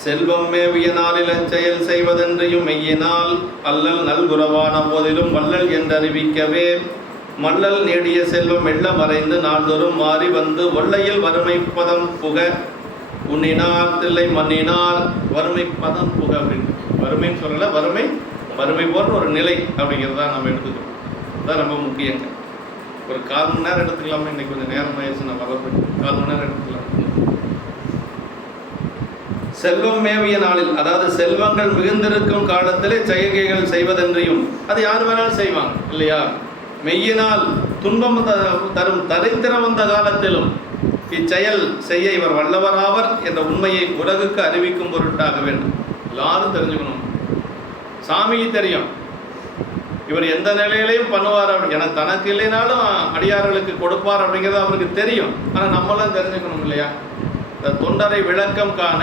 செல்வம் மேவிய நாளில் செயல் செய்வதென்றையும் மெய்யினால் அல்லல் நல்குறவான போதிலும் வள்ளல் என்றறிவிக்கவே மல்லல் நேடிய செல்வம் மெல்ல மறைந்து நாள்தோறும் மாறி வந்து ஒல்லையில் வறுமை பதம் புக உன்னினார் தில்லை மன்னினார். வறுமை பதம் புக அப்படின்னு வறுமைன்னு சொல்லலை, வறுமை வறுமை போன்ற ஒரு நிலை அப்படிங்கிறத நம்ம எடுத்துக்கிறோம். அதுதான் ரொம்ப முக்கியங்க. ஒரு 4 மணி நேரம் எடுத்துக்கலாமா? இன்னைக்கு கொஞ்சம் நேரம் ஆயிடுச்சு, நான் வரப்போம். 4 மணி நேரம் எடுத்துக்கலாம். செல்வம் மேவிய நாளில், அதாவது செல்வங்கள் மிகுந்திருக்கும் காலத்திலே செயற்கைகள் செய்வதென்றையும், அது யார் வேணாலும் செய்வாங்க இல்லையா? மெய்யினால் துன்பம் தரும் தரித்திரம் வந்த காலத்திலும் இச்செயல் செய்ய இவர் வல்லவராவர் என்ற உண்மையை உலகுக்கு அறிவிக்கும் பொருட்டாக வேண்டும். எல்லாரும் தெரிஞ்சுக்கணும். சாமிக்கு தெரியும் இவர் எந்த நிலையிலையும் பண்ணுவார் அப்படி, எனக்கு தனக்கு இல்லைனாலும் அடியார்களுக்கு கொடுப்பார் அப்படிங்கிறது அவருக்கு தெரியும். ஆனால் நம்மளும் தெரிஞ்சுக்கணும் இல்லையா? இந்த தொண்டரை விளக்கம் காண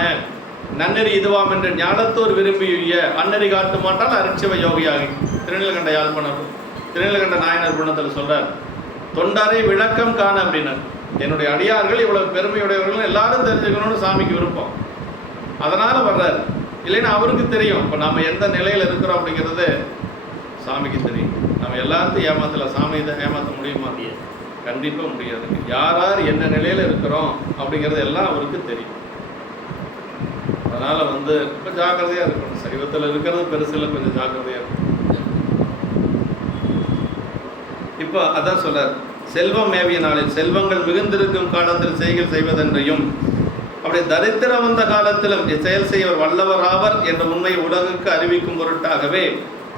நன்னெறி இதுவாம் என்று ஞானத்தோர் விரும்பிய அன்னறி காட்டு மாட்டால் அரிச்சிவ யோகியாகி. திருநீலகண்ட யாழ்ப்பாணர், திருநீலகண்ட நாயனர் குணத்தில் சொல்றார், தொண்டரை விளக்கம் காண அப்படின்னா, என்னுடைய அடியார்கள் இவ்வளவு பெருமையுடையவர்கள் எல்லாரும் தெரிஞ்சுக்கணும்னு சாமிக்கு விருப்பம், அதனால வர்றாரு. இல்லைன்னா அவருக்கு தெரியும் இப்போ நம்ம எந்த நிலையில் இருக்கிறோம் அப்படிங்கிறது சாமிக்கு தெரியும். நம்ம எல்லாத்தையும் ஏமாத்தலாம், சாமியை தான் ஏமாற்ற முடியுமா? கண்டிப்பாக முடியாதுங்க. யார் யார் என்ன நிலையில் இருக்கிறோம் அப்படிங்கிறது எல்லாம் அவருக்கு தெரியும். அதனால் ரொம்ப ஜாக்கிரதையாக இருக்கணும். சைவத்தில் இருக்கிறது பெருசில் கொஞ்சம் ஜாக்கிரதையாக இருக்கும். இப்போ அதான் சொல்றார், செல்வம் மேவிய நாளில், செல்வங்கள் மிகுந்திருக்கும் காலத்தில் செய்கள் செய்வதென்றையும் அப்படி தரித்திரம் வந்த காலத்திலும் செயல் செய்வர் வல்லவராவர் என்ற உண்மை உலகுக்கு அறிவிக்கும் பொருட்டாகவே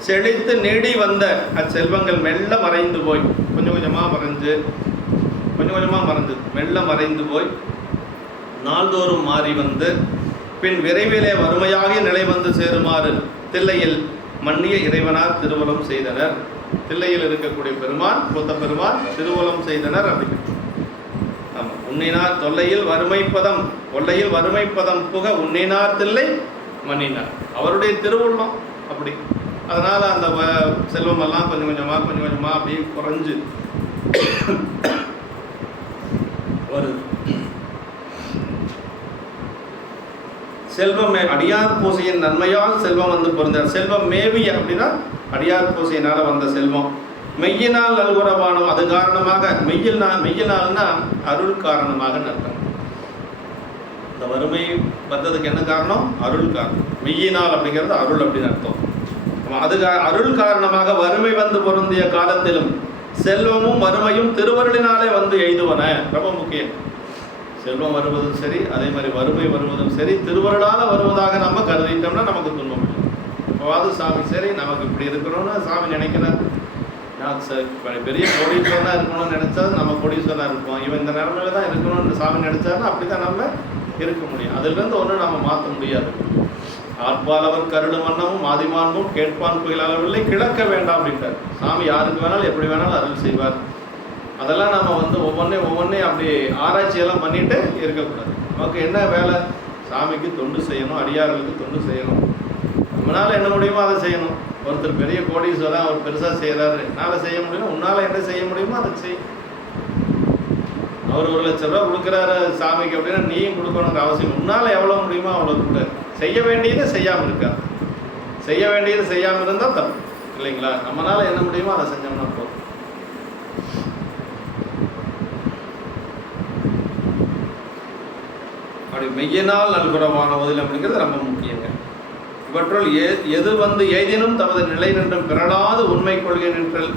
செழித்து நீடி வந்த அச்செல்வங்கள் மெல்ல மறைந்து போய், கொஞ்சம் கொஞ்சமாக மறைஞ்சு மெல்ல மறைந்து போய் நாள்தோறும் மாறி வந்து பின் விரைவிலே வறுமையாகிய நிலை வந்து சேருமாறு தில்லையில் மன்னிய இறைவனார் திருவுளம் செய்தனர். தில்லையில் இருக்கக்கூடிய பெருமான், புத்த பெருமான் திருவுளம் செய்தனர் அப்படின்னு. ஆமாம், உன்னினார் தொல்லையில் வறுமைப்பதம், கொல்லையில் வறுமைப்பதம் புக உன்னினார் தில்லை மன்னினார். அவருடைய திருவுள்ளம் அப்படி. அதனால் அந்த செல்வமெல்லாம் கொஞ்சம் கொஞ்சமாக அப்படியே குறைஞ்சு வருது. செல்வம் அடியார் பூசையின் நன்மையால் செல்வம் வந்து பொருந்தார். செல்வம் மேவிய அப்படின்னா அடியார் பூசையினால வந்த செல்வம். மெய்யினால் நல்குறவானோம், அது காரணமாக. மெய்யினால்னா அருள் காரணமாக அர்த்தம். இந்த வறுமை வந்ததுக்கு என்ன காரணம்? அருள் காரணம். மெய்யினால் அப்படிங்கிறது அருள் அப்படின்னு அர்த்தம். அது அருள் காரணமாக வறுமை வந்து பொருந்திய காலத்திலும் செல்வமும் வறுமையும் திருவருளினாலே வந்து எய்துவன. ரொம்ப முக்கியம். செல்வம் வருவதும் சரி, அதே மாதிரி வறுமை வருவதும் சரி, திருவருளால் வருவதாக நம்ம கருதிட்டோம்னா நமக்கு துன்பம் இல்லை. இப்போவாது சாமி சரி நமக்கு இப்படி இருக்கணும்னு சாமி நினைக்கிறார். நான் பெரிய கோடீஸ்வரனாக இருக்கணும்னு நினைச்சா நம்ம கோடீஸ்வரனாக இருப்போம். இவன் இந்த நிலைமையில தான் இருக்கணும்னு சாமி நினைச்சாருன்னா அப்படி தான் நம்ம இருக்க முடியும். அதுலேருந்து ஒன்றும் நம்ம மாற்ற முடியாது. ஆட்பாலவர் கருடும் வண்ணமும் ஆதிமான்மும் கேட்பான் புயலாளவில்லை கிழக்க வேண்டாம் அப்படின்ட்டார் சாமி. யாருக்கு வேணாலும் எப்படி வேணாலும் அருள் செய்வார். அதெல்லாம் நம்ம வந்து ஒவ்வொன்றே அப்படி ஆராய்ச்சியெல்லாம் பண்ணிட்டு இருக்கக்கூடாது. நமக்கு என்ன வேலை? சாமிக்கு தொண்டு செய்யணும், அடியார்களுக்கு தொண்டு செய்யணும். நம்மளால் என்ன முடியுமோ அதை செய்யணும். ஒருத்தர் பெரிய கோடீஸ்வரன், அவர் பெருசாக செய்கிறாரு, என்னால் செய்ய முடியும், உன்னால் என்ன செய்ய முடியுமோ அதை செய். அவர் 1 லட்ச ரூபா கொடுக்குறாரு சாமிக்கு அப்படின்னா நீயும் கொடுக்கணுங்கிற அவசியம். உன்னால் எவ்வளோ முடியுமோ அவ்வளோ கூட. செய்ய வேண்டியது செய்யாமல் இருக்கா, செய்ய வேண்டியது செய்யாமல் இருந்தால் தப்பு இல்லைங்களா? நம்மளால் என்ன முடியுமோ அதை செஞ்சோம்னா போதும். அப்படி மெய்யினால் நல்குறவானவதில் அப்படிங்கிறது ரொம்ப முக்கியங்க. இவற்றுள் எது வந்து ஏதேனும் தமது நிலை நின்றும் பிறடாது உண்மை கொள்கை நின்றல்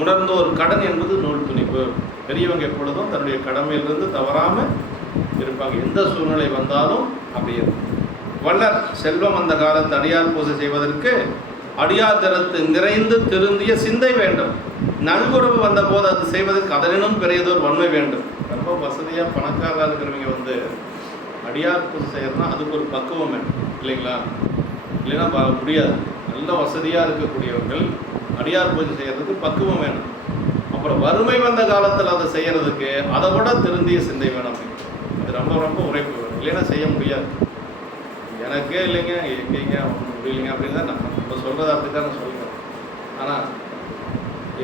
உணர்ந்தோர் கடன் என்பது நூல் துணிப்பு. பெரியவங்க எப்பொழுதும் தன்னுடைய கடமையிலிருந்து தவறாமல் இருப்பாங்க. எந்த சூழ்நிலை வந்தாலும் அப்படி இருக்கும். வள்ளர் செல்வம் அந்த காலத்து அடியார் பூஜை செய்வதற்கு அடியார் திறத்து நிறைந்து திருந்திய சிந்தை வேண்டும். நல்குறவு வந்த போது அது செய்வதற்கு அதனினும் பெரியதோர் வன்மை வேண்டும். ரொம்ப வசதியாக பணக்காரராக இருக்கிறவங்க வந்து அடியார் பூஜை செய்யறதுனா அதுக்கு ஒரு பக்குவம் வேணும் இல்லைங்களா? இல்லைன்னா முடியாது. நல்ல வசதியாக இருக்கக்கூடியவர்கள் அடியார் பூஜை செய்யறதுக்கு பக்குவம் வேணும். அப்புறம் வறுமை வந்த காலத்தில் அதை செய்யறதுக்கு அதை விட திருந்திய சிந்தை வேணும். அது ரொம்ப ரொம்ப உரைப்பு வேணும். இல்லைன்னா செய்ய முடியாது. எனக்கே இல்லைங்க எங்கேங்க முடியலைங்க அப்படின்னு தான் நம்ம சொல்கிறது. அப்படி தான் நான் சொல்கிறேன். ஆனால்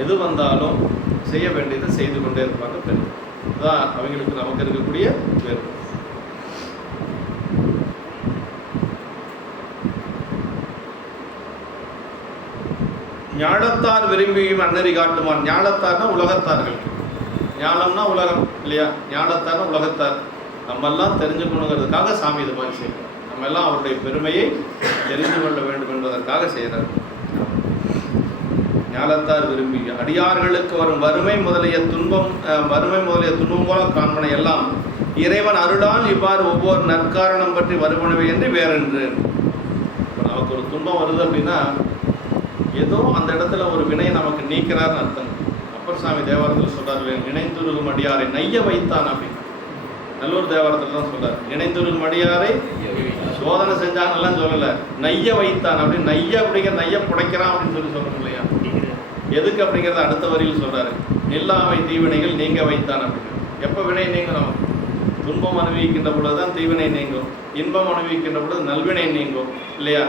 எது வந்தாலும் செய்ய வேண்டியதை செய்து கொண்டே இருப்பாங்க பெரிய. அதுதான் அவங்களுக்கு நமக்கு இருக்கக்கூடிய வேறு. ஞானத்தார் விரும்பியும் அன்னறி காட்டுமான். ஞானத்தார்னா உலகத்தார்கள். ஞானம்னா உலகம் இல்லையா? ஞானத்தார்னா உலகத்தார். நம்மெல்லாம் தெரிஞ்சுக்கணுங்கிறதுக்காக சாமி இது மாதிரி செய்யணும். நம்ம எல்லாம் அவருடைய பெருமையை தெரிந்து கொள்ள வேண்டும் என்பதற்காக செய்கிறார். ஞானத்தார் விரும்பி அடியார்களுக்கு வரும் வறுமை முதலிய துன்பம் போல காண்பனை எல்லாம் இறைவன் அருளால் இவ்வாறு ஒவ்வொரு நற்காரணம் பற்றி வருவனவை என்று வேறென்று. இப்போ நமக்கு ஒரு துன்பம் வருது அப்படின்னா ஏதோ அந்த இடத்துல ஒரு வினையை நமக்கு நீக்கிறார்னு அர்த்தம். அப்பர் சாமி தேவாரத்தில் சொல்றாரு, நினைந்துருகும் அடியாரை நைய வைத்தான் அப்படின்னு. நல்லூர் தேவாரத்தில் தான் சொல்றாரு, நினைந்துருகும் அடியாரை சோதனை செஞ்சாங்கலாம் சொல்லலை, நைய வைத்தான் அப்படின்னு. நைய அப்படிங்கிற நைய புடைக்கிறான் அப்படின்னு சொல்லணும் இல்லையா? எதுக்கு அப்படிங்கிறத அடுத்த வரியில் சொல்றாரு, நில்லாமை தீவினைகள் நீங்க வைத்தான் அப்படின்னு. எப்போ வினை நீங்கணும்? துன்பம் அனுபவிக்கின்ற பொழுது தான் தீவினை நீங்கும், இன்பம் அனுபவிக்கின்ற பொழுது நல்வினை நீங்கும் இல்லையா?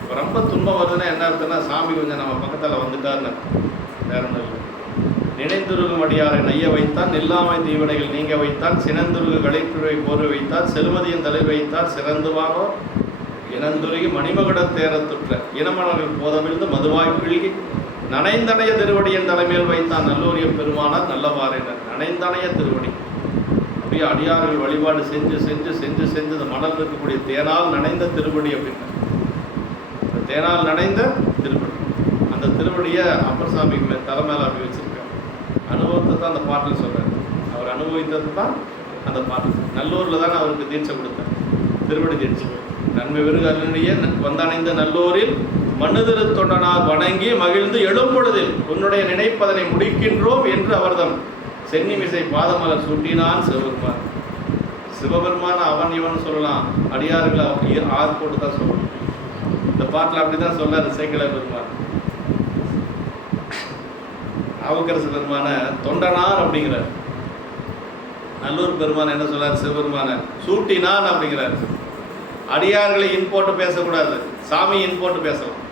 இப்போ ரொம்ப துன்பம் வருதுன்னா என்ன அர்த்தம்னா சாமி கொஞ்சம் நம்ம பக்கத்தில் வந்துட்டார்னு வேற ஒன்றும் இல்லை. நினைந்துருகும் அடியாரை நைய வைத்தான், நில்லாமை தீவினைகள் நீங்க வைத்தான், சினந்துருகு கலைப்புரை போர்வை வைத்தார், செல்வதியின் தலை வைத்தார், சிறந்துவானோ இனந்துருகி மணிமகுட தேரத்துற்ற இனமணர்கள் போதமிழ்ந்து மதுவாய் பிழ்கி நனைந்தனைய திருவடியின் தலைமையில் வைத்தான் நல்லூரிய பெருமானார் நல்லவாறினர். நனைந்தனைய திருவடி அப்படியே அடியார்கள் வழிபாடு செஞ்சு செஞ்சு செஞ்சு செஞ்சு இந்த மணல் இருக்கக்கூடிய தேனால் நனைந்த திருவடி அப்படின்னு. இந்த தேனால் நனைந்த திருவடி, அந்த திருவடியை அப்பர் சாமி தலை மேலே அப்படி வச்சிருக்காங்க. அனுபவத்தை தான் அந்த பாட்டில் சொல்கிறார். அவர் அனுபவித்தது தான் அந்த பாட்டு. நல்லூரில் தானே அவருக்கு தீட்சை கொடுத்தார், திருவடி தீட்சை. நன்மை விருகல்லையே வந்தணைந்த நல்லூரில் மண்ணுதிரு தொண்டனார் வணங்கி மகிழ்ந்து எழும்பொழுதில் உன்னுடைய நினைப்பதனை முடிக்கின்றோம் என்று அவர்தம் சென்னிமிசை பாதமலர் சூட்டினான் சிவபெருமான். சிவபெருமான அவன் இவன் சொல்லலாம், அடியார்களை ஆறு போட்டு தான் சொல்லணும். இந்த பாட்டில் அப்படி தான் சொல்லார் சேக்கிழார் பெருமான். நாவுக்கரசு பெருமான தொண்டனார் அப்படிங்கிறார். நல்லூர் பெருமான் என்ன சொல்றார்? சிவபெருமான சூட்டினான் அப்படிங்கிறார். அடியார்களை இன் போட்டு பேசக்கூடாது, சாமி இன் போட்டு பேசலாம்.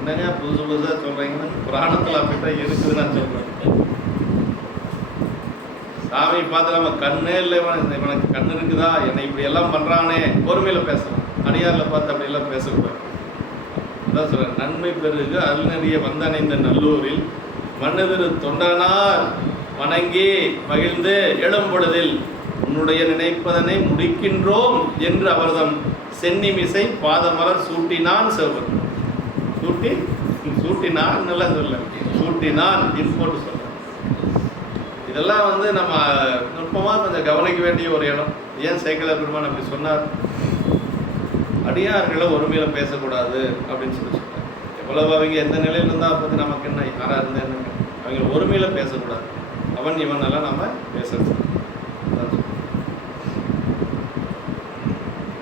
என்னங்க புதுசு புதுசாக சொல்றீங்கன்னா புராணத்தில் அப்படித்தான் இருக்குதுன்னு நான் சொல்றேன். சாமி பார்த்து நம்ம கண்ணே இல்லை, இவனுக்கு கண்ணு இருக்குதா, என்னை இப்படி எல்லாம் பண்றானே, பொறுமையில பேசலாம். அடியாரில் பார்த்து அப்படியெல்லாம் பேசக்கூடாது. அதான் சொல்கிறேன், நன்மை பெருகு அருள்நெறிய வந்தணைந்த நல்லூரில் மன்னதிரு தொண்டனார் வணங்கி மகிழ்ந்து எழும் பொழுதில் உன்னுடைய நினைப்பதனை முடிக்கின்றோம் என்று அவர்தம் சென்னிமிசை பாதமலர் சூட்டினான் செல்வன். சூட்டினான் நல்லா சொல்ல, சூட்டினான் போட்டு சொல்ல. இதெல்லாம் வந்து நம்ம நுட்பமாக கொஞ்சம் கவனிக்க வேண்டிய ஒரு இடம். ஏன் சேக்கிழார் பெருமான் அப்படி சொன்னார்? அடியார்களை ஒருமையில் பேசக்கூடாது அப்படின்னு சொன்னார். எவ்வளவு அவங்க எந்த நிலையில் இருந்தால் பற்றி நமக்கு என்ன, யாராக இருந்தால் என்னங்க, அவங்க ஒருமையில் பேசக்கூடாது. அவன் இவனெல்லாம் நம்ம பேசக்கூடாது.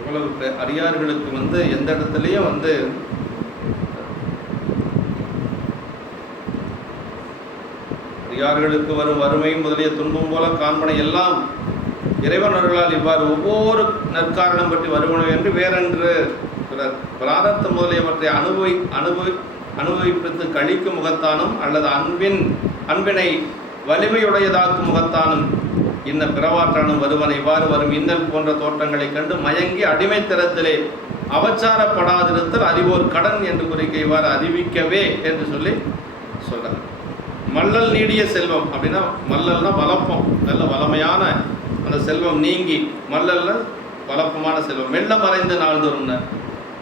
எவ்வளவு அடியார்களுக்கு வந்து எந்த இடத்துலையும் வந்து அடியார்களுக்கு வரும் வறுமை முதலிய துன்பம் போல காண்பனை எல்லாம் இறைவனர்களால் இவ்வாறு ஒவ்வொரு நற்காரணம் பற்றி வருவன என்று வேறென்று பிராரத்த முதலியவற்றை அனுபவிப்பித்து கழிக்கும் முகத்தானும் அல்லது அன்பினை வலிமையுடையதாக்கும் முகத்தானும் இன்ன பிறவாற்றானும் வருவன இவ்வாறு வரும் இன்னல் போன்ற தோற்றங்களை கண்டு மயங்கி அடிமைத்தரத்திலே அவச்சாரப்படாதிருத்தல் அறிவோர் கடன் என்று குறிக்க இவ்வாறு அறிவிக்கவே என்று சொல்லி சொல்றார். மல்லல் நீடிய செல்வம் அப்படின்னா, மல்லல்னா வளப்பம், நல்ல வளமையான அந்த செல்வம் நீங்கி, மல்லல்ல வளப்பமான செல்வம் மெல்ல மறைந்து நாள்தோறும்னா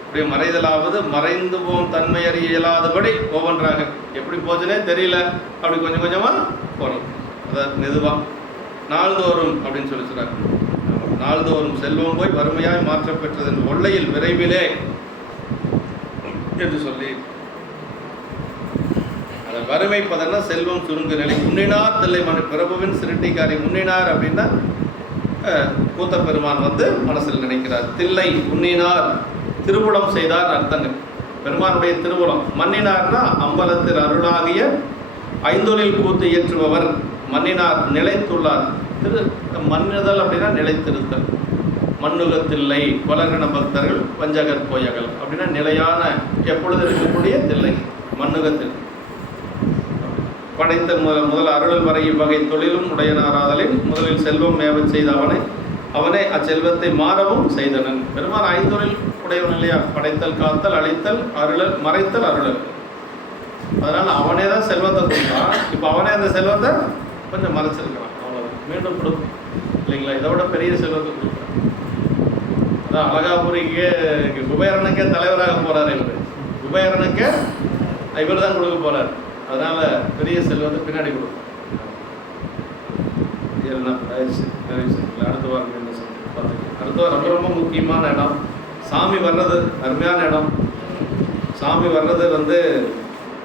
அப்படியே மறைதலாவது மறைந்து போம் தன்மை அறிய இயலாதபடி ஒவ்வொன்றாக எப்படி போச்சுனே தெரியல, அப்படி கொஞ்சம் கொஞ்சமாக போகணும். அதாவது மெதுவாக நாள்தோறும் அப்படின்னு சொல்லி சொல்றாங்க. நாள்தோறும் செல்வம் போய் வறுமையாய் மாற்றப்பெற்றது என்று ஒல்லையில் விரைவிலே என்று சொல்லி அதை வறுமைப்பதன்னா செல்வம் சுருங்கு நிலை. முன்னினார் தில்லை பிரபுவின் சிறுட்டிக்காரி முன்னினார் அப்படின்னா கூத்த பெருமான் வந்து மனசில் நினைக்கிறார். தில்லை முன்னினார் திருவுளம் செய்தார் அர்த்தங்க. பெருமானுடைய திருவுளம். மன்னினார்னா அம்பலத்தில் அருளாகிய ஐந்தொழில் கூத்து இயற்றுபவர். மன்னினார் நிலைத்துள்ளார். மன்னுதல் அப்படின்னா நிலைத்திருத்தல். மண்ணுகத்தில்லை கொலகண பக்தர்கள் வஞ்சகர் போயகல் அப்படின்னா நிலையான எப்பொழுது இருக்கக்கூடிய தில்லை மண்ணுகத்தில். படைத்த முதல் அருளல் வரை இவ்வகை தொழிலும் உடையனாராதலின் முதலில் செல்வம் மேவச் செய்த அவனே அச்செல்வத்தை மாறவும் செய்தனன். பெருமான் ஐந்தொழில் உடையவன் இல்லையா? படைத்தல், காத்தல், அழித்தல், அருளல், மறைத்தல், அருளல். அதனால அவனே தான் செல்வத்தை கொடுத்தான். இப்போ அவனே அந்த செல்வத்தை கொஞ்சம் மறைச்சிருக்கிறான். அவ்வளோதான், மீண்டும் கொடுக்கும் இல்லைங்களா? இதை விட பெரிய செல்வத்தை கொடுக்குறான். அதான் அழகாபுரிக்கு குபேரனுக்கே தலைவராக போறாரு இவர். குபேரனுக்கே இவர் தான் கொடுக்க போறாரு. அதனால பெரிய செல்வத்தை பின்னாடி கொடுக்கும். அடுத்த வாரம் என்ன பார்த்துக்கலாம். அடுத்த வாரம் ரொம்ப ரொம்ப முக்கியமான இடம். சாமி வர்றது அருமையான இடம். சாமி வர்றது வந்து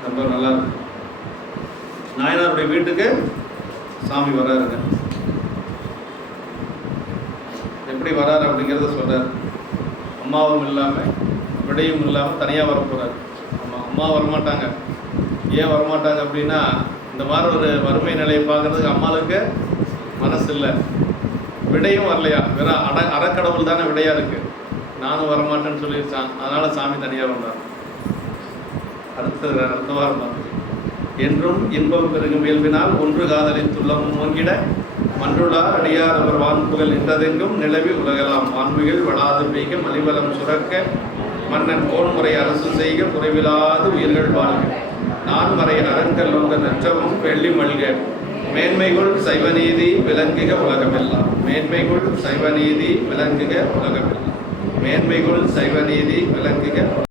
ரொம்ப நல்லா இருக்கு. நாயனாருடைய வீட்டுக்கு சாமி வர்றாருங்க. எப்படி வர்றாரு அப்படிங்கிறத சொல்றாரு. அம்மாவும் இல்லாமல் விடையும் இல்லாமல் தனியாக வரப்போறாரு. அம்மா வரமாட்டாங்க. ஏன் வரமாட்டாங்க அப்படின்னா, இந்த மாதிரி ஒரு வறுமை நிலையை பார்க்கறதுக்கு அம்மாவுக்கு மனசு இல்லை. விடையும் வரலையா, வெறும் அறக்கடவுள் தானே விடையா இருக்கு. நானும் வரமாட்டேன்னு சொல்லிடுச்சான். அதனால சாமி தனியாக வந்தார். அடுத்த வாரம் பார்த்து என்றும் இன்பம் பெருகும் இயல்பினால் ஒன்று காதலித்துள்ளமும் ஓங்கிட மன்றுளார் அடியார் அவர் வான்புகள் நின்றதெங்கும் நிலவி உலகலாம் வான்மிகள் வளாது பெய்க மலிவலம் சுரக்க மன்னன் கோன்முறை அரசு செய்க குறைவிலாது உயிர்கள் வாழ்க நான் மறை அறங்கல் உங்க நற்றமும் வெள்ளி மல்க மேன்மைகுள் சைவநீதி விளங்குக உலகமெல்லாம். மேன்மைகுள் சைவநீதி விளங்குக உலகமெல்லாம். மேன்மைகுள் சைவநீதி விளங்குக.